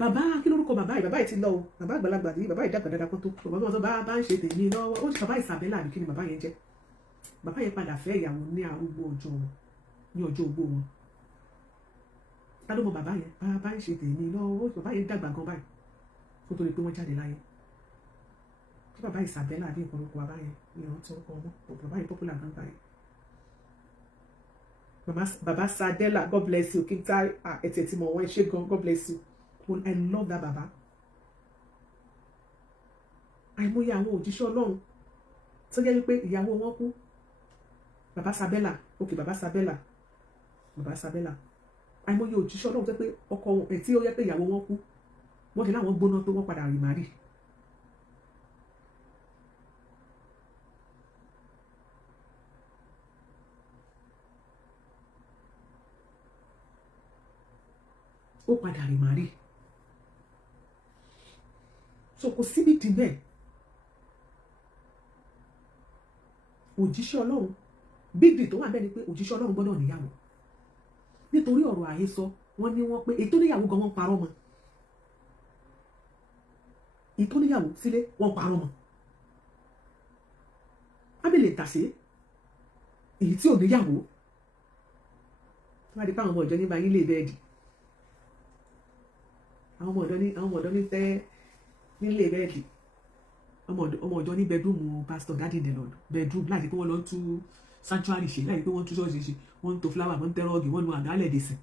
bàbá kí lórúkọ bàbá yìí ti lọ o bàbá àgbàlagbà yìí bàbá yìí dàgbà dáadáa kan tó bàbá wọn tó bá ń ṣe tèmi lọ́wọ́ ó bàbá Ìsàbẹ́là àbí kí ni bàbá yẹn jẹ́ bàbá yẹn padà fẹ́ ìyàwó ní arúgbó ọjọ́ wọn ní ọjọ́ ogbó wọn ta ló mọ bàbá yẹn bàbá ń ṣe tèmi lọ́wọ́ bàbá yẹn dàgbà gan báyìí kó tó lè pé wọ́n jáde láyé kí bàbá Ìsàbẹ́là àbí ìkọlùkọ bàbá yẹn ìran tí ó kọ ọmọ bàbá yẹn popular gan báyìí bàbá Sadela God bless you kí n tá ẹ̀tẹ̀ tí mo wọ́n ṣe gan God bless you. I love that baba. Àìmọye àwọn òjíṣẹ́ Ọlọ́run tó jẹ́ wípé ìyàwó wọn kú. Baba Sabella, okay baba Sabella. Àìmọye òjíṣẹ́ Ọlọ́run tó pé ọkọ wọn tí ó yẹ pé ìyàwó wọn kú. Wọ́n ti láwọn gbóná tó wọ́n padà rí màrí. Ó padà rí màrí. So kò síbi dì bẹ́ẹ̀ òjíṣẹ́ Ọlọ́run big deal tó wà bẹ́ẹ̀ ni pé òjíṣẹ́ Ọlọ́run gbọ́dọ̀ níyàwó nítorí ọ̀rọ̀ àhesọ wọ́n ní wọ́n pé ètò níyàwó gan wọ́n parọ́ mọ́ ètò níyàwó sílé wọ́n parọ́ mọ́ ábẹ̀lẹ̀ tàṣé èyí tí ò níyàwó tó bá di pé àwọn ọmọ ìjọ ní báyìí lè bẹ́ẹ̀dì àwọn ọmọ ọ̀dọ́ ní tẹ́ nílé bẹ́ẹ̀dì ọmọ ọjọ́ ní bedroom pastor daddy in the Lord bedroom láti pé wọ́n lọ tú sanctuary ṣe láti pé wọ́n tú ṣọ́ọ̀ṣì ṣe wọ́n ń to flower wọ́n ń tẹ́rọ̀gì wọ́n lu àgálẹ̀ dẹ̀sìn.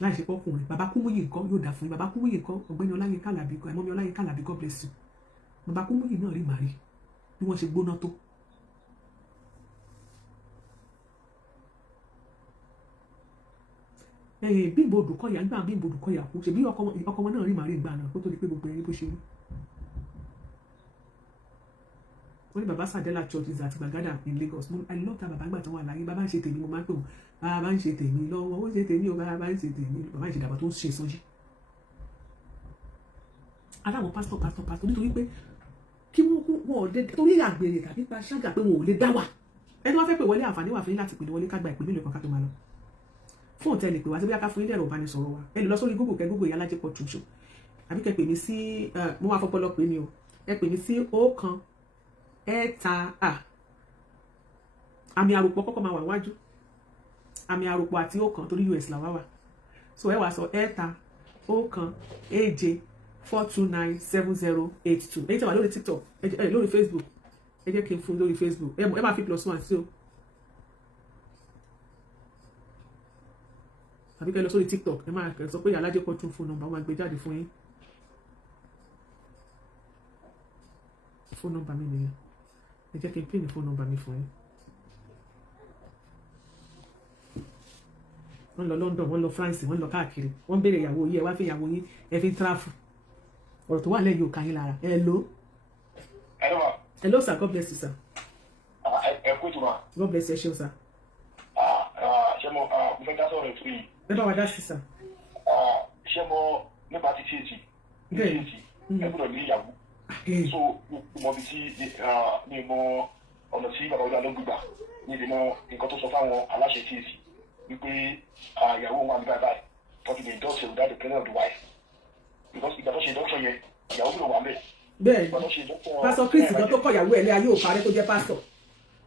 láì ṣe pọ́kùnrin bàbá Kúmúyì nǹkan yóò dà fún yín bàbá Kúmúyì nǹkan ọ̀gbẹ́ni Ọláyínká Àlàbí ẹ̀mọ́mi Ọláyínká Àlàbí God bless you bàbá Kúmúyì náà rí màrí bí wọ́n ṣe gbóná tó. Bímbọ́ Odùkọ̀yà gbà Bímbọ́ Odùkọ̀yà kú ṣe bí ọkọ wọn náà rí màrí gbà náà kó tó di pé gbogbo ẹni bó ṣe rí. wọ́n ní bàbá Sadela church is at Gbàgádà in Lagos I love that bàbá gbà tó wà láyé bàbá ń ṣe tèmi mo máa ń pè wọ́n bàbá ń ṣe tèmi lọ́wọ́ ó ṣe tèmi o bàbá ń ṣe tèmi bàbá ń ṣe dàgbà tó ń ṣe sọ́jí. aláwọ̀ pásítọ̀ nítorí pé kí wọ́n ọ̀dẹ torí àgbèrè tàbí pa ṣáàgà pé wọn ò lè dá wà ẹni wọ́n fẹ́ pè wọlé àǹfààní wà fún yín láti pè wọlé ká gba ìpè mélòó kan ká tó máa lọ. fóònù tẹ lè pè wá sí bí aká fún ilé ẹ̀rọ ìbánisọ̀rọ̀ wa ẹ lè lọ sórí Google kẹ Google Iyaleje Pastoral àbí kẹ pè mí sí mo wá fọpọlọ pè mí o ẹ pè mí sí 1 ẹ̀ta àmì àròpọ̀ kọ́kọ́ máa wà wájú àmì àròpọ̀ àti 1 torí US làwa wà so ẹ wá sọ 1 7 429 7082 èyí tí wà lórí TikTok lórí Facebook ẹ jẹ́ kí n fún lórí Facebook ẹ máa fi +1 sí o àbí kẹ́ lọ sórí TikTok ẹ máa sọ pé Iyaleje Pastoral phone number wọ́n máa gbé jáde fún yín phone number mi nìyẹn ẹ jẹ́ kí n pín ní phone number mi fún yín wọ́n lọ London wọ́n lọ France wọ́n lọ káàkiri wọ́n béèrè ìyàwó yìí ẹ wá fi ìyàwó yín ẹ fi ń tráfù ọ̀rọ̀ tó wà lẹ́yìn òkà yín lára hello sir God bless you sir. ẹ kó tó máa. God bless you, ṣeun sir. Ṣé mo fẹ́ dá sọ̀rọ̀ fún yìí? Ẹ bá wa dá sí sir. Ṣé mo nípa ti TAT? Ẹ gbọ́dọ̀ ní ìyàwó. So mo bí tí mi mọ ọ̀nà tí bàbá olúwa ló gbígbà ní ìdènà nǹkan tó sọ fáwọn aláṣẹ TAT wípé ìyàwó wọn àbí báyìí for the doctor without the presence of the wife because ìgbà tó ṣe doctor yẹn ìyàwó gbọ́dọ̀ wà mẹ́. Bẹ́ẹ̀ni pásọ Kristi kan tó kọ ìyàwó ẹ̀ lé ayé òparẹ́ tó jẹ́ pásọ.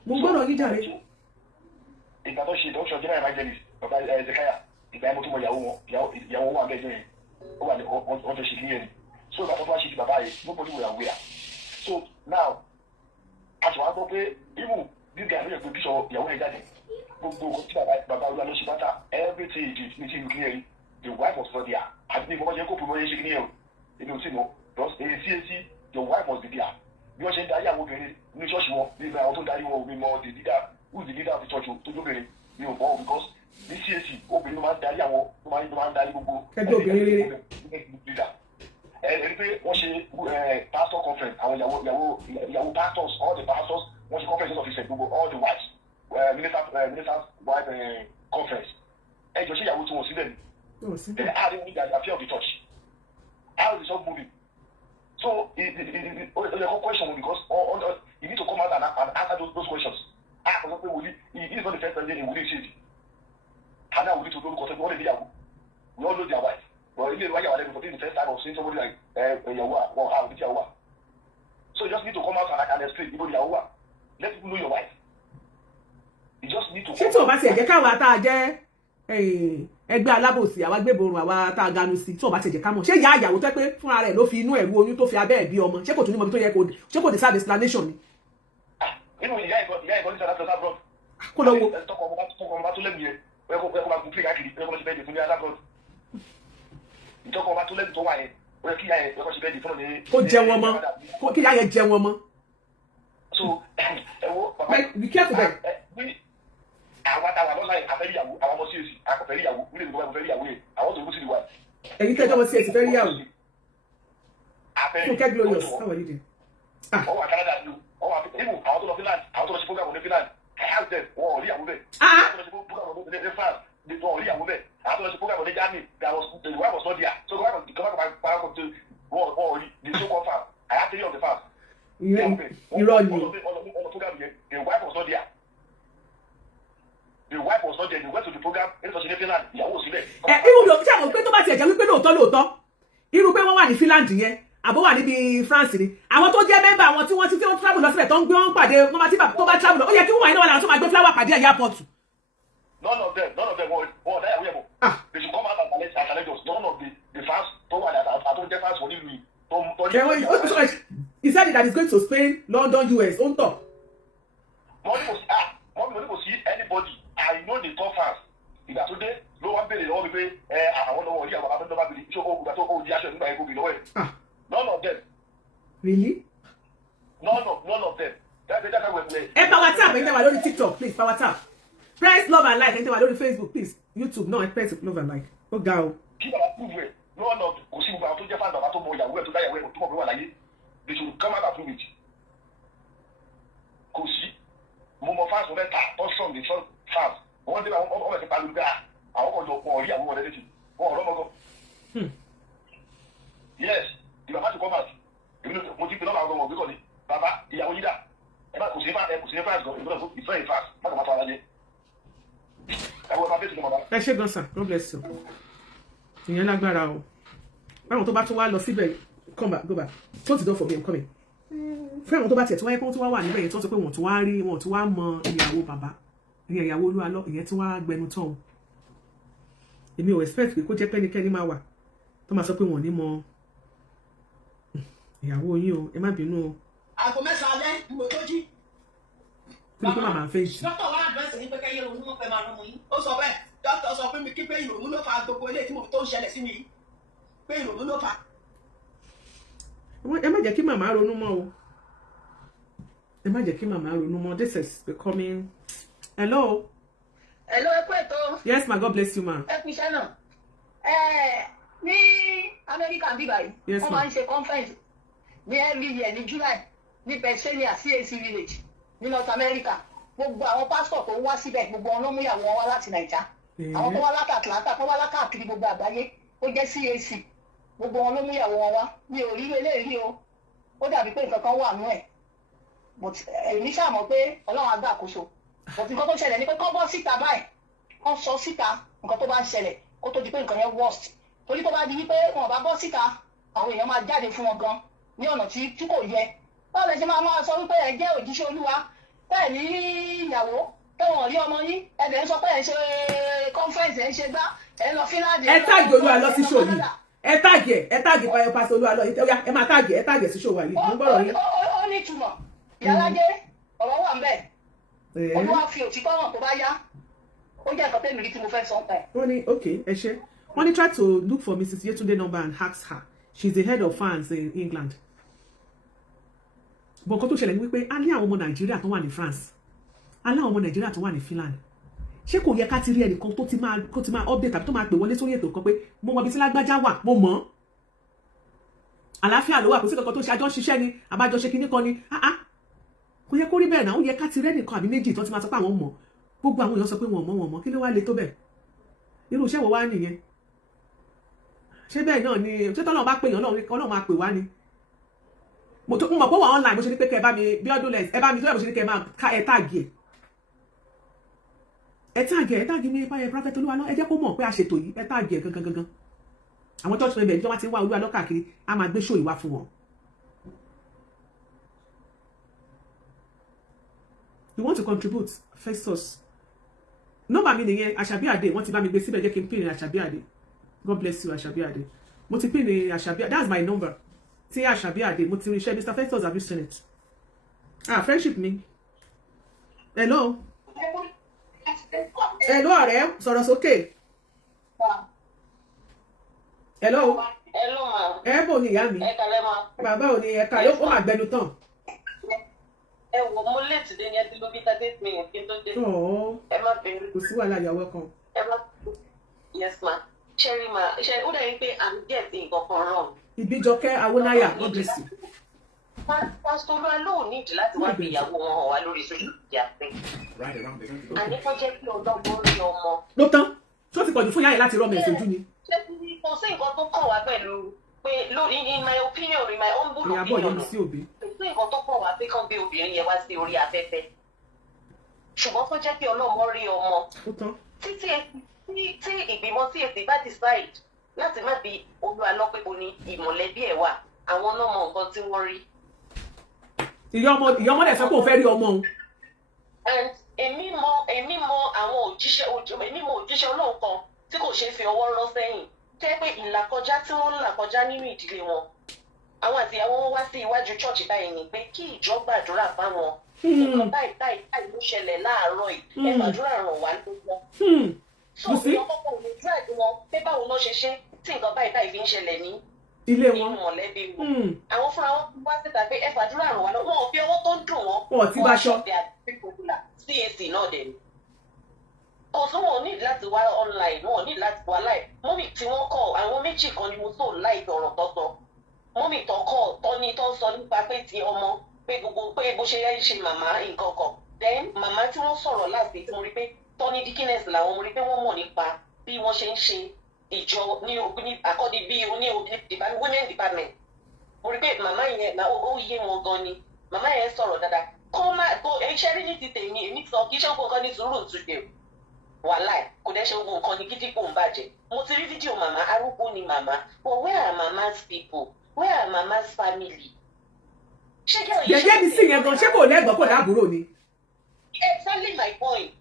Mo gbọ́dọ̀ yí jàre. Ìgbà tó ṣe doctor general evangelist bàbá Ezekiah ìgbà yẹn mo tún mọ ìyàwó wà bẹ́ẹ̀ jẹ́ ó wà ní wọ́n tó ṣe kí yẹn so ìgbà tó fún wa ṣe ti bàbá yẹn nobody will aware so now a ṣe wá gbọ́ pé even this guy ló yẹ pé bíṣọ ìyàwó yẹn jáde gbogbo tí bàbá olúwa ló ṣe bàtà everything he did ní ti ìlú clear the wife was not there àti ní ìfọwọ́sẹ̀ kó pèmọ́ yẹn ṣe kí ni ẹ̀ o èmi ò tí mọ̀ because èyí CAC your wife must be there bí wọ́n ṣe ń darí àwọn obìnrin ní ṣọ́ọ̀ṣì wọn nígbà àwọn tó ń darí wọn ò ní mọ the leader who is the leader of the church tó jóbìnrin mi ò mọ̀ because ní CAC obìnrin ló máa ń darí àwọn ló máa ń darí gbogbo ẹgbẹ́ obìnrin rere ẹni pé wọ́n ṣe pastor conference àwọn ìyàwó pastors all the pastors wọ́n ṣe conference of ìṣẹ̀ gbogbo all the wives ministers wife conference ẹjọ́ ṣe ìyàwó tí wọ́n sílẹ̀ ni then how they win the affair of the church how is the song moving so the question because you need to come out and answer those questions for example he is not the first person in Wuli city and now we need to know because wọ́n lè níyàwó we all know their wife. Well, ilé ìwáyà wà lẹ́nu for the first time of seeing somebody like ìyàwó wọn ha òbí tí ìyàwó wà. So you just need to come out and explain ibo ìyàwó wà. Let people know your wife. You just need to. Ṣé tí o bá ti ẹ̀jẹ̀ káwa tá a jẹ́ ẹgbẹ́ alábòsí àwa gbéborun àwa tá a ganu sí tí o bá ti ẹ̀jẹ̀ ká mọ̀ ṣé ìyá àyàwó tó pé fúnra rẹ̀ ló fi inú ẹ̀rú oyún tó fi abẹ́ ẹ̀ bí ọmọ ṣé kò tún ní mọ̀ bí tó yẹ kó ṣé kò deserve explanation ni. Inú ìyá ìbọn ní South Africa abroad. Kó lọ wo. Tọkọ ọmọ tó lẹ́nu yẹn ẹ̀kọ́ máa gùn pé káàkiri ẹ̀kọ́ máa ṣe bẹ́ẹ̀ fún ní alábọ̀d. Ìjọba ọba tó lẹ́nu tó wà yẹn ó yẹ kí ìyá yẹn ẹ̀kọ́ ṣe bẹ́ẹ̀ fún ní. Kó jẹ wọn mọ́ kí ìyá yẹn jẹ wọn mọ́. So ẹ wo bàbá be careful there. Àwọn àtàwọn àlọ́ láyé àfẹ́ríyàwó àwọn ọmọ CAC àkọ́fẹ́ríyàwó nílé ìgbà àkọ́fẹ́ríyàwó yẹn àwọn tó ń bú sí ìwà. Ẹ̀yin tẹ́jọ́ wọn CAC fẹ́ rí yàwó. Fúnkẹ́ glorious how are you doing? Ọwọ́ Canada ni o ọwọ́ àbíkú àwọn tó lọ Finland àwọn tó lọ sí program ní Finland I have them wọn ò rí ìyàwó bẹ́ẹ̀. Àwọn tó lọ sí program ní France wọn ò rí ìyàwó bẹ́ẹ̀. Àwọn tó lọ sí program ní Germany the wife was not there so the wife was come to wọn ò rí the so called farm I have 3 of the farms. Irọ́ ni. On the program yẹn the wife was not there. The wife was not there. They went to the program. It was in Finland. Ìyàwó sílẹ̀. Irú ló tí àwọn pé tó bá ti ẹ̀jẹ̀ wípé lóòótọ́ irú pé wọ́n wà ní Finland yẹn àbó wà níbi France ni àwọn tó jẹ́ mẹ́mbà àwọn tí wọ́n travel lọ síbẹ̀ tó ń gbé wọn pàdé wọn bá tí tó bá travel lọ ó yẹ kí wọ́n wà nínú àwọn tó máa gbé flower pàdé ẹ̀yà airport. None of them wọ́n ọ̀dà ìyàwó yẹn mọ̀. They should come out and challenge us. None of the fans tó wà ní àtúnjẹ fans wọ nílùú yìí. He said that he's going to Spain, London, US ó ń tọ̀. Mọ́mí kò sí anybody. I know the top fans. Ìgbà tó dé ló wá béèrè lọ́wọ́ mi pé àwọn lọ́wọ́ orí àwọn abẹ́ńdọ́ bá bèrè tí ó gbà tó ó di aṣọ nígbà yẹn kó bì lọ́wọ́ ẹ̀. None of them. Really? None of them. That's why power tap ẹ̀yin tẹ́ wà lórí TikTok please power tap. Press love and like ẹ̀yin tẹ́ wà lórí Facebook please YouTube náà press love and like. Ó ga o. Kí bàbá prove ẹ̀ none of kò sí gbogbo àwọn tó jẹ́ fan bàbá tó mọ ìyàwó ẹ̀ tó dá ìyàwó ẹ̀ tó mọ̀ pé wà láyé. They should come out and prove it. Kò sí. Mo mọ fans mẹ́ta tó sọ̀rọ̀ ní fans. Wọ́n dé àwọn ọmọ ẹ̀sìn pàlú gbà àwọn kan lọ pọ̀ orí àwọn ọmọ ẹ̀dẹ́tì wọn ọ̀rọ̀ mọ́gọ́. Yes the baba to come out èmi mo ti pe náà àwọn ọmọ ògbé kọ́ ni bàbá ìyàwó yídà ẹ má kò sí ní fans gan ìgbọ́dọ̀ ìfẹ́ yìí fans má kò má tó ara jẹ. ẹ wọ ọba bẹ́ẹ̀ tó ní bàbá. Ẹ ṣé gan sir God bless you. Ìyẹn lágbára o báwọn tó bá tún wá lọ síbẹ̀ come back go back close the door for me I'm coming. Fún àwọn tó bá tiẹ̀ tí wọ́n yẹ kó tó wá wà níbẹ̀ yẹn tó sọ pé wọ́n tún wá rí wọ́n tún wá mọ ìyàwó bàbá ìyàwó olúwa lọ ìyẹn tí wọ́n á gbẹnu tán o èmi ò expect pé kó jẹ́ pẹ́nikẹ́ni máa wà tó máa sọ pé wọ́n ní mọ ìyàwó yín o ẹ má bínú o. Aago 9 alẹ́ ni mo tó jí. Kí ni pé màmá fẹ́ jù. Dókítà wa àdírẹ́sì ní pé kẹ́yẹ ronú mọ́ pẹ́ máa lọ́mọ yín. Ó sọ bẹ́ẹ̀ dókítà sọ pé mi kí pé ìrònú ló fa gbogbo eléyìí tí mo tó ń ṣẹlẹ̀ sí mi yìí pé ìrònú ló fa. Ẹ má jẹ́ kí màmá ronú mọ́ o ẹ má jẹ́ kí màmá ronú mọ́ this is becoming. Hello. Hello, ẹ kú ètò. Yes ma God bless you ma. Ẹ pín iṣẹ́ náà. Ní Amẹ́ríkà bí báyìí, Yes, wọ́n ma. máa ń ṣe conference ní every year ní July ní Pennsylvania CAC village ní North America. gbogbo àwọn pásítọ̀ tó ń wá síbẹ̀ gbogbo wọn ló mú ìyàwó wọn wá láti Nàìjà àwọn tó wá láti Atlanta tó wá lákàkiri gbogbo àgbáyé ó jẹ́ CAC gbogbo wọn ló mú ìyàwó wọn wá mi ò rí eléyìí o ó dàbí pé nǹkan kan wà nú ẹ̀ but èmi ṣàmọ̀ pé Ọlọ́run á gbà àkóso but nǹkan tó ṣẹlẹ̀ ni pé kọ́ bọ́ síta báyìí kọ́ sọ síta nǹkan tó bá ń ṣẹlẹ̀ kó tó di pé nǹkan yẹn worst torí tó bá di wípé wọn bá bọ́ síta àwọn èèyàn máa jáde fún wọn gan ní ọ̀nà tí kò yẹ báwo lè ṣe máa sọ wípé ẹ jẹ́ òjíṣẹ́ Olúwa bẹ́ẹ̀ ní ìyàwó tẹ̀wọ̀n rí ọmọ yín ẹ̀dẹ̀ ń sọ pé ẹ̀ ń ṣe conference ẹ̀ ń ṣe gbá ẹ̀ ń lọ Finland. ẹ táàgì Olúalọ sí show yìí ẹ táàgì Pastor Olúalọ yìí ẹ máa táàgì sí show wa yìí mo ń gbọ́rọ̀ yín. ó ní ìtumọ̀ Iyalaje ọ̀rọ̀ wà ń bẹ̀ Olúwa fi òtítọ́ hàn tó bá yá ó jẹ́ nǹkan tẹ́mi rí tí mo fẹ́ sọ pẹ̀. wọ́n ní okay ẹ ṣe wọ́n ní try to look for Mrs. Yetunde number and ask her she's the head of fans in England. bọ̀ nǹkan tó ṣẹlẹ̀ ni wípé a ní àwọn ọmọ Nàìjíríà tó wà ní France a ní àwọn ọmọ Nàìjíríà tó wà ní Finland ṣé kò yẹ ká ti rí ẹnìkan tó ti máa update tàbí tó máa pè wọlé sórí ètò kan pé mo mọ ibi tí lágbájá wà mo mọ̀ àlàáfíà ló wà kò sí kankan tó ṣe àjọ ṣiṣẹ́ ni àbájọ ṣe kinní kan ni kò yẹ kó rí bẹ́ẹ̀ náà ó yẹ ká ti rí ẹnìkan àbí méjì tó ti máa sọ pé àwọn mọ̀ gbogbo àwọn èèyàn sọ pé wọn mọ̀ kí ló wá le tó bẹ́ẹ̀ irú iṣẹ́ wo wá nìyẹn ṣé bẹ́ẹ̀ náà ni ṣé tọ́lọ́ bá pè yàn Ọlọ́run máa pè wá ni mo mọ̀ pé wà online mo ṣe ní pé kẹ́ ẹ bá mi bí ọdún lẹ́sẹ̀ ẹ bá mi tó yẹ mo ṣe ní kẹ́ ẹ máa ká ẹ táàgì ẹ táàgì mi báyẹn Prophet Olúwalọ ẹ jẹ́ kó mọ̀ pé a ṣètò yìí ẹ táàgì ẹ gangan àwọn church member tí wọ́n ti ń wá Olúwalọ káàkiri a máa gbé show ìwá fún wọn. you want to contribute Festus nọ́mbà mi nìyẹn Àṣàbí Àdé wọ́n ti bá mi gbé síbẹ̀ jẹ́ kí n pín ní Àṣàbí Àdé God bless you Àṣàbí Àdé mo ti pín ní Àṣàbí that's my number tí Àṣàbí Àdé mo ti rí iṣẹ́ Mr. Festus have you seen it friendship mi hello ọ̀rẹ́ sọ̀rọ̀ sókè hello ẹ bò ní ìyá mi bàbá ò ní ẹ̀ka ló kó àgbẹnu tán. ẹ wò mo léètì dé ní ẹtí ló bí 38 minutes kí n tó dé. ẹ má bínú. kò sí wàhálà you're welcome. ẹ má yes ma ṣẹ́rí ma ṣe ó dàbí pé I'm getting nǹkan kan wrong. Ìbíjọkẹ́ Awónáyà God bless you. Pastor Aloo nídìí láti wá bí ìyàwó wọn hàn wá lórí social media pé àníkàn jẹ́ kí ọlọ́gbọ́n rí ọmọ. ló tán tó ti pọ̀jù fún yáyẹ láti rọ́ọ̀mù ẹ̀sìn ojú ni. ṣé kò sí nǹkan tó kàn wá pẹ̀lú pé in my opinion in my humble opinion kò sí nǹkan tó kàn wá pé kán gbé obìnrin yẹn wá sí orí afẹ́fẹ́ ṣùgbọ́n tó jẹ́ kí ọlọ́mọ rí ọmọ tí ìgbìmọ̀ tí èsì bá decide láti má bí Olúwalọ pé o ní ìmọ̀lẹ́bí ẹ̀ wà àwọn náà mọ nǹkan tí wọ́n rí. ìyá ọmọ dẹ̀ sọ pé òun fẹ́ rí ọmọ òun. and èmi mọ àwọn òjíṣẹ́ Ọlọ́run kan tí kò ṣeé fi ọwọ́ rọ́ sẹ́yìn tẹ́ pé ìlàkọjá tí wọ́n ń là kọjá nínú ìdílé wọn àwọn àtìyàwó wọn wá sí iwájú chọ́ọ̀chì báyìí ni pé kí ìjọ gbàdúrà fáwọn nǹkan báyìí ló ṣẹlẹ̀ láàárọ̀ yìí ẹ gbàdúrà ràn wá lọ́wọ́. so ìyọkọ̀kọ̀ ò ní dúrà wọn pé báwo ló ṣe ṣe tí nǹkan báyìí fi ń ṣẹlẹ̀ ní ilé wọn nínú mọ̀lẹ́bí wọn àwọn fúnra wọn wá síta pé ẹ gbàdúrà ràn wá lọ́wọ́ wọn ò fi ọwọ́ tó ń dùn wọn wọn ti bá ṣọ CAC náà dẹ̀ ni kò sí wọn ò ní láti wá online wọn ò ní láti wá live mọ́mì tí wọ́n kọ́ àwọn méjì kan ni mo tó láì ọ̀rọ̀ tọ́tọ́ mọ́mì tó kọ́ tọ́ni tó ń sọ nípa pé ti ọmọ pé gbogbo pé bó ṣe yẹ ṣe màmá nǹkan kan then màmá tí wọ́n sọ̀rọ̀ láti tí mo rí pé tọ́ni dikines làwọn mo rí pé wọ́n mọ̀ nípa bí wọ́n ṣe ń ṣe ìjọ ní àkọ́dí bí women department mo rí pé màmá yẹn ó yé wọn gan ni màmá yẹn sọ̀rọ̀ dáadáa kọ́ máa kó iṣẹ́ rí ní ti tèmi èmi sọ kí iṣẹ́ òkú nǹkan ní sùúrù tùdé wàhálà kò dẹ́ ṣe gbogbo nǹkan ní gídígbò ń bàjẹ́ mo ti rí fídíò màmá arúgbó ni màmá but where are mama's people where are mama's family. yẹ̀yẹ́ mi sì yẹn gan ṣé kò lẹ́gbọ̀ọ́ kò dáàbòrò ni. Exactly my point.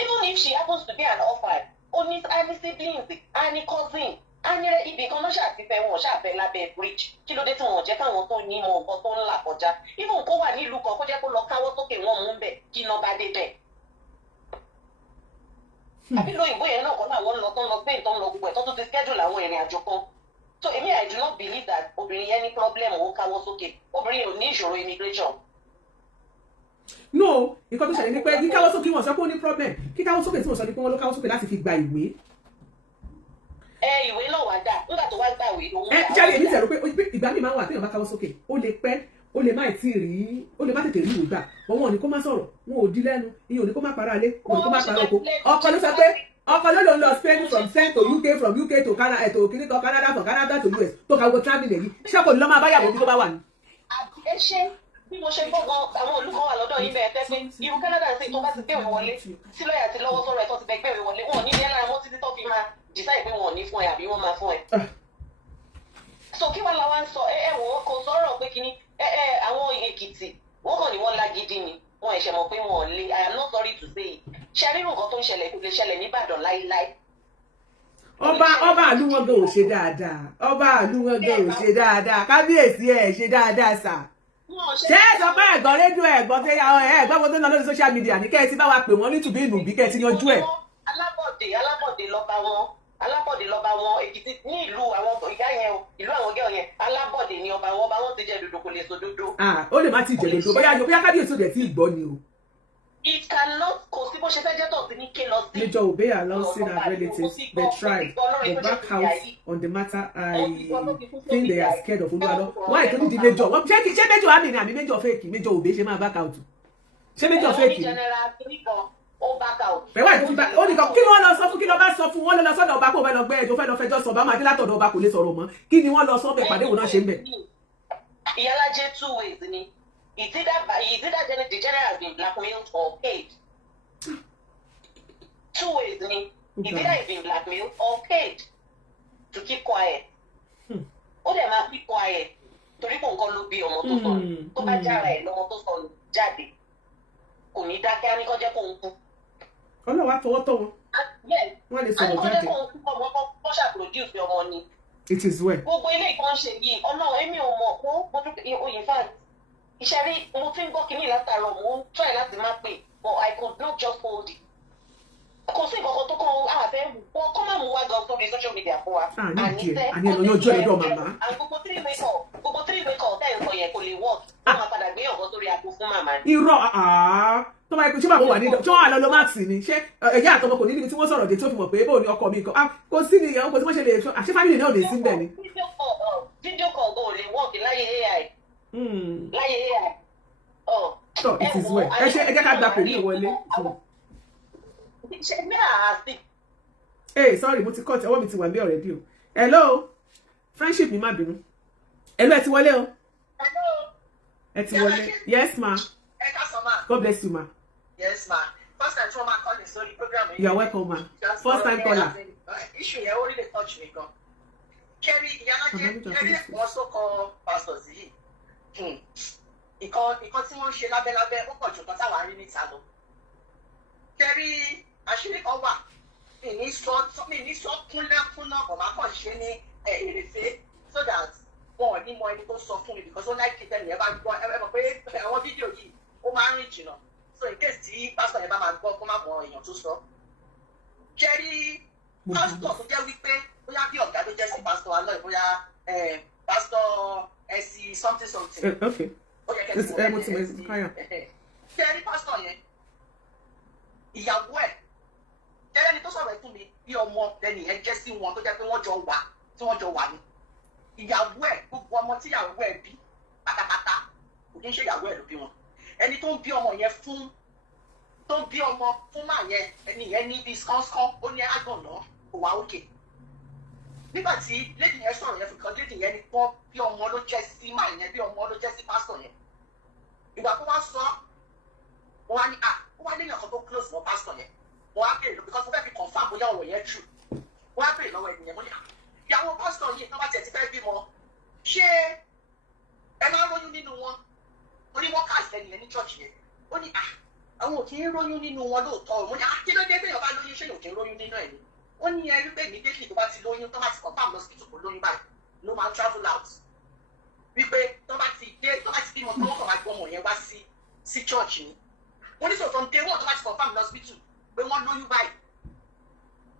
Even if she happens to be an orphan ó ní any siblings any cousin any ibi kan náà ṣàtìfẹ́ wọn ṣàfẹ́ lábẹ́ bridge kí ló dé tí wọn jẹ́ káwọn tó ní mọ nǹkan tó ń là kọjá even kó wà nílùú kan kó jẹ́ kó lọ káwọ́ sókè wọn mú bẹ̀ kí iná bá dé bẹ̀. àbí lóyìnbó yẹn náà kọ́ làwọn lọ tó ń lọ Spain tó ń lọ gbogbo ẹ̀ tó tún ti schedule àwọn ìrìn àjò kan so èmi I do not believe that obìnrin yẹn ní problem ó káwọ́ sókè obìnrin yẹn ò ní ìṣòro immigration. no nǹkan tó ṣẹlẹ̀ ni pé kíkáwọ́ sókè wọn sọ pé ó ní problem kíkáwọ́ sókè tí wọ́n sọ ni pé wọ́n ló káwọ́ sókè láti fi gba ìwé. Ìwé náà wá dà nígbà tó wá gbà ìwé ló ń gbà. Jáde èmi tẹ̀rọ pé ìgbà mi máa ń wà téèyàn bá káwọ́ sókè ó lè pẹ́ ó lè má tí rí ó lè má tètè rí ìwé gbà wọn ò ní kó má sọ̀rọ̀ wọn ò di lẹ́nu ìyẹn ò ní kó má para lé wọn ò ní kó má para oko ọkọ ló sọ pé ọkọ ló lòun lọ Spain from Spain to UK from UK to Canada to kìnìkan Canada from Canada to US tó ka wo travelling èyí ṣé kò ní lọ́ máa báyàwó bí tó bá wà ní. ẹ ṣe bí mo ṣe gbọ́ gan àwọn olùkọ́ wà lọ́dọ̀ yín bẹ̀rẹ̀ tẹ́ pé irú Canada ṣe tó bá ti gbé ìwé wọlé tí lọ́ọ̀yà ti lọ́wọ́ sọ̀rọ̀ ẹ̀ tó ti bẹ gbé ìwé wọlé wọn ò ní ní ẹ̀ lára wọn títí tó fi máa decide pé wọn ò ní fún ẹ àbí wọn máa fún ẹ. So kí wàá la wá ń sọ wò ó kò sọ̀rọ̀ pé kíní àwọn Èkìtì wọ́n kàn ní wọ́n lágídí ni wọ́n ẹ̀ṣẹ̀ mọ̀ pé wọ́n ò lé I am not sorry to say ṣe rírun nǹkan tó ń ṣẹlẹ̀ kò lè ṣẹlẹ̀ níbàdàn láíláí. ọba àlú wọn gan ò ṣe dáadáa ọba àlú wọn gan ò ṣe dáadáa kábíyèsí ẹ ṣe dáadáa sà ṣé ẹ sọ pé ẹ̀gbọ́n rédíò ẹ̀gbọ́n tó ń lọ lórí social media ní kẹ́ ẹ ti bá wa pè wọ́n nítùbí ìnùbí kẹ́ ẹ ti yanjú ẹ̀. alábọ̀dé lọ́ba wọn Èkìtì ní ìlú àwọn ìyá yẹn o ìlú àwọn gẹ́ọ̀ yẹn alábọ̀dé ni ọba wọn ti jẹ́ dodo kò lè so dodo. ó lè má ti jẹ dodo bóyá kábíyèsí ò dẹ̀ tí ì gbọ́ ni o. It cannot kò sí bó ṣe fẹ́ jẹ́ tó sí ní ké lọ sí. Major Obey announcing her relatives they tried the back house on the matter. I think they are scared of Oluwalo. Why don't the Major? Ṣé Major àmì ni àmì Major fake Major Obey ṣe máa back out? Ṣé Major fake ni? Bẹ́ẹ̀ wá ìfúnpá ó ní kan kí ni wọ́n lọ sọ fún kí ló bá sọ fún wọn lọ sọ́dọ̀ ọba kó fẹ́ lọ gbé ẹjọ́ fẹ́ lọ fẹjọ́ sọ bá máa dé látọ̀dọ̀ ọba kò lè sọ̀rọ̀ mọ́ kí ni wọ́n lọ sọ bẹ́ẹ̀ pàdé òun náà ṣe ń bẹ̀. Iyalaje 2 ways ni it's either the general has been blackmailed or paid. 2 ways ni it's either he's been blackmailed or paid to keep quiet. Ó dẹ̀ máa keep quiet torí kò nǹkan ló bí ọmọ tó sọnù tó bá jára ẹ̀ lọ́mọ tó sọnù jáde kò ní dákẹ́ á ní kó jẹ́ kó ń kú. Ọlọ́wà tọwọ́ tọ́ wọn. Wọ́n lè sọ̀rọ̀ jáde. It is well. Gbogbo ilé ìkan ṣe yìí Ọlọ́run èmi ò mọ̀ kó mo dúpẹ́ oyin fan iṣẹ́ rí mo ti ń gbọ́ kínní látàárọ̀ mo ń try láti má pè but I could not just hold it. Kò sí nǹkan kan tó kàn àfẹ́ wọn kọ́ máa mú wá gan sórí social media fún wa. Àní ẹ̀rọ yọjú ẹ̀ lọ́dọ̀ màmá. Gbogbo 3-way call tẹ́ ẹ̀ sọ yẹn kò lè work. Wọ́n máa padà gbé ọ̀gọ́ sórí àpò fún màmá. Irọ́ tó máa ń pè ṣé bàbá wà ní tí wọ́n wà lọ́lọ́ max ni ṣé ẹ̀yà àtọmọ kò ní níbi tí wọ́n sọ̀rọ̀ dé tí ó fi mọ̀ pé bó ni ọkọ mi kan kò sí ni ìyàwó kò sí wọ́n ṣe lè fún àṣẹ fámìlì náà lè sí bẹ́ẹ̀ ni. Video call go lè work láyé AI. Láyé AI. So it is well. Ẹ jẹ́ ká gba pè ní ìwọlé. Ṣé mi àásì? Sorry mo ti cut ọwọ́ mi ti wà ní already o. Hello friendship mi má bínú. Hello ẹ ti wọlé o. Hello. Ẹ ti wọlé. Yes ma. God bless you ma. Yes ma. First time tí wọ́n máa call me sórí program yìí. You are welcome ma. First time caller. Issue yẹn ó really touch me gan. Kẹ́rí Iyalaje kẹ́rí wọ́n so kọ pastors yìí. Ìkan tí wọ́n ń ṣe lábẹ́lábẹ́ ó pọ̀ jù nǹkan táwa rí níta lọ. Kẹ́rí àṣírí kan wà mi ní sọ kúnlẹ́kúnná bọ̀ máa kàn ṣe ní èrèfé so that wọn ò ní mọ ẹni tó sọ fún mi because ó láì kí tẹ́lẹ̀ ẹ bá gbọ́ ẹ mọ̀ pé àwọn fídíò yìí ó máa ń rìn jìnnà so in case tí pásítọ̀ yẹn bá máa gbọ́ kó má mọ èèyàn tó sọ. Kẹ́rí pásítọ̀ tó jẹ́ wípé bóyá bí ọ̀gá ló jẹ́ sí pásítọ̀ alọ́ bóyá pásítọ̀ ẹ̀sì something. Okay. Kẹ́rí pásítọ̀ yẹn ìyàwó ẹ̀ jẹ́rẹ́ni tó sọ̀rọ̀ ẹ̀ fún mi bí ọmọ lẹ́nu yẹn jẹ́ sí wọn tó jẹ́ pé wọ́n jọ wà ní. Ìyàwó ẹ̀ gbogbo ọmọ tí ìyàwó ẹ̀ bí pátápátá kò ní ṣe ìyàwó ẹ̀ ló bí wọn. Ẹni tó ń bí ọmọ yẹn fún màá yẹn ẹni yẹn ní bí skánskán ó ní àgbọ̀nà kò wá òkè. Nígbà tí lady yẹn sọ̀rọ̀ yẹn fìkan lady yẹn ni wọ́n bí ọmọ ló jẹ́ sí màá yẹn bí ọmọ ló jẹ́ sí pásítọ̀ yẹn. Ìgbà tó wá sọ wọ́n wá ní ó wá nílẹ̀ kan tó close mọ́ pásítọ̀ yẹn. Wọ́n á bèèrè because mo fẹ́ fi confam bóyá ọ̀rọ̀ yẹn true. Wọ́n á bèèrè lọ́wọ́ ènìyàn mo ní ìyàwó pásítọ̀ yìí tó bá tiẹ̀ ti fẹ́ bímọ ṣé ẹ máa ń róyún nínú wọn? Ó ní wọ́n káàsì ẹnìyẹn ní church yẹn. Ó ní àwọn ò kì í róyún nínú wọn lóòótọ́. Mo ní kí ló dé bẹ́ẹ̀ bá lóyún ṣé yóò kì í róyún nínú ẹ̀ ni? Ó ní ẹ wípé immediately tó bá ti lóyún tó bá ti confam hospital kò lóyún báyìí ló máa ń travel out. Wípé tó bá ti bímọ tó wọ́n kàn máa gbọ́ ọmọ yẹn wá sí church ni. Mo ní sọ from day one tó bá ti confam hospital pé wọ́n lóyún báyìí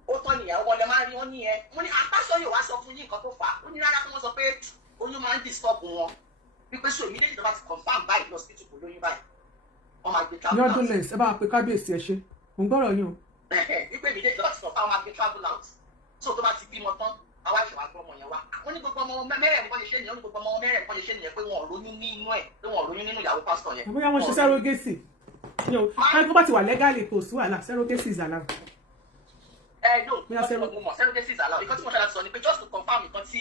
ó tán nìyàwó wọlé máa ń rí wọn ní ẹ mo ní apásọ yóò wá sọ fún yín nǹkan tó fà á ó ní rárá kí wọ́n sọ pé oyún máa ń disturb wọn wípé so immediately tó bá ti confam báyìí lọ hospital kò lóyún báyìí wọ́n máa gbé travel out. lọ́dún lẹ́sẹ̀ ẹ bá pe kábíyèsí ẹ ṣe mo ń gbọ́rọ̀ yín o. wípé immediately tó bá ti confam wọ́n máa gbé travel out so tó bá ti bímọ tán àwa ìṣèwà gbọ́ ọmọ yẹn wá wọ́n ní gbogbo ọmọ mẹ́rẹ̀ẹ̀rin kọ́ ṣe ṣe nìyẹn ní gbogbo ọmọ mẹ́rẹ̀ẹ̀rin kọ́ ṣe ṣe nìyẹn pé wọ́n lóyún nínú ẹ̀ pé wọ́n lóyún nínú ìyàwó pásítọ̀ yẹn. bóyá wọ́n ṣe sẹ́rógẹ́sì káàkiri bá ti wà lẹ́gàlì kò sí wàhálà sẹ́rógẹ́sì is allowed. No mo mọ̀ sẹ́rógẹ́sì is allowed nǹkan tí mo ṣe láti sọ ni pé just to confirm nǹkan tí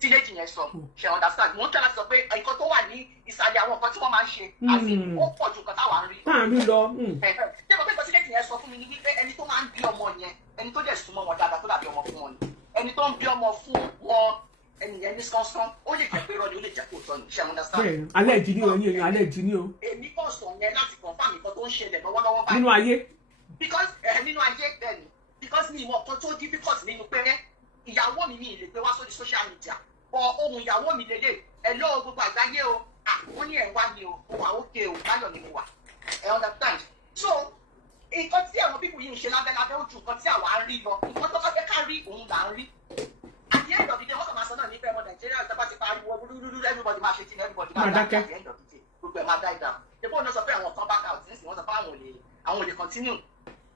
tíléèjì yẹn sọ ṣe understand mo ń tẹ́lá sọ pé nǹkan tó wà ní ìsàlẹ̀ àwọn nǹkan tí wọ́n máa ń ṣe àti ó pọ̀ ju nǹkan táwa ń rí. táàrin lọ. ṣé mo pé nǹkan tíléèjì yẹn sọ fún mi ni wípé ẹni tó máa ń bí ọmọ yẹn ẹni tó dẹ̀ súnmọ́ wọn dáadáa tó dàbí ọmọ fún wọn ni ẹni tó ń bí ọmọ fún wọn ẹnìyẹn ní sánsan ó lè jẹ́ pé irọ́ ni ó lè jẹ́ kó tọ́ ni ṣe understand. alẹ́ ìjì ni o ẹ̀yin èèyàn alẹ́ ìjì ni o. èmi kò sọ yẹn láti confirm nǹkan tó ń ṣẹlẹ̀ lọ́wọ́lọ́wọ́ báyìí. nínú ayé. because nínú ayé bẹ́ẹ̀ ni because mi ìmọ̀ kan tó difficult nínú pé ìyàwó mi lè gbé wá sórí social media ọ ohun ìyàwó mi lélẹ̀ ẹ lọ́wọ́ gbogbo àgbáyé o wọ́n ní ẹ̀ wá ni o mo wà ókè o báyọ̀ ni mo wà ẹ understand so nǹkan tí àwọn pípù yìí ń ṣe lábẹ́lábẹ́ ó ju nǹkan tí àwa ń rí lọ nǹkan tó bá fẹ́ ká rí òun là ń rí àti ẹ̀yọ̀ dídé wọ́n kàn máa sọ náà nípa ẹ̀mọ nàìjíríà ìjọba ti pariwo rúrúrú everybody máa ṣe tí everybody máa dákẹ́ àti ẹ̀yọ̀ dídé gbogbo ẹ̀ máa die down ṣé bóun náà sọ pé àwọn kan back out nísìnyí wọ́n sọ pé àwọn ò lè continue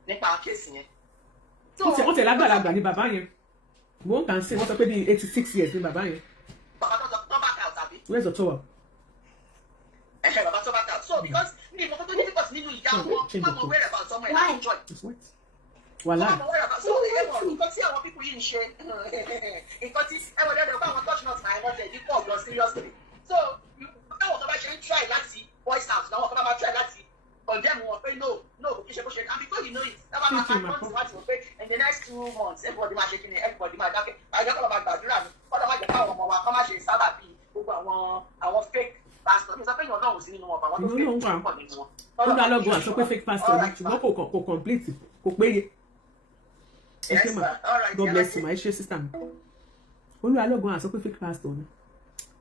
nípa kéèsì yẹn. wọ́n tẹ̀ lágbàlagbà ní bàbá yẹn wọ́n kàn sí wọ́n sọ pé ní 86 years ní bàbá yẹn. bàbá tó sọ tó back out àbí. where's Ottawa. bàbá tó back out so because ní ìmọ̀ tó ní difficult nínú ìyá wọn wọ́n mọ wẹ́rẹ̀ bá ọ̀sọ́mọ ẹ̀ láti join. wàhálà. so nǹkan tí àwọn pípọ̀ yìí ń ṣe nǹkan tí ẹ̀wọ̀n lẹ́nu ọ̀pá àwọn touch not my mother ẹ̀dí pọ̀ lọ seriously so báwọn kan bá ṣe ń try láti voice out làwọn kan bá try láti condemn wọn pé no kò kí ṣe bó ṣe and before you know it dábàá máa five months láti wọ pé in the next 2 months everybody máa ṣe kí ni everybody máa dákẹ́ àjọkọ̀ máa gbàdúrà mi kọ́dọ̀ máa jẹ́ káwọn ọmọ wa kọ́ máa ṣe sábà bí gbogbo àwọn fake pastor mi sọ pé èèyàn náà ò sí nínú wọn àwọn tó fake pọ̀ nínú wọn. olùdálọ́gbọ̀n àsọ pé fake pastor ni ṣùgbọ́n kò complete kò péye. ẹ ṣe mà God bless you mà ẹ ṣe sísá mi. olùdálọ́gbọ̀n àsọ pé fake pastor ni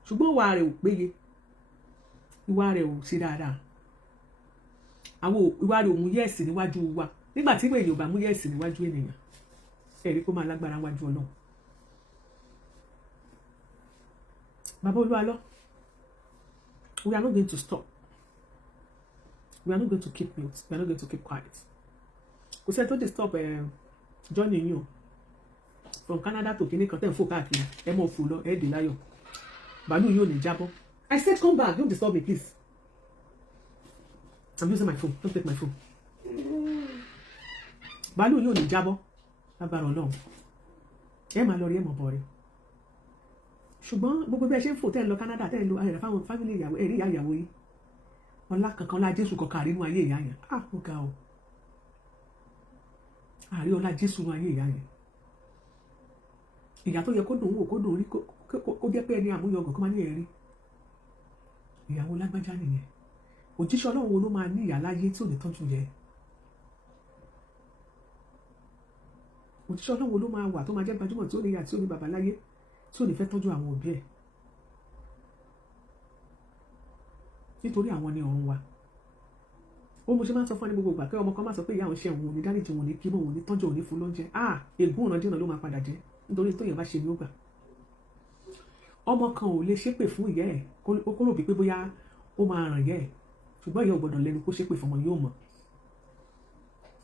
ṣùgbọ́n ìwà rẹ̀ ò péye ìwà rẹ̀ ò ṣe dáadáa àwọn ìwà rẹ̀ ò mú yẹ́ẹ̀sì níwájú wa nígbà tí èèyàn ò bá mú yẹ́ẹ̀sì níwájú ènìyàn ẹ̀rí kó máa lágbára wájú Ọlọ́run. bàbá Olúwalọ we are not going to stop we are not going to keep mute we are not going to keep quiet kò sẹ́ni tó dey stop journey yín o from Canada to Kenya kan tẹ́ ń fò káàkiri ẹ mọ̀ fò lọ ẹ dé láyọ̀ bàálù yóò ní jábọ́. I said come back don't disturb me please. I'm using my phone. Don't take my phone. Bàálù yóò ní jábọ́ lágbára Ọlọ́run. Ẹ máa lọ rí ẹ mọ̀ bọ̀ rí. Ṣùgbọ́n gbogbo bí ẹ ṣe ń fò tẹ́ ẹ lọ Canada tẹ́ ẹ lọ ayẹ̀rẹ̀ fáwọn fámìlì ìyàwó ẹ̀rí ìyá ìyàwó yìí. Ọlá kankan ọlá Jésù kankan àrínú ayé ìyá yẹn. Ó ga o. Àrí ọlá Jésù nínú ayé ìyá yẹn. Ìyá tó yẹ kó dùn wò kó dùn rí kó jẹ́ pé ẹni àmúyọ̀gàn kó máa ní ẹ̀rí. Ìyàwó lágbájá nìyẹn. Òjíṣẹ́ Ọlọ́run wo ló máa ní ìyá láyé tí ò ní tọ́jú yẹ? Òjíṣẹ́ Ọlọ́run wo ló máa wà tó máa jẹ́ gbajúmọ̀ tí ó ní ìyá tí ó ní bàbá láyé tí ò ní fẹ́ tọ́jú àwọn òbí ẹ̀? Nítorí àwọn ni ọ̀run wa. Ó mo ṣe máa ń sọ fún ẹni gbogbo ìgbà pé ọmọ kan máa sọ pé ìyá òun ṣe òun ò ní dáríjì òun ò ní kí òun ò ní tọ́jú òun ní fún lóúnjẹ. Ègún ìrandíran ló máa padà jẹ́ nítorí tó yẹn bá ṣe ní ó gbà. Ọmọ kan ò lè ṣépè fún ìyá ẹ̀ kó rò bí pé bóyá ó máa ràn yẹ́ ẹ̀ ṣùgbọ́n ìyá ò gbọ́dọ̀ lẹ́nu kó ṣépè fọmọ yóò mọ̀.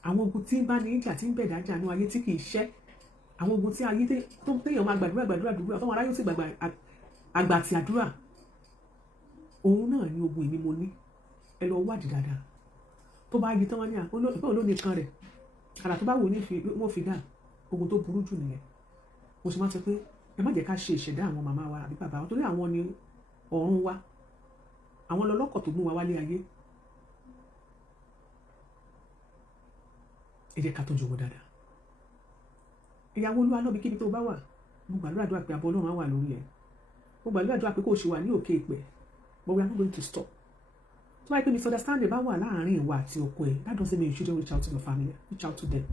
Àwọn ogun tí ń bá ní ìjà tí ń bẹ̀dá jà ní ayé tí kì í ṣẹ́ àwọn ogun tí ayé tó téèyàn máa gbàdúrà tọ́wọ́n aráyé sì gbàgbà àgbà àti àdúrà òun náà ni ogun èmi mo ní ẹ lọ wádìí dáadáa tó bá yí tán wá ní olóòní kan rẹ̀ àrà tó bá wò ní wọ́n fi dá ogun tó burú jù nìyẹn. Mo sì máa sọ pé ẹ má jẹ́ ká ṣe ìṣẹ̀dá àwọn màmá wa àbí bàbá wa torí àwọn ni ọ̀run wa àwọn lọlọ́kọ̀ tó mú wa wálé ayé. Ẹ jẹ́ ká tọ́jú wọn dáadáa. Ìyàwó Olúwalọ bí kíbi tó bá wà mo gbàdúrà pé àbọ̀ Ọlọ́run á wà lórí ẹ̀. Mo gbàdúrà pé kó o ṣe wà ní òkè ìpẹ́ but we are not going to stop. Tó bá yẹ pé misunderstanding bá wà láàárín ìwà àti ọkọ ẹ̀ that doesn't mean you shouldn't reach out to your family reach out to them.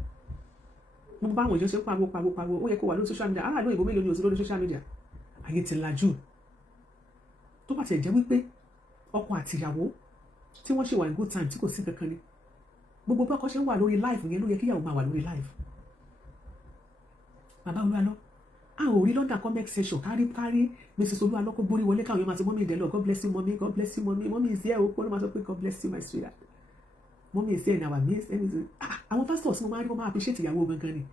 Mo bá àwọn èèyàn ṣe ń pariwo ó yẹ kó wà lórí social media aráàlú òyìnbó mélòó ni o sí lórí social media ayé ti lajú. Tó bá tiẹ̀ jẹ́ wípé ọkọ àti ìyàwó tí wọ́n ṣe wà ní good time tí kò sí kankan ni gbogbo bí ọkọ ṣe ń wà lórí live yẹn ló yẹ kí ìyàwó máa wà lórí live. Bàbá Olúwalọ a ò rí London comment section kárí Mrs. Olúwalọ kó gbórí wọlé káwọn yóò máa sọ mọ́mí ìdẹ́lọ God bless you mommy God bless you mommy mommy is here o kó ló máa sọ pé God bless you my sweetheart mommy is here in our midst àwọn pastors mo máa rí wọn máa appreciate ìyàwó gangan ni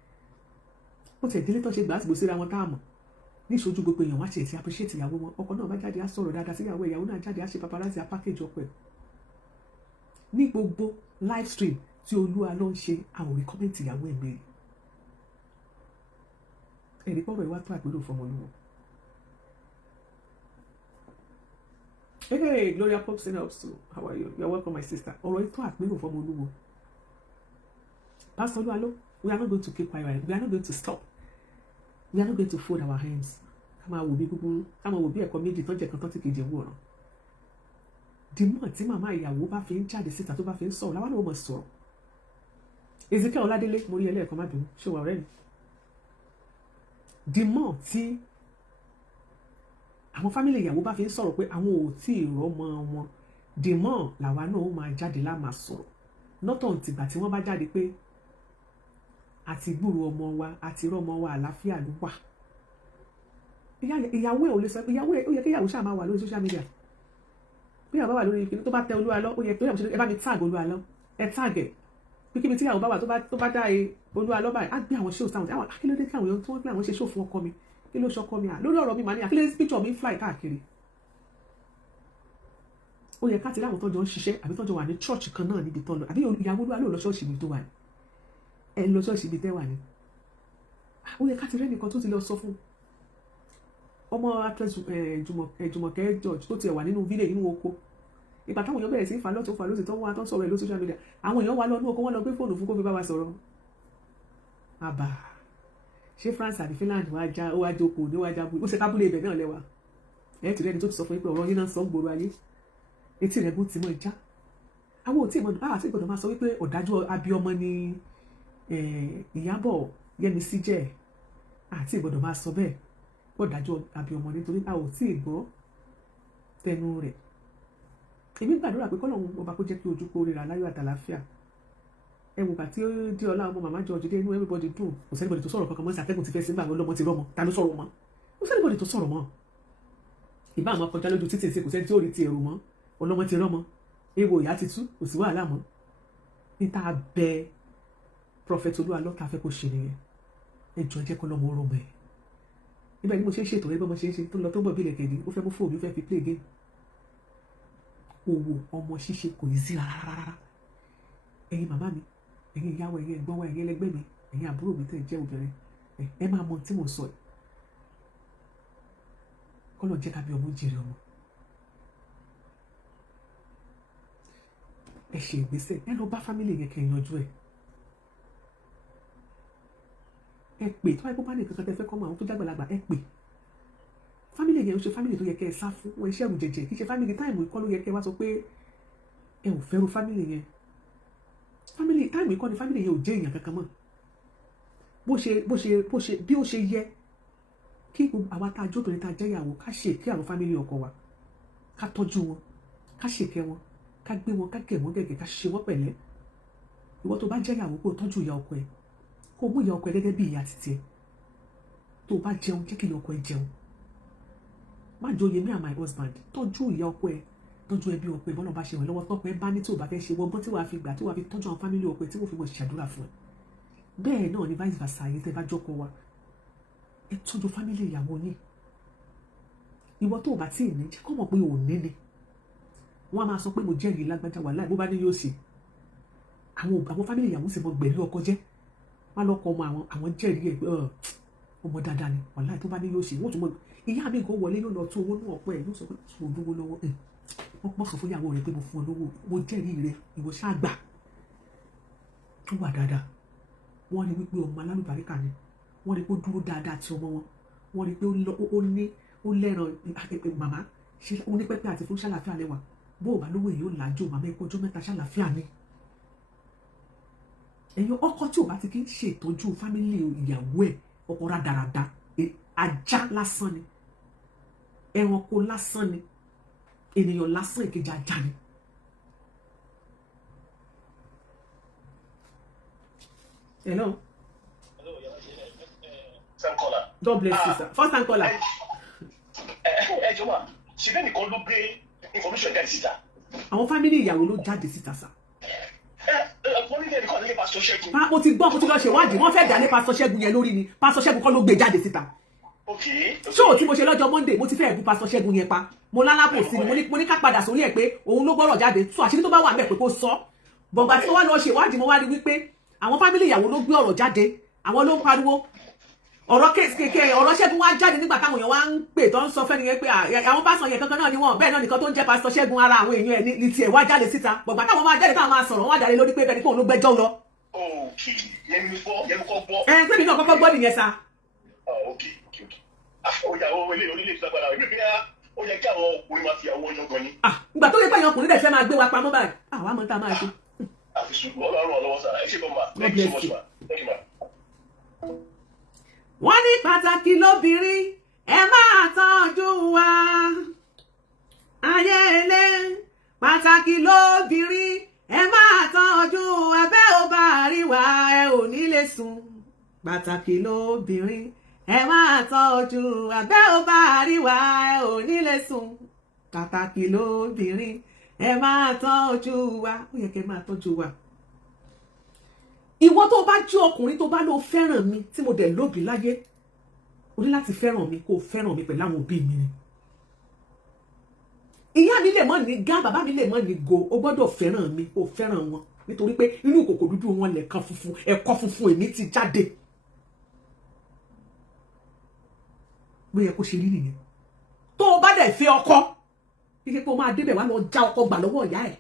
ó tẹ̀ délé tó ṣe Gbasgbos síra wọn táàmù níṣojú gbogbo èèyàn wá ṣe ti appreciate ìyàwó wọn, ọkọ náà bá jáde á sọ̀rọ̀ dáadáa sí ìyàwó, ìyàwó náà jáde á ṣe paparazzi á package ọkọ ẹ̀. Ní gbogbo live stream tí Olúwa ló ń ṣe, àwọn rí comment ìyàwó ẹ̀ mẹ́rin. Ẹ̀rí pọ̀rọ̀ ìwà tó àgbélò fọmọ Olúwo. Hey, Gloria Pops and ups too. How are you? You're welcome, my sister. Ọ̀rọ̀ ètò àpérò fọmọ Olúwo. Pastor Aloo, we are not going to keep quiet. We are not going to stop. We are not going to fold our hands. Ká máa wò bí gbogbo, ká máa wò bí ẹ̀kọ́ méjì tó jẹ́ kan tó ti kejì wò rán. Dìmọ̀ tí màmá ìyàwó bá fi ń jáde síta tó bá fi ń sọ̀rọ̀, láwọn náà mọ̀ sọ̀rọ̀. Ezekiel Ọládélé, mo rí ẹlẹ́ẹ̀kan má bínú, ṣé wà ọ̀rẹ́ mi? Dìmọ̀ tí àwọn fámìlì ìyàwó bá fi ń sọ̀rọ̀ pé àwọn ò tí ì rọ́mọ wọn, dìmọ̀ làwa náà ó máa jáde lá máa sọ̀rọ̀. Nọ́tọ̀ tìgbà tí wọ́n bá jáde pé àti gbúrò ọmọ wa àti rọ́mọ wa àlàáfíà ló wà. Ìyàwó ẹ̀ ò lè sọ pé ìyàwó ẹ̀ ó yẹ kí ìyàwó ṣáà máa wà lórí social media. Bí ìyàwó bá wà lórí ìpínlẹ̀ tó bá tẹ Olúwalọ́, ó yẹ kí ẹ bá mi tag Olúwalọ́, ẹ tag ẹ̀. Kíkíbi tí ìyàwó bá wà tó bá dá Olúwalọ́ báyìí, á gbé àwọn show sáwọn àwọn akílódé kí àwọn èèyàn tó wọ́n pé àwọn ṣe show fún ọkọ mi, kí ló ṣọkọ mi à lórí ọ̀rọ̀ mi màá ní àkílódé picture mi ń fly káàkiri. Ó yẹ ká ti láwọn tó jọ ń ṣiṣẹ́ àbí tó jọ wà ní church kan náà níbi tó lọ, àbí ìyàwó Olúwalọ́ lọ ṣọ́ọ̀ṣì mi tó wà ní. Ẹ lọ ṣọ́ọ̀ṣì mi tẹ́ wà ní. Ó yẹ ká ti rẹ́nìkan tó ti lọ sọ fún ọmọ actress Jùmọ̀kẹ́ George tó ti wà nínú fídíò nínú oko. Ìgbà táwọn èèyàn bẹ̀rẹ̀ sí fà lọ́tún tó wá tó sọ̀rọ̀ ẹ̀ lórí social media, àwọn èèyàn wá lọ́nú oko wọ́n lọ gbé fóònù fún kó fi bá wa sọ̀rọ̀. Àbà ṣé France àbí Finland wá jókòó ní wá jábú ó ṣe kábúlé ibẹ̀ náà lẹ́wà. Ẹ̀ ti rẹ́ni tó ti sọ fún yín pé ọ̀rọ̀ yín náà sọ ń gbòòrò ayé. Etí rẹ̀ bó ti mọ̀ já. Àwọn ò tí ì mọ̀ báwa sí gbọ́dọ̀ máa sọ wípé ọ̀dájú abíọmọ ni Ìyábọ̀ Yẹ́misí jẹ́, àti ìgbọ́dọ̀ máa sọ bẹ́ẹ̀ ọ̀dájú abíọmọ nítorí a ò tí ì gbọ́ tẹnu rẹ̀. Èmi gbàdúrà pé kọ́lọ́run ọba kó jẹ́ kí ojú kó ríra láyọ̀ àtàlàáfíà. Ẹ wò gbà tí ó dé ọlá ọmọ màmá George dé inú everybody dùn, kò sẹ́nibọ̀dì tó sọ̀rọ̀ kankan mọ́ sí atẹ́gùn ti fẹ́ sí gbàgbọ́ lọ́mọ ti rọ́mọ, ta ló sọ̀rọ̀ mọ́? Kò sẹ́nibọ̀dì tó sọ̀rọ̀ mọ́. Ìbá àwọn kọjá lójú títì sí kò sẹ́ni tí ó rí ti ẹ̀rù mọ́, ọlọ́mọ ti rọ́mọ, ewo ìyá ti tú, kò sí wàhálà mọ́. Níta bẹ Prophet Olúwalọ́ ká fẹ́ kó ṣe nìyẹn. Ẹ jọ̀ọ́ jẹ́ kó lọ́mọ ó rọ́mọ ẹ̀. Nígbà tí mo ṣe ń ṣètò ẹgbẹ́ mo ṣe ń ṣe tó lọ tó bọ̀ bí ilẹ̀kẹ̀ ni ó fẹ́ mú fóònù fẹ́ fi play game. Owó ọmọ ṣíṣe kò ní sí rárá. Ẹ̀yin màmá mi, ẹ̀yin ìyàwó, ẹ̀yin ẹ̀gbọ́n wa, ẹ̀yin ẹlẹgbẹ́ mi, ẹ̀yin àbúrò mi tẹ́ jẹ́ obìnrin, ẹ máa mọ tí mo sọ ẹ̀. Kọ́lọ̀ jẹ́ ká bí ọmọ jèrè ọmọ. Ẹ ṣe ìgbésẹ̀, ẹ lọ bá fámìlì yẹn kẹ́ yanjú ẹ̀. Ẹ pè tó wáyé kó bá ní kankan tẹ́ fẹ́ kọ́ mọ àwọn tó jágbàlagbà, ẹ pè. Fámìlì yẹn ó ṣe fámìlì tó yẹ kẹ́ ẹ sá fún wọn, iṣẹ́ ẹ̀rù jẹ̀jẹ̀ kì í ṣe fámìlì táìmù ìkọ́ ló yẹ kẹ́ ẹ wá sọ pé ẹ ò fẹ́rù fámìlì yẹn. Fámìlì táìmù ìkọ́ ni fámìlì yẹn ò jẹ́ èèyàn kankan mọ́. Bí ó ṣe yẹ kí àwa tá a jóbìnrin tá a jẹ́ ìyàwó ká ṣe kí àwọn fámìlì ọkọ wa, ká tọ́jú wọn, ká ṣèkẹ́ wọn, ká gbé wọn, ká gẹ̀ wọ́n gẹ̀gẹ̀, ká ṣe wọ́n pẹ̀lẹ́. Ìwọ tó bá jẹ́ ìyàwó kó tọ́jú ìyá ọkọ ẹ, kó mú ìyá ọkọ ẹ gẹ́gẹ́ bí ìyá títí ẹ. Tó bá jẹun jẹ́ kí ìyá ọkọ ẹ jẹun. Má joyè me and my husband, tọ́jú ìyá ọkọ ẹ, tọ́jú ẹbí ọkọ ẹ, bọ́lá bá ṣe wọ́n lọ́wọ́ tọ́pọ̀ ẹ bá ní tí ò bá fẹ́ ṣe wọ́gbọ́n tí wàá fi gbà tí wàá fi tọ́jú àwọn fámìlì ọkọ ẹ tí wọ́n fi mọ̀ ṣàdúrà fún ẹ. Bẹ́ẹ̀ náà ni vice versa yìí tẹ́ bá jọ́kọ wa, ẹ tọ́jú fámìlì ìyàwó yín. Ìwọ tó bá tí ì ní jẹ́ kó mọ̀ pé ò ní ni. Wọ́n á máa sọ pé mo jẹ́rìí lágbájá wà láì bó bá ní yóò ṣe. Àwọn fámìlì ìyàwó sì mọ gbẹ̀lú ọkọ jẹ́. Wọ́n á lọ́kọ ọmọ àwọn jẹ́rìí ẹ̀ pé ọmọ dáadáa ni wà láì tó bá ní yóò ṣe. Wọ́n tún mọ ìyá mi kò wọlé yóò lọ tún owó náà pẹ́ yóò sọ pé sùn olówó lọ́wọ́ wọ́n pọ̀ sọ fún ìyàwó rẹ̀ pé mo fún ọ lówó, mo jẹ́rìí rẹ̀ ìwọ ṣáà gbà. Ó wà dáadáa. Wọ́n rí wípé ọmọ alálùbáríkà ni. Wọ́n rí pé ó dúró dáadáa ti ọmọ wọn. Wọ́n rí pé ó lẹ́ran màmá ṣe ó ní pẹ́pẹ́ àti fún ṣàlàfíà lẹ́wà. Bó o bá lówó èyí ó làájò màmá ẹ̀kọ́ ọjọ́ mẹ́ta ṣàlàfíà ni. Ẹ̀yin ọkọ tí ò bá ti kí ń ṣètọ́jú fámìlì ìyàwó ẹ̀, ọkọ rádaràda, ajá lásán ni, ẹranko lásán ni, ènìyàn lásán ìkejì ajá ni. Hello. Sam caller. God bless you, sir. First time caller. Ẹ jọ̀ọ́ mà, ṣùgbọ́n nìkan ló gbé information jáde síta. Àwọn fámìlì ìyàwó ló jáde síta sá. Wọ́n ní ẹnìkan ní Pastor Ṣẹ́gun. Mo ti gbọ́ mo ti lọ ṣèwádìí, wọ́n fẹ́ dà ní Pastor Ṣẹ́gun yẹn lórí ni. Pastor Ṣẹ́gun kọ́ ló gbé jáde síta. ṣó tí mo ṣe lọ́jọ́ Monday mo ti fẹ́ bú pásítọ̀ Ṣẹ́gun yẹn pa mo lálábò sí ni mo ní ká padà sórí ẹ̀ pé òun ló gbọ́rọ̀ jáde tó àṣírí tó bá wà mẹ́ pé kó sọ bọ̀ǹgbà tí wọ́n lọ ṣe ìwádìí mo wá rí wípé àwọn fámìlì ìyàwó ló gbé ọ̀rọ̀ jáde àwọn ló ń pariwo ọ̀rọ̀ kéèké ọ̀rọ̀ Ṣẹ́gun wá jáde nígbà táwọn èèyàn wá ń pè tó ń sọ fẹ́ni yẹn pé àwọn pásítọ̀ yẹn kankan náà ni wọ́n bẹ́ẹ̀ náà nìkan tó ń jẹ́ pásítọ̀ Ṣẹ́gun ara àwọn èèyàn ẹ̀ ní tiẹ̀ wá jáde síta bọ̀ǹgbà táwọn máa jáde táwọn máa sọ̀rọ̀ wọ́n á jáde lórí pé bẹ́ẹ̀ ni kóun ló gbẹ́jọ́ lọ. Sẹ́mi náà kọ́kọ́ gbọ́ nìyẹn sa. Ó yẹ kí àwọn ọkùnrin máa fi àwọn ọyàn gan ni. Ìgbà tó yẹ pé àwọn ọkùnrin dẹ̀ fẹ́ máa gbé wa pamọ́ báyìí àwọn àmọ́ tá a máa ṣe. Àfi ṣùgbọ́n Ọlọ́run ọlọ́wọ́ sára ẹ ṣe kọ́ máa. Thank you so much ma. Thank you ma. Wọ́n ní pàtàkì lóbìnrin ẹ máa tọ́jú wa. Ayé ilé pàtàkì lóbìnrin ẹ máa tọ́jú wa bẹ́ ò bá rí wa ẹ ò ní lè sùn. Pàtàkì lóbìnrin ẹ máa tọ́jú wa bẹ́ ò bá rí wa ẹ ò ní lè sùn. Pàtàkì lóbìnrin ẹ máa tọ́jú wa. Ó yẹ kẹ́ máa tọ́jú wa. Ìwọ tó bá jẹ́ ọkùnrin tó bá lọ fẹ́ràn mi tí mo dẹ̀ lóbi láyé o ní láti fẹ́ràn mi kó fẹ́ràn mi pẹ̀lú àwọn òbí mi ni. Ìyá mi lè mọ̀ ní gá bàbá mi lè mọ̀ ní go o gbọ́dọ̀ fẹ́ràn mi kó fẹ́ràn wọn nítorí pé inú ìkòkò dúdú wọn lẹ̀kan funfun ẹ̀kọ́ funfun èmi ti jáde. Bó yẹ kó ṣe rí nìyẹn. Tó o bá dẹ̀ fẹ́ ọkọ kíkẹ́ pé o máa débẹ̀ wá lọ já ọkọ gbà lọ́wọ́ ìyá ẹ̀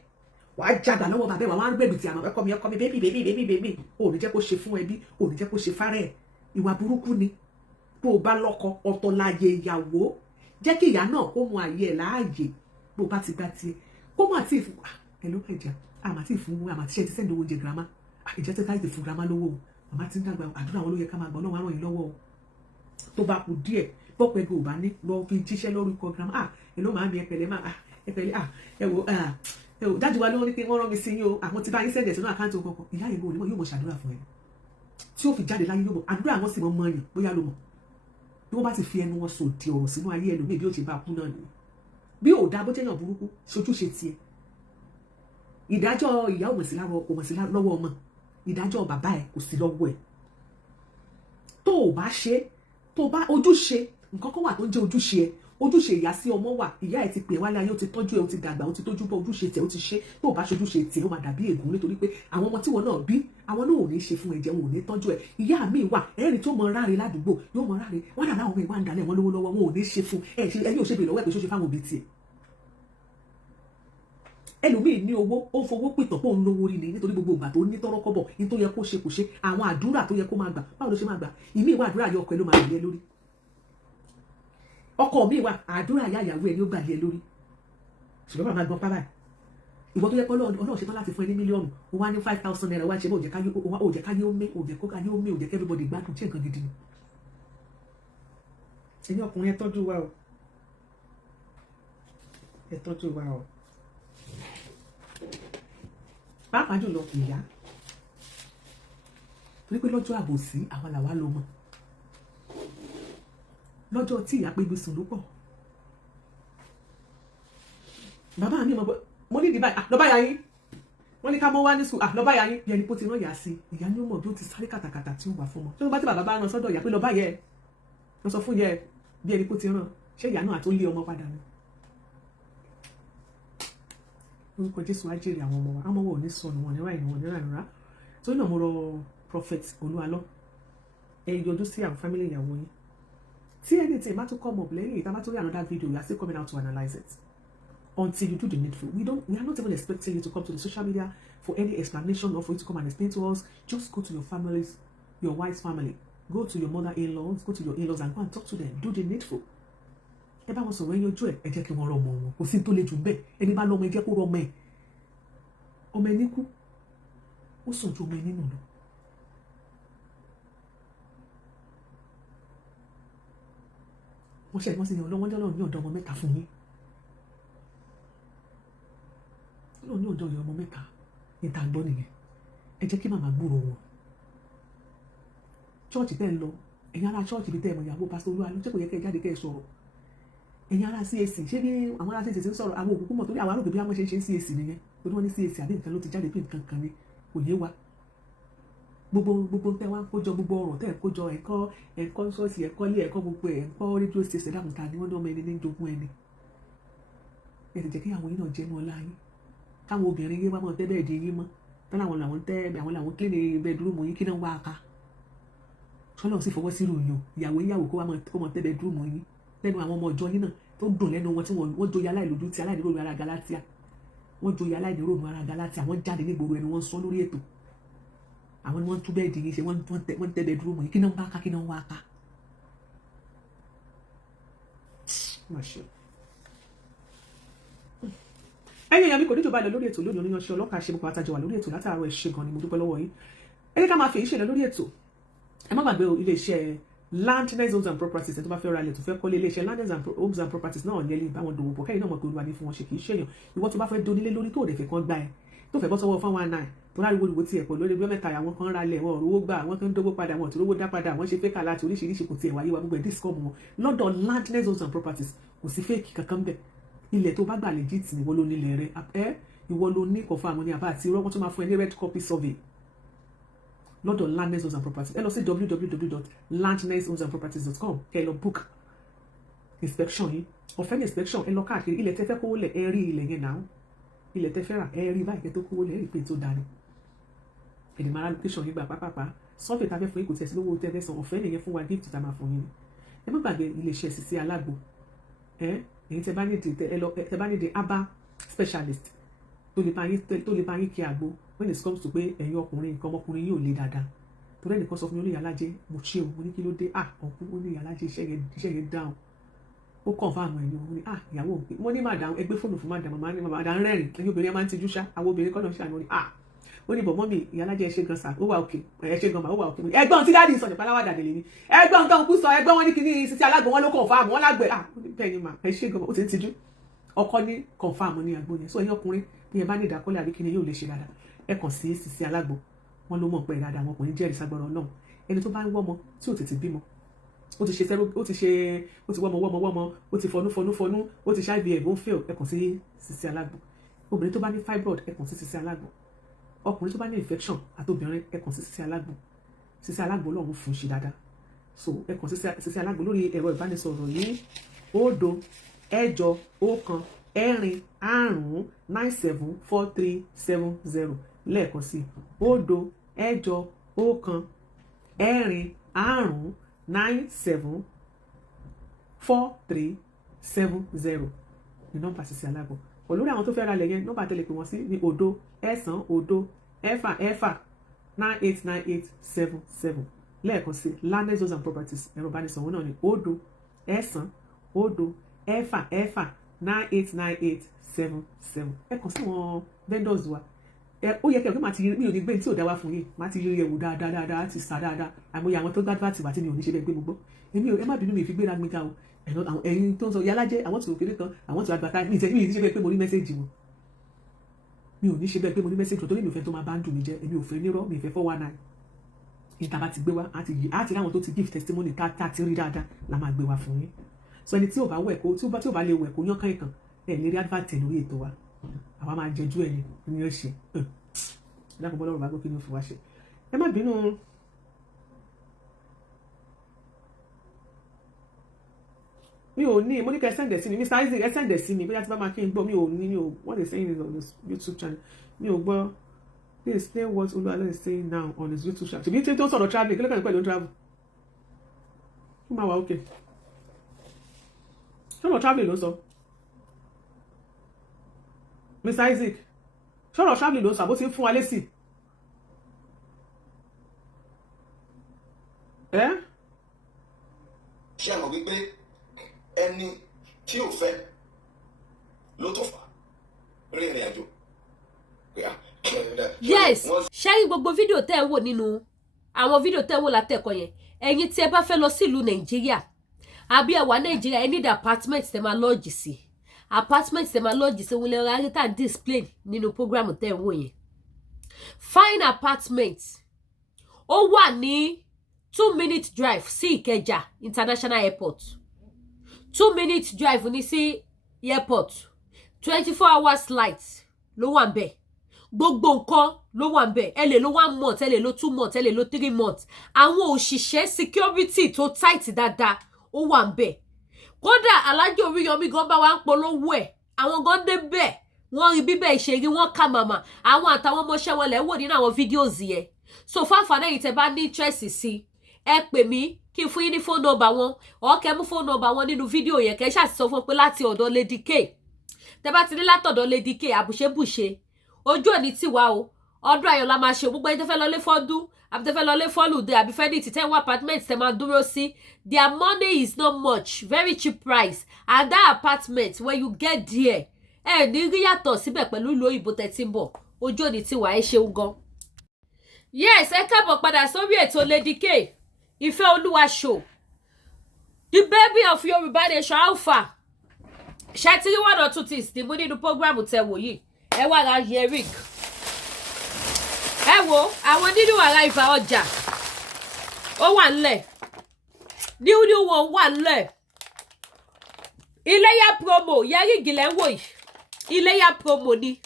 wàá jàgbà lọ́wọ́ bàbá ẹ̀ wà wá ń gbẹ̀bìtì àmọ́ ẹ̀kọ́ mi bébì ò ní jẹ́ kó ṣe fún ẹbí ò ní jẹ́ kó ṣe fárẹ̀ ẹ̀ ìwà burúkú ni. Bó o bá lọ́kọ ọ̀tọ̀ láàyè ìyàwó jẹ́ kí ìyá náà kó mú ayé ẹ̀ láàyè bó o bá ti gbá tiẹ̀ kó mú àti ìfún ẹ̀ ló kẹjà àmàtí ìfún àmàtí ṣe ti sẹ́ndì owó oúnjẹ girama ìjẹ́ tí káyìí fún girama lówó o màmá ti ń dàgbà àdúrà wọn ló yẹ ká máa gbọ́ náà wá ràn yín lọ́wọ́ o tó bá kù díẹ̀ bọ́pẹ́ bí o bá ní lọ fi jíṣẹ́ lórúkọ girama ẹ̀ ló máa mi ẹ wò dájú wa ló ní pé wọ́n rán mi sí yín o àwọn tí bá yín sẹ́ndẹ̀ sínú àkáǹtì òkọ̀ọ̀kan ìyá yẹn gbọ́ yóò mọ̀ ṣàdúrà fún ẹ tí ó fi jáde láyé yóò mọ̀ àdúrà wọn sì mọ̀ mọ́ yàn bóyá ló mọ̀ bí wọ́n bá ti fi ẹnu wọn sòdì ọ̀rọ̀ sínú ayé ẹlòmíì bí ó ti bá kú náà nìyẹn bí ò dá bó jẹ́ yàn burúkú ṣojúṣe tiẹ̀ ìdájọ́ ìyá ò mọ̀ sí lọ́wọ́ ọmọ ìdájọ́ bàbá ẹ̀ kò sí lọ́wọ́ ẹ̀ tó o bá ṣe tó o bá ojúṣe nǹkan kan wà tó ń jẹ́ ojúṣe ẹ̀ ojúṣe ìyá sí ọmọ wà ìyá ẹ ti pè wálé ayé ó ti tọ́jú ẹ ó ti dàgbà ó ti tójú bọ́ ojúṣe tẹ ó ti ṣe tó o bá ṣojúṣe tẹ ó máa dàbí ègún nítorí pé àwọn ọmọ tí wọn náà bí àwọn náà ò ní ṣe fún ẹ jẹun ò ní tọ́jú ẹ ìyá mi wà ẹ̀rìn tó mọ ráre ládùúgbò yóò mọ ráre wọn dà láwọn ọmọ ìwà ń dalẹ̀ wọn lówó lọ́wọ́ wọn ò ní ṣe fún ẹni ò ṣe bèèrè lọ́wọ́ ẹ̀ pé ṣó ṣe fáwọn òbí tiẹ̀ ẹlòmíì ní owó ó ń fowó pìtàn pé òun lówó rí ni nítorí gbogbo ìgbà tó ní tọ́rọ́ kọ́bọ̀ ní tó yẹ kó ṣe kò ṣe àwọn àdúrà tó yẹ kó máa gbà báwo ló ṣe máa gbà ìmí ìwà àdúrà yọ ọkọ ẹ ló máa gbé lórí ọkọ mi wà àdúrà ìyá ìyàwó ẹ ní ó gbà lé lórí ṣùgbọ́n bàbá gbọ́n pábà ìwọ tó yẹ kọ́ ọlọ́run ṣetán láti fún ẹ ní mílíọ̀nù ó wá ní 5,000 naira wá ṣe bó òjẹ́ káyé ó mé òjẹ́ kí everybody gbádùn tí nǹkan gidi ni. ẹ̀yin ọkùnrin ẹ tọ́jú wa o ẹ tọ́jú wa o pàápàá jùlọ ìyá torí pé lọ́jọ́ àbòsí àwa làwa ló mọ̀ lọ́jọ́ tí ìyá pé gbèsùn ló pọ̀ bàbá mi mo ní ìdíbà lọ́bá ya yín wọ́n ní ká mọ́ wá ní sùn lọ́bá ya yín bí ẹni pó ti rán ìyá sí ìyá ní ó mọ̀ bí ó ti sáré kàtàkàtà tí ó wà fún wọn tó bá tí bàbá bá rán sọ́dọ̀ ìyá pé lọ́bá yẹ lọ sọ fún yẹ bí ẹni pó ti rán ṣé ìyá náà àtó lé ọmọ padà ni orúkọ Jésù á jèrè àwọn ọmọ wa àwọn ọmọ wa ò ní sọnù wọn níwá ìnù wọn níwá ìnura torí náà mo rọ prophet Olúalọ ẹ yọjú sí àwọn family ìyàwó yín tí anything bá tún come up lẹ́yìn ìta bá tún rí another video you are still coming out to analyse it until you do the needful we are not even expecting you to come to the social media for any explanation or for you to come and explain to us just go to your families your wife's family go to your mother-in-laws go to your in-laws and go and talk to them do the needful ẹ bá wọn sọ̀rọ̀ ẹ̀yìn ojú ẹ jẹ́ kí wọ́n rọ ọmọ wọn kò sí tó le jù bẹ́ẹ̀ ẹni bá lọ́mọ ẹ jẹ́ kó rọ ọmọ ẹni kú ó sàn ju ọmọ ẹni nù lọ. wọ́n ṣe sí ọlọ́wọ́n lọ́wọ́ ní ọ̀dọ́ ọmọ mẹ́ta fún yín lọ́wọ́ ní ọ̀dọ́ ọmọ mẹ́ta níta gbọ́ nìyẹn ẹ jẹ́ kí màmá gbúrò wọn chọ́ọ̀chì tẹ́ ń lọ ẹ̀yin ará chọ́ọ̀chì bí tẹ́ ẹ̀ mọ̀ ìyàwó pásítọ̀ Olúalọ ṣé kò yẹ kẹ́ ẹ jáde kẹ́ ẹ sọ̀rọ̀ ẹ̀yin ará CAC ṣé bí àwọn ará CAC ń sọ̀rọ̀ àwọn òkùnkùn mọ̀ torí àwọn arógbè bí wọ́n ṣe ń CAC nìyẹn torí wọ́n ní CAC àbí nǹkan ló ti jáde pé nǹkan kan ni kò yé wa gbogbo tẹ́ wá ń kójọ gbogbo ọ̀rọ̀ tẹ́ ń kójọ ẹ̀kọ́ ṣọ́ọ̀ṣì ẹ̀kọ́ ilé ẹ̀kọ́ gbogbo ẹ̀kọ́ rédíò station dáhùn ta ni wọ́n ní ọmọ ẹni ní jogún ẹni ẹ ti jẹ́ kí àwọn yìí náà jẹ́nu ọlá yín káwọn obìnrin yé wá mọ̀ tẹ́ bẹ́ẹ̀ di yín mọ́ tán àwọn làwọn kílè bẹ́ẹ̀dúrúmù yín kí náà wá ká ṣọlọ́ sì fọwọ́ sí ìròyìn ìyàwó kó mọ̀ tẹ́ bẹ́ẹ̀dúrúmù yín lẹ́nu àwọn ọmọ ọjọ́ yín náà tó dùn lẹ́nu wọn tí wọ́n joyè aláìlójú ti aláìníròyìn ara Galatia wọ́n joyè aláìníròyìn ara Galatia wọ́n jáde ní gbogbo ẹni wọ́n sọ lórí ètò àwọn ni wọ́n tún bẹ́ẹ̀ dìgí ṣe wọ́n tẹ́ bẹ́ẹ̀dúrúmù yín kí náà wá ká kí náà wá ká. ẹ̀yin èèyàn mi kò ní jù bá lọ lórí ètò lónìí oníyanṣẹ́ ọlọ́kà ṣe gbogbo àtàjọ wà lórí ètò látàárọ̀ ẹ̀ ṣe gan ni mo dúpẹ́ lọ́wọ́ yín ẹ ní ká máa fi èyí ṣẹlẹ̀ lórí ètò ẹ má gbàgbé iléeṣẹ́ Landness Homes and Properties ẹ tó bá fẹ́ ra ilẹ̀ tó fẹ́ kọ́lé iléeṣẹ́ Landness Homes and Properties náà ní ẹlẹ́yìn báwọn dòwò pọ̀ kẹ́yìn náà mọ̀ pé olúwa ní fún wọn ṣe kì í ṣèyàn ìwọ tó bá fẹ́ donílé lórí tó òde fẹ́ kan gbá ẹ tó fẹ́ bọ́ sọ́wọ́ fún wọn náà tó láriwo ìwò tiẹ̀ pọ̀ lórí bí mẹ́ta àwọn kan ra ilẹ̀ wọn òrówó gbà àwọn kan dówó padà wọn òtúrówó dá padà wọn ṣe fẹ́ kà láti oríṣiríṣi kò tiẹ̀ wáyé wa gbogbo ẹ̀ discourse wọn lọ́dọ̀ Landness Homes and Properties kò sí fake kankan bẹ̀ ilẹ̀ tó bá gbà legit ni ìwọ ló nílẹ̀ rẹ ìwọ ló ní kọ̀ọ̀fà àwọn ní àbá àti irọ́ wọn tó máa fún ẹ ní red copy survey lọ́dọ̀ Landness Homes and Properties ẹ lọ sí www.landnesshamesandproperties.com kẹ́ ẹ lọ book inspection yìí ọ̀fẹ́ ní inspection ẹ lọ káàkiri ilẹ̀ tẹ́fẹ́ kówó lẹ̀ ẹ rí ilẹ̀ yẹn náà ilẹ̀ tẹ́fẹ́ rà ẹ rí báyìí kẹ́ tó kówó lẹ̀ ẹ rí pé tó dání ẹ̀dì mara location yìí gbà pápápá survey tá a fẹ́ fún yín kò tẹ̀sí lówó tẹ́fẹ́ san ọ̀fẹ́ nìyẹn fún wa gift tá a máa fún yín ẹ má gbàgbé iléeṣẹ́ Sisi Alágbo èyí tẹ́ bá ní di herbal specialist tó lè bá yín kí àgbo when it comes to pé ẹ̀yin ọkùnrin nǹkan ọmọkùnrin yóò le dáadáa torí ẹnìkan sọ fún mi ó ní Iyalaje mo ṣe o mo ní kí ló dé ọkùn ó ní Iyalaje iṣẹ́ yẹn dáhùn ó confirm ẹni ó ní ìyàwó mo ní madam ẹgbẹ́ fóònù fún madam màmá ní madam rẹ́rìn ẹ̀yin obìnrin máa ń tijú ṣá àwọn obìnrin kọ́nà ṣàánú ní ó ní bọ̀mọ́ mi Iyalaje ẹṣẹ́ gan sa ó wà òkè ẹṣẹ́ gan ma ó wà òkè ẹgbọ́n tí dáàdì sọ̀rọ̀ pálá dàdé lè ní ẹgbọ́n tó ń kú sọ ẹgbọ́n wọn ní kíní Sisi Alágbo wọn ló confirm wọn lágbẹ̀ bẹ́ẹ̀ ni mà ẹṣẹ́ gan ó ti ń tijú ọkọ ní confirm ní àgbo yẹn so ẹ̀yin ọkùnrin bí ẹ bá ní ìdákọ́lẹ̀ àbí kíni yóò lè ṣe dáadáa ẹ kàn sí Sisi Alágbo wọn ló mọ̀ pé dáadáa wọn kò ní jẹ́rìí sagbọ́rọ̀ Ọlọ́run ẹni tó bá ń wọ́mọ tí ò tètè bímọ ó ti wọ́mọ ó ti fọnú ó ti ṣáìbì ẹ̀bùn fail ẹ kàn sí Sisi Alágbo obìnrin tó bá ní fibroid ẹ kàn sí Sisi Alágbo ọkùnrin tó bá ní infection àtobìnrin ẹ kàn sí Sisi Alágbo Sisi Alágbo Ọlọ́run fún ṣe dáadáa so ẹ kàn sí Sisi Alágbo lórí ẹ̀rọ ìbánisọ̀rọ̀ yìí 0 8 1 ẹ̀rin 5 974370 lẹ́ẹ̀kan sí 0 8 1 ẹ̀rin 5 974370 ní nọ́mbà Sisi Alágbo olórí àwọn tó fẹ́ ra lẹ̀ yẹn nọ́mbà tẹ́lẹ̀ pé wọ́n sí ní 0 9 8 989877 lẹ́ẹ̀kan sí Landness Homes and Properties ẹ̀rọ ìbánisọ̀rọ̀ náà ní 0 9 8 989877 ẹ kàn sí wọn vendors wa ó yẹ kí ẹ máa ti rí mi ò ní gbé tí ò dá wá fún yín máa ti rí ẹwù dáadáa ti sà dáadáa àmọ́ àwọn tó gbádùn àti wà tí mi ò ní ṣe bẹ́ẹ̀ gbé gbogbo èmi ò ẹ má bínú mi fi gbéra gbéga o ẹ̀yin tó ń sọ Iyalaje àwọn tó kéde kan àwọn tó àgbàtà mi ì ní ṣe bẹ́ẹ̀ pé mo ní mẹ́sẹ̀jì wọn mi ò ní ṣe bẹ́ẹ̀ pé mo ní mẹ́sẹ̀jì wọn torí mi ò fẹ́ tó máa bá ń dùn mí jẹ́ èmi ò fẹ́ nírọ́ mi ì fẹ́ 419 ìta bá ti gbé wá àti láwọn tó ti give testimony tá ti rí dáadáa la máa gbé wá fún yín so ẹni tí ò bá wẹ̀ kó tí ò bá lè wẹ̀ kó yán kán ìkàn ẹ̀ lè rí advert lórí ètò wa àwa máa jẹjú ẹ̀ ní ọ̀ṣẹ́ lákòó bọ́lọ́run bá gbé kí ni ó fi wá ṣe ẹ má bínú mi ò ní mo ní kẹ́ ẹ sẹ́ǹdẹ̀ sí mi Mr. Isaac ẹ sẹ́ǹdẹ̀ sí mi bóyá tí bá máa kí n gbọ́ mi ò ní what they saying is on this YouTube channel mi ò gbọ́ please explain what Oluwalo is saying now on his YouTube channel ṣèbí tí tó sọ̀rọ̀ travelling kí ló kàn ní pẹ̀lú travel ó máa wà okay ṣọ́rọ̀ travelling ló sọ Mr. Isaac ṣọ́rọ̀ travelling ló sọ àbó ti ń fún wa lésì ṣé àmọ́ wípé ẹni tí ò fẹ́ ló tó fà rí ìrìn àjò. yes ṣẹ́rí gbogbo fídíò tẹ́ ẹ wò nínú àwọn fídíò tẹ́ ẹ wò látẹ̀kọ́ yẹn ẹ̀yin tí ẹ bá fẹ́ lọ sílùú Nàìjíríà àbí ẹ wà Nàìjíríà ẹ need apartment tẹ́ máa lọ́ọ̀jì sí apartment tẹ́ máa lọ́ọ̀jì sí wọlé ọ̀rọ̀ àríta display nínú program tẹ́ ẹ wò yẹn fine apartment ó wà ní 2-minute drive sí Ìkẹjà International Airport 2-minute drive ní sí airport 24 hours flight ló wà ńbẹ̀ gbogbo nǹkan ló wà ńbẹ̀. Ẹ lè lo 1 month, ẹ lè lo 2 months, ẹ lè lo 3 months. Àwọn òṣìṣẹ́ security tó tight dáadáa ó wà ńbẹ̀. Kódà Alhaji Oríyọmí gan bá wa ń polówó ẹ̀. Àwọn gan débẹ̀. Wọ́n rí bíbẹ̀ ìṣeré, wọ́n kà màmá. Àwọn àtàwọn ọmọọṣẹ́ wọn lẹ̀ wò nínú àwọn videos yẹn. So fáfàná yìí tẹ́ bá ní interest sí, ẹ pè mí kí n fún yín ní phone number wọn. Or kẹ́ mú phone number wọn nínú video yẹn kẹ́ ṣáà sọ fún pé láti ọ̀dọ̀ Lady K. Tẹ́ bá ti ní látọ̀dọ̀ Lady K, àbùṣebùṣe. Ojú òní tiwa o. Ọdún ayọ̀ la máa ṣe. Gbogbo ẹni tẹ́ fẹ́ lọ lé fọ́dún, àbí tẹ́ fẹ́ lọ lé fọ́lùdé, àbí fẹ́ ní títẹ́ wọ apartment tẹ́ máa dúró sí. Their money is not much, very cheap price. And that apartment when you get there, ẹ ní rí yàtọ̀ síbẹ̀ pẹ̀lú ìlú òyìnbó tẹ́ ti ń bọ̀. Ojú òní tiwa ẹ ṣeun gan. Yes, ẹ káàbọ̀ padà sórí ètò Lady K. Ìfẹ́ Olúwa show. The baby of Yorùbá nation Alpha. Ṣé ti rí 1 or 2 things ni mo nínú program tẹ́ wò yìí. Ẹ wá ra earring. Ẹ wo àwọn nínú ara ìfà ọjà. Ó wà ńlẹ̀. New one wà ńlẹ̀. Iléyá promo, earring lẹ ń wò yìí. Iléyá promo ni.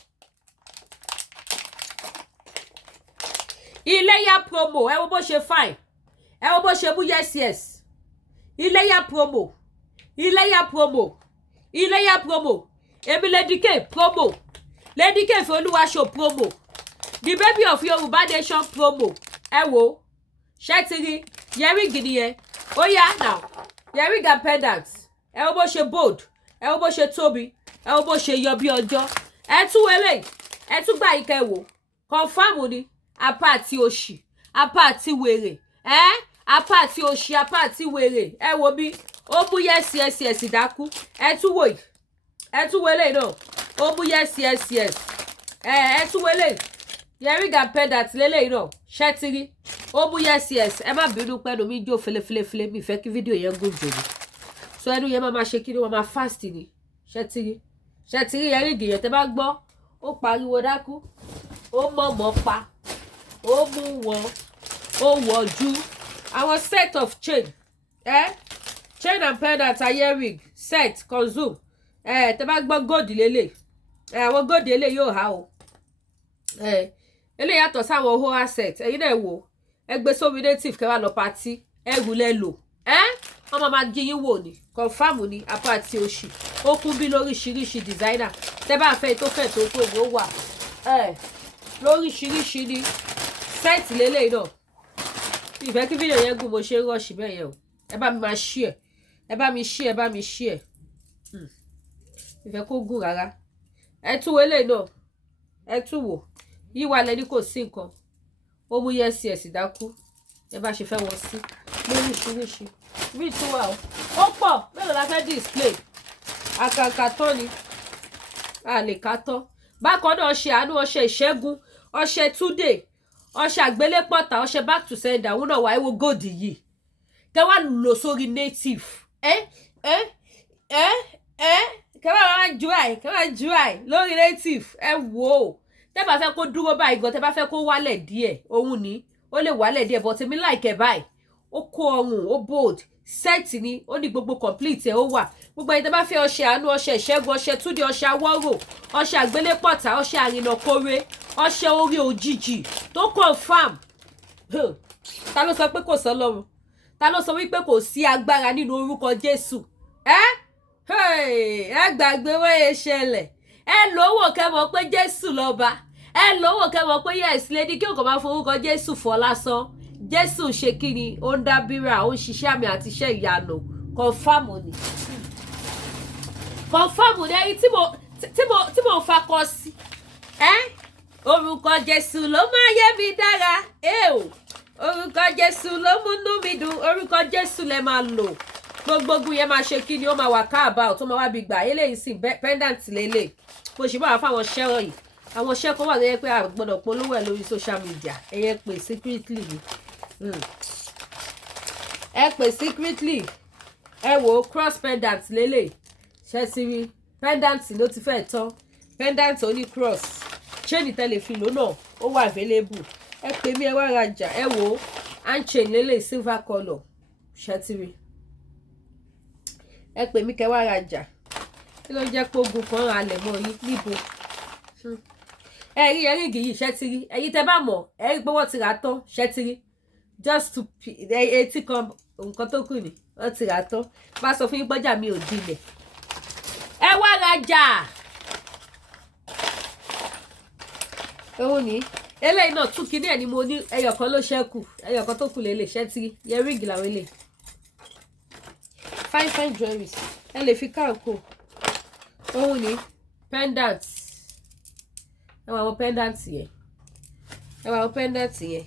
Iléyá promo, ẹ wo bó ṣe fine. Ẹ wo bó ṣe mú yes. Iléyá promo. Iléyá promo. Iléyá promo. Èmi Lady K promo. Lady K Ìfẹ́ Olúwa show promo. The baby of Yorùbá nation promo. Ẹ wo. Ṣé ti rí earring nìyẹn. Ó yá now. Earring and pendant. Ẹ wo bó ṣe bold. Ẹ wo bó ṣe tóbi. Ẹ wo bó ṣe yọ bí ọjọ́. Ẹ tún wẹlé. Ẹ tún gbà ike wò. Confirm ni. Apá àti òṣì. Apá àti wèrè. Apá àti òṣì, apá àti wèrè. Ẹ wo bí. Ó mú yes dákú. Ẹ tún wò yìí. Ẹ tún wẹlé náà. Ó mú yes. Ẹ tún wẹlé. Earring and pendant lélẹ́yìn náà. Ṣé ti rí. Ó mú yes. Ẹ má bínú pé ẹnu mi jó fele mi fẹ́ kí fídíò yẹn gùn jù ni. So ẹnu yẹn máa ṣe kí ni wọ́n máa fast ni. Ṣé ti rí. Ṣé ti rí earring yẹn tẹ́ bá gbọ́. Ó pariwo dákú. Ó mọ̀mọ́ pa. Ó mú wọn. Ó wọ̀jú. Àwọn set of chain. Chain and pendant earring. Set consume. Tẹ́ bá gbọ́ gold lélẹ̀. Àwọn gold lélẹ̀ yóò há o. Ele yàtọ̀ sáwọn whole asset. Ẹ̀yin náà wò. Ẹ gbé sórí native kẹ́ wá lọ party. Ẹrù lẹ lò. Wọ́n máa jí yín wò ni. Confirm ni apá àti òṣì. Ó kún bí lóríṣiríṣi designer. Tẹ́ bá fẹ́ tó ó wà. Lóríṣiríṣi ni. Set lélẹ̀ náà. Ìfẹ́ kí fídíò yẹn gùn mo ṣe rush bẹ́ẹ̀ yẹn o. Ẹ bá mi máa share. Ẹ bá mi share. Ìfẹ́ kó gùn rárá. Ẹ tún wẹlé náà. Ẹ tún wò. Yíwa lẹni kò sí nǹkan. Ó mú yes dákú. Ẹ bá ṣe fẹ́ wọ́n sí. Lóríṣiríṣi. Bí tún wà o. Ó pọ̀. Mélòó la fẹ́ display. Àkàkà tán ni. A lè ká tán. Bákan náà ọṣẹ àánú, ọṣẹ ìṣẹ́gun, ọṣẹ túdè, ọṣẹ àgbélépọ̀tà, ọṣẹ back to sender. Òun náà wà ẹ wo gold yìí. Kẹ́ wá lò sórí native. Kẹ́ wá dry lórí native. Ẹ wò. Tẹ́ bá fẹ́ kó dúró báyìí gan, tẹ́ bá fẹ́ kó wálẹ̀ díẹ̀, òun ni. Ó lè wálẹ̀ díẹ̀ but èmi like ẹ̀ báyìí. Ó kó ọrùn, ó bold. Set ni, ó ní gbogbo complete ẹ̀ ó wà. Gbogbo ẹni tẹ́ bá fẹ́ ọṣẹ àánú, ọṣẹ ìṣẹ́gun, ọṣẹ túdé, ọṣẹ awọ́rò, ọṣẹ àgbélépọ̀tà, ọṣẹ àrìnàkóre, ọṣẹ orí òjijì tó confirm. Ta ló sọ pé kò sọ lọ́run? Ta ló sọ wípé kò sí agbára nínú orúkọ Jésù? Ẹ gbàgbé wọ́n ṣẹlẹ̀. Ẹ lówó kẹ́ mọ̀ pé Jésù lọ́ba. Ẹ lówó kẹ́ mọ̀ pé yes Lady K kò máa forúkọ Jésù fọ́ lásán. Jésù ṣe kí ni? Ó ń dábìrà, ó ń ṣiṣẹ́ àmì àti iṣẹ́ ìyanu. Confirm ni. Confirm ni ẹni tí mo fakọ sí. Orúkọ Jésù ló máa yé mi dára. Orúkọ Jésù ló múnú mi dùn. Orúkọ Jésù lẹ máa lò. Gbogbo yẹn máa ṣe kí ni? Ó máa wà káàbà tó máa wá bí gbà. Eléyìí sì pendant lélẹ̀. Mo ṣì bá wà fáwọn ṣẹ́rọ̀ yìí. Àwọn ṣẹ́ kan wà lẹ́yìn pé a gbọ́dọ̀ polówó ẹ̀ lórí social media. Ẹ̀yẹ pè secretly ni. Ẹ pè secretly. Ẹ wò cross pendant lélẹ̀. Ṣé ti rí? Pendant ló ti fẹ́ tán. Pendant oní cross. Chain telephone ló náà. Ó wà available. Ẹ pè mí ẹ wá rajà. Ẹ wò handchain lélẹ̀ silver colour. Ṣé ti rí? Ẹ pè mí kẹ́ wá rajà. Kí ló jẹ́ pé ogun kan ra lẹ̀ mọ́ yín níbo? ẹ̀rí yìí ṣẹ́ ti rí ẹ̀yin tẹ́ bá mọ̀ ẹ̀rí pé wọ́n ti rà tán ṣẹ́ ti rí just to etí kan nǹkan tó kù ni wọ́n ti rà tán bá sọ fún yín gbọ́jà mi ò dilẹ̀ ẹ wá rajà òun ni eléyìí náà tún kíní ẹ̀ ni mo ní ẹyọ kan ló ṣẹ́kù ẹyọ kan tó kù lè ṣẹ́ ti rí yẹ ríìgì làwọn eléyìí fine jewelries ẹ lè fi káàkó òun ni pendant ẹ wá àwọn pendant yẹn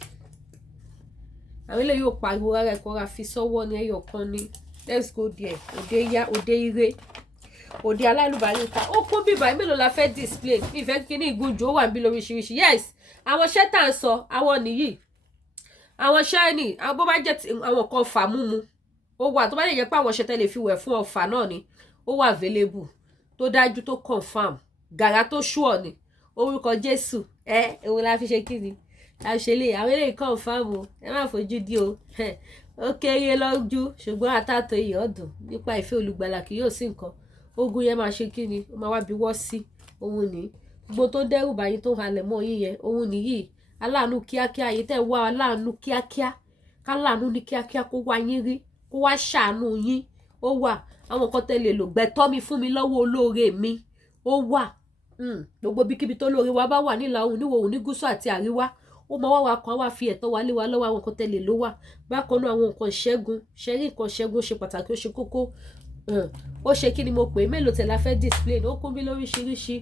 àwọn eléyìí ò pariwo rárá ẹ̀kọ́ ra fi sọ́wọ́ ní ẹyọ kan ní let's go there òde ire òde alálùbáríkà ó kún bíbá mélòó la fẹ́ display mi ìfẹ́ kí ní ìgúnjù ó wà níbí lóríṣiríṣi yes àwọn iṣẹ́ tá à ń sọ àwọn nìyí àwọn iṣẹ́ ni àwọn bó bá jẹ́ àwọn kan fà múmu ó wà tó bá lè jẹ́ pé àwọn iṣẹ́ tẹ́lẹ̀ fi wẹ̀ fún ọ̀fà náà ni ó wà available tó dájú tó confam gàrà tó ṣùọ̀ ni orúkọ Jésù òun la fi ṣe kí ni la ṣe lè àwọn eléyìí confam o ẹ má fojú di o ó kéré lọ́jú ṣùgbọ́n àtàtò iyọ̀ ọ̀dùn nípa ìfẹ́ olùgbàlà kì yóò sí nǹkan ogun yẹn máa ṣe kí ni ó máa wá bí wọ́ sí òun ní gbogbo tó dẹ́rù báyìí tó halẹ̀ mọ́ yín yẹn òun nìyí aláàánú kíákíá yìí tẹ́ wá aláàánú kíákíá káláàánú ní kíákíá kó wá yín rí kó wá ṣàánú yín ó wà àwọn kan tẹ́ lè lò gbẹ̀tọ́ mi fún mi lọ́wọ́ olóore mi ó wà gbogbo bíkíbi tó lóore wa bá wà nílà òun níwò òun ní gúúsù àti àríwá ó máa wá wa kan wá fi ẹ̀tọ́ wa lé wa lọ́wọ́ àwọn kan tẹ́ lè ló wà bákan náà àwọn nǹkan ṣẹ́gun ṣẹ́rí nǹkan ṣẹ́gun ṣe pàtàkì ó ṣe kókó ó ṣe kí ni mo pè é mélòó tẹ̀ la fẹ́ display ó kún bí lóríṣiríṣi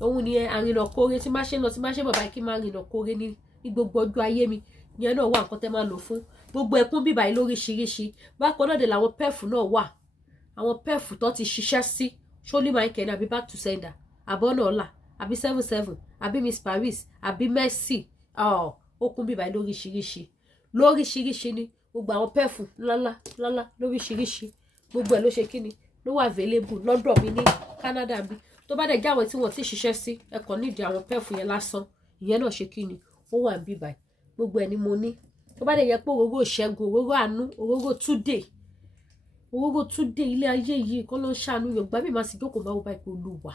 òun ni àrìnà kóore tí má ṣe lọ tí má ṣe bàbá kí má rìnà kóore ní gbogbo ọjọ́ ayé mi ìyẹn náà wà nǹkan tẹ́ máa lò fún gbogbo ẹkún bíbá yìí lóríṣiríṣi bákan náà dé làwọn pẹ́ẹ̀fù náà wà àwọn pẹ́ẹ̀fù tó ti ṣiṣẹ́ sí ṣólí michael àbí back to sender àbọ̀nà ọ̀la àbí 77 àbí miss paris àbí mercy ó kún bíbá yìí lóríṣiríṣi ni gbogbo àwọn pẹ́ẹ̀fù ńláńlá lóríṣiríṣi gbogbo ẹ̀ ló ṣe kí ni ló wà available lọ́dọ̀ mi ní Canada bí tó bá dẹ̀ jẹ́ àwọn tí wọ́n ti ṣiṣẹ́ sí ẹ̀kọ́ nídìí àwọn pẹ́ẹ̀fù yẹn lásán ìyẹn náà ṣe kí ni ó wà ń bí báyìí gbogbo ẹ̀ ni mo ní tó bá dẹ̀ yẹ pé òróró ìṣẹ́gun òróró àánú òróró túdé ilé ayé yìí kọ́ ló ń ṣàánú Yorùbá mi máa sì jókòó máa wọ báyìí pé olúwa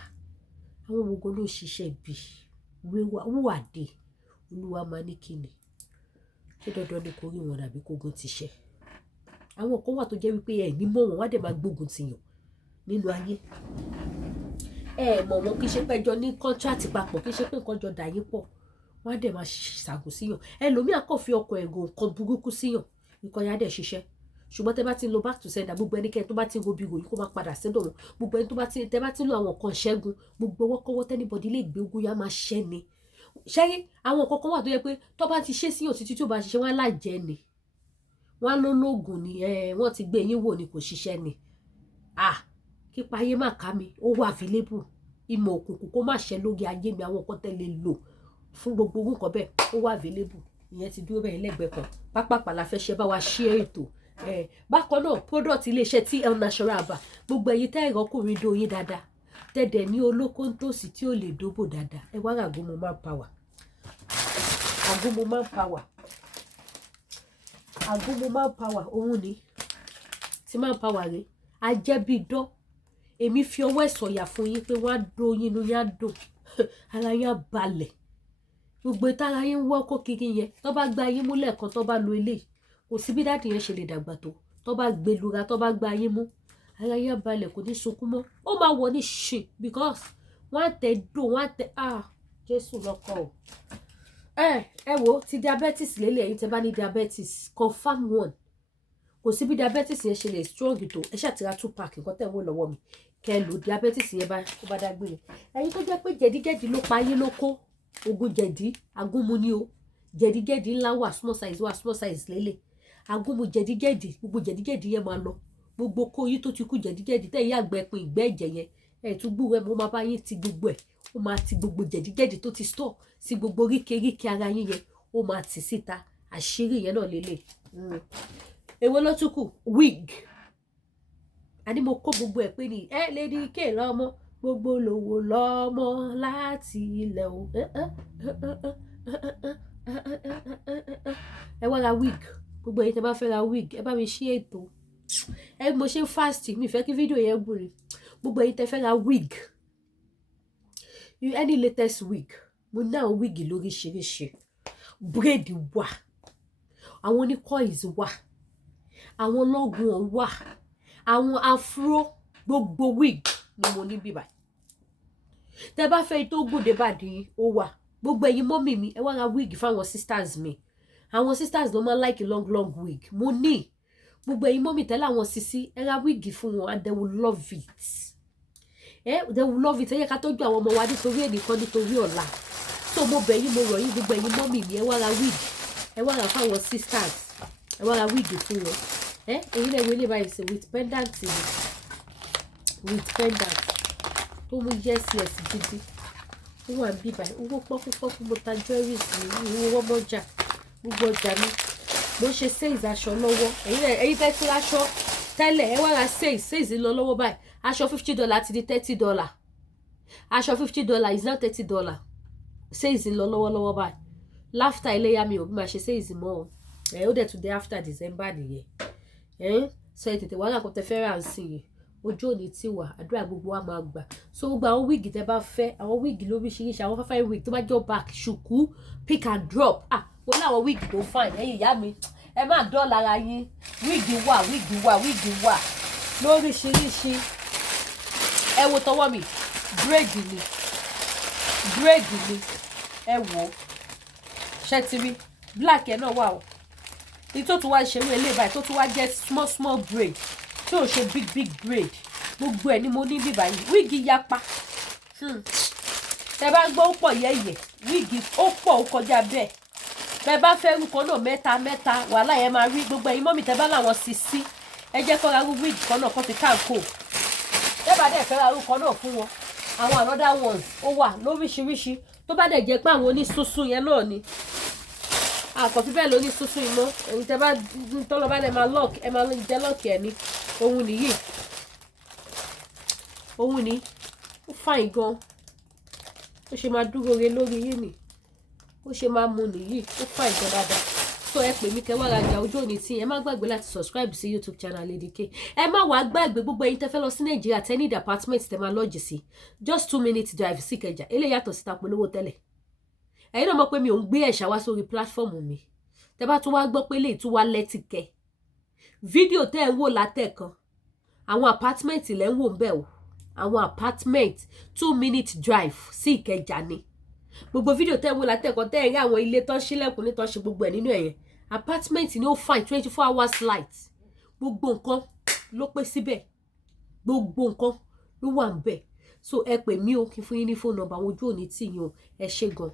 àwọn ogun ló ń ṣiṣẹ́ bí wíwàdé olúwa máa ní kí ni ṣé dandan ni kò rí wọn dàbí kógun ti ṣe àwọn kan wà tó jẹ́ wípé ẹ̀ ní mọ̀ wọn wá dẹ̀ máa gbógun ti yàn nínú ayé mọ̀ wọn kì í ṣe péjọ ní kọ́ńtrátì papọ̀ kì í ṣe pé nǹkan jọ dà yín pọ̀ wọ́n á dẹ̀ máa ṣàgùn síyàn ẹlòmíà kàn fi ọkọ̀ ẹ̀gùn nǹkan burúkú síyàn nǹkan yá dẹ̀ ṣiṣẹ́ ṣùgbọ́n tẹ́ bá ti ń lo back to sender gbogbo ẹnikẹ́ni tó bá ti ń robi ròyìn kó máa padà sẹ́dọ̀ wọn gbogbo ẹni tó bá ti tẹ́ bá ti ń lo àwọn nǹkan ṣẹ́gun gbogbo ọwọ́kọ́wọ́ tẹ́nibọ̀dì lè gbé ogun yá máa ṣẹ́ ni ṣẹ́rí àwọn nǹkan kan wà tó yẹ pé tó bá ti ṣe síyàn títí tó bá ṣiṣẹ́ wọn lájẹ́ ni wọ́n ló lóògùn ni wọ́n ti gbé yín wò ni kò ṣiṣẹ́ ni kípa ayé má ká mi ó wà available ìmọ̀ òkùnkùn kó má ṣẹ́ lórí ayé mi àwọn nǹkan tẹ́ lè lò fún gbogbo nǹkan bẹ́ẹ̀ ó wà available ìyẹn ti dúró bẹ́ẹ̀ lẹ́gbẹ̀ẹ́ kan pápápá la fẹ́ ṣe bá wa ṣe ètò bákan náà product iléeṣẹ́ TL Natural Bar gbogbo ẹ̀yin tẹ́ ìrọ́kùnrin dó yín dáadáa tẹ́dẹ̀ ní olóko ń tòsí tí ó lè dóbò dáadáa ẹ wá àgúnmu manpower òun ni tí manpower rẹ̀ ajẹ́bídọ́ èmi fi ọwọ́ ẹ̀sọ̀yà fún yín pé wọ́n á dó yín inú yín á dùn ara yín á balẹ̀ gbogbo tára yín ń wọ́ kó kiri yẹn tó bá gba yín mú lẹ́ẹ̀kan tó bá lo eléyìí kò sí bí dáàdì yẹn ṣe lè dàgbà tó bá gbé lura tó bá gba yín mú ara yín á balẹ̀ kò ní sunkún mọ́ ó máa wọ̀ ní ṣe because wọ́n á tẹ dùn wọ́n á tẹ Jésù lọ́kọ̀ o ẹ wo ti diabetes lélẹ̀ ẹ̀yin tẹ́ bá ní diabetes confirm one kò sí bí diabetes yẹn ṣe lè strong tó ẹ ṣàtìrà 2 pack nǹkan tẹ̀ ń wò lọ́wọ́ mi kẹ́ ẹ lò diabetes yẹn tó bá dágbére ẹ̀yin tó jẹ́ pé jẹ̀díjẹ̀dí ló pa yín ló kó ogun jẹ̀dí agúnmu ni o jẹ̀díjẹ̀dí ńlá wà small size lélẹ̀ agúnmu jẹ̀díjẹ̀dí gbogbo jẹ̀díjẹ̀dí yẹn máa lọ gbogbo kó yín tó ti kú jẹ̀díjẹ̀dí tẹ̀ yín àgbẹ̀ pin ìgbẹ́ ẹ̀jẹ̀ yẹn ẹ̀ tún gbúwẹ̀ mo máa bá yín ti gbogbo ẹ̀ ó máa ti gbogbo jẹ̀díjẹ̀dí tó ti store sí gbogbo ríkèríkè ara yín yẹn ó máa tì síta àṣírí yẹn náà lélẹ̀ èwo ló tún kù wig àní mo kó gbogbo ẹ̀ pé ní Lady K lọ́mọ gbogbo lòwò lọ́mọ láti ilẹ̀ o ẹ wá ra wig gbogbo ẹ̀yin tẹ́ bá fẹ́ ra wig ẹ bá mi ṣí ètò mo ṣe ń fast mi fẹ́ kí fídíò yẹn gùn ni gbogbo ẹ̀yin tẹ́ fẹ́ ra wig any latest wig mo ní àwọn wíìgì lóríṣiríṣi braid wà àwọn ní coils wà àwọn lọ́gùn wà àwọn afro gbogbo wig ni mo ní bíbá tẹ́ bá fẹ́ tó gùn bá dín ó wà gbogbo ẹ̀yin mọ́mì mi ẹ wá ra wig fáwọn sisters mi àwọn sisters ló máa like long wig mo ní gbogbo ẹ̀yin mọ́mì tẹ́lẹ̀ àwọn sisi ẹ ra wig fún wọn and they will love it they will love it ẹ yẹ ká tọ́jú àwọn ọmọ wa nítorí ẹnìkan nítorí ọ̀la so mo bẹ̀ yín mo rọ̀ yín gbogbo ẹ̀yin mọ́mì mi ẹ wá ra wig ẹ wá ra fáwọn sisters ẹ wá ra wig fún wọn èyí náà wọlé báyìí sí with pendant with pendant tó mú yes gidi ó wà bí báyìí owó pọ́kúpọ́kú mo ta jewelries mi owó mọ́jà gbogbo ọjà mi mo ṣe sales aṣọ lọ́wọ́ ẹ̀yin fẹ́ sí aṣọ tẹ́lẹ̀ ẹ wá ra sales lọ lọ́wọ́ báyìí aṣọ $50 ti di $30 aṣọ $50 is now $30 sales lọ lọ́wọ́ báyìí láfta iléyà mi ò bí máa ṣe sales mọ́ ó dẹ̀ tún dé after December nìyẹn sọ ẹ tètè wá rà kó tẹ fẹ́ rà ń sìn yìí ojú òní tí wà àdúrà gbogbo wa máa gbà so gbogbo àwọn wíìgì tẹ bá fẹ́ àwọn wíìgì lóríṣiríṣi àwọn fáfáì wíìgì tó bá jọ back ṣùkú pick and drop mo ní àwọn wíìgì tó fine ẹ̀yin ìyá mi ẹ má dọ́ lára yín wíìgì wà lóríṣiríṣi ẹ wo tọwọ́ mi braid ni ẹ wò ó ṣe ti rí black ẹ náà wà o ní tó tún wá ṣe wí eléyìí báyìí tó tún wá jẹ́ small braid tí ò ṣe big braid gbogbo ẹ̀ ni mo ní bíbá yìí wíìgì yapa tẹ bá gbọ́ ó pọ̀ yẹ́yẹ́ wíìgì ó pọ̀ ó kọjá bẹ́ẹ̀ bẹ́ẹ̀ bá fẹ́ rú kan náà mẹ́ta wàhálà yẹn máa rí gbogbo ẹ̀yin mọ́mì tẹ bá láwọn sisi ẹ jẹ́ kó ra rú wíìgì kan náà kó fi káàkó tẹ́ bá dẹ̀ fẹ́ ra rú kan náà fún wọn àwọn another ones ó wà lóríṣiríṣi tó bá dẹ̀ jẹ́ pé àwọn onísúnsún yẹn náà ni àkọ́fí bẹ́ẹ̀ ló ní súnsún iná ẹ̀yin tẹ́ bá tọ́lọ́ bá lẹ̀ máa lock ẹ máa jẹ́ lock ẹ̀ ní ohun nìyí ohun ní ó fàìn gan ó ṣe máa dúró re lórí yìí nì ó ṣe máa mu nìyí ó fàìn gan dáadáa so ẹ pè mí kẹ́ wá rajà ojú òní tí ẹ má gbàgbé láti subscribe sí YouTube channel Lady K ẹ má wàá gbàgbé gbogbo ẹ̀yin tẹ́ fẹ́ lọ sí Nàìjíríà tẹ́ ní apartment tẹ́ máa lọ́ọ̀jì sí just 2 minutes drive sí Ìkẹjà eléyìí yàtọ̀ síta polówó tẹ́lẹ̀ ẹ̀yin náà mọ̀ pé mi ò ń gbé ẹ̀ṣà wá sórí platform mi tẹ́ bá tún wá gbọ́ pé lè tún wá lẹ́tìkẹ́ fídíò tẹ́ ẹ̀ ń wò látẹ̀kan àwọn apartment lẹ́ ń wò ń bẹ̀ o àwọn apartment 2 minute drive sí Ìkẹjà ni gbogbo fídíò tẹ́ ẹ̀ ń wò látẹ̀kan tẹ́ ẹ̀ rí àwọn ilé tán sílẹ̀kùn nítàn ṣe gbogbo ẹ̀ nínú ẹ̀yẹn apartment ni ó fine 24 hours light gbogbo nǹkan ló pé síbẹ̀ gbogbo nǹkan ló wà ń bẹ̀ so ẹ pè mí o kí fún yín ní phone number àwọn ojú òní tì yín o ẹ ṣé gan.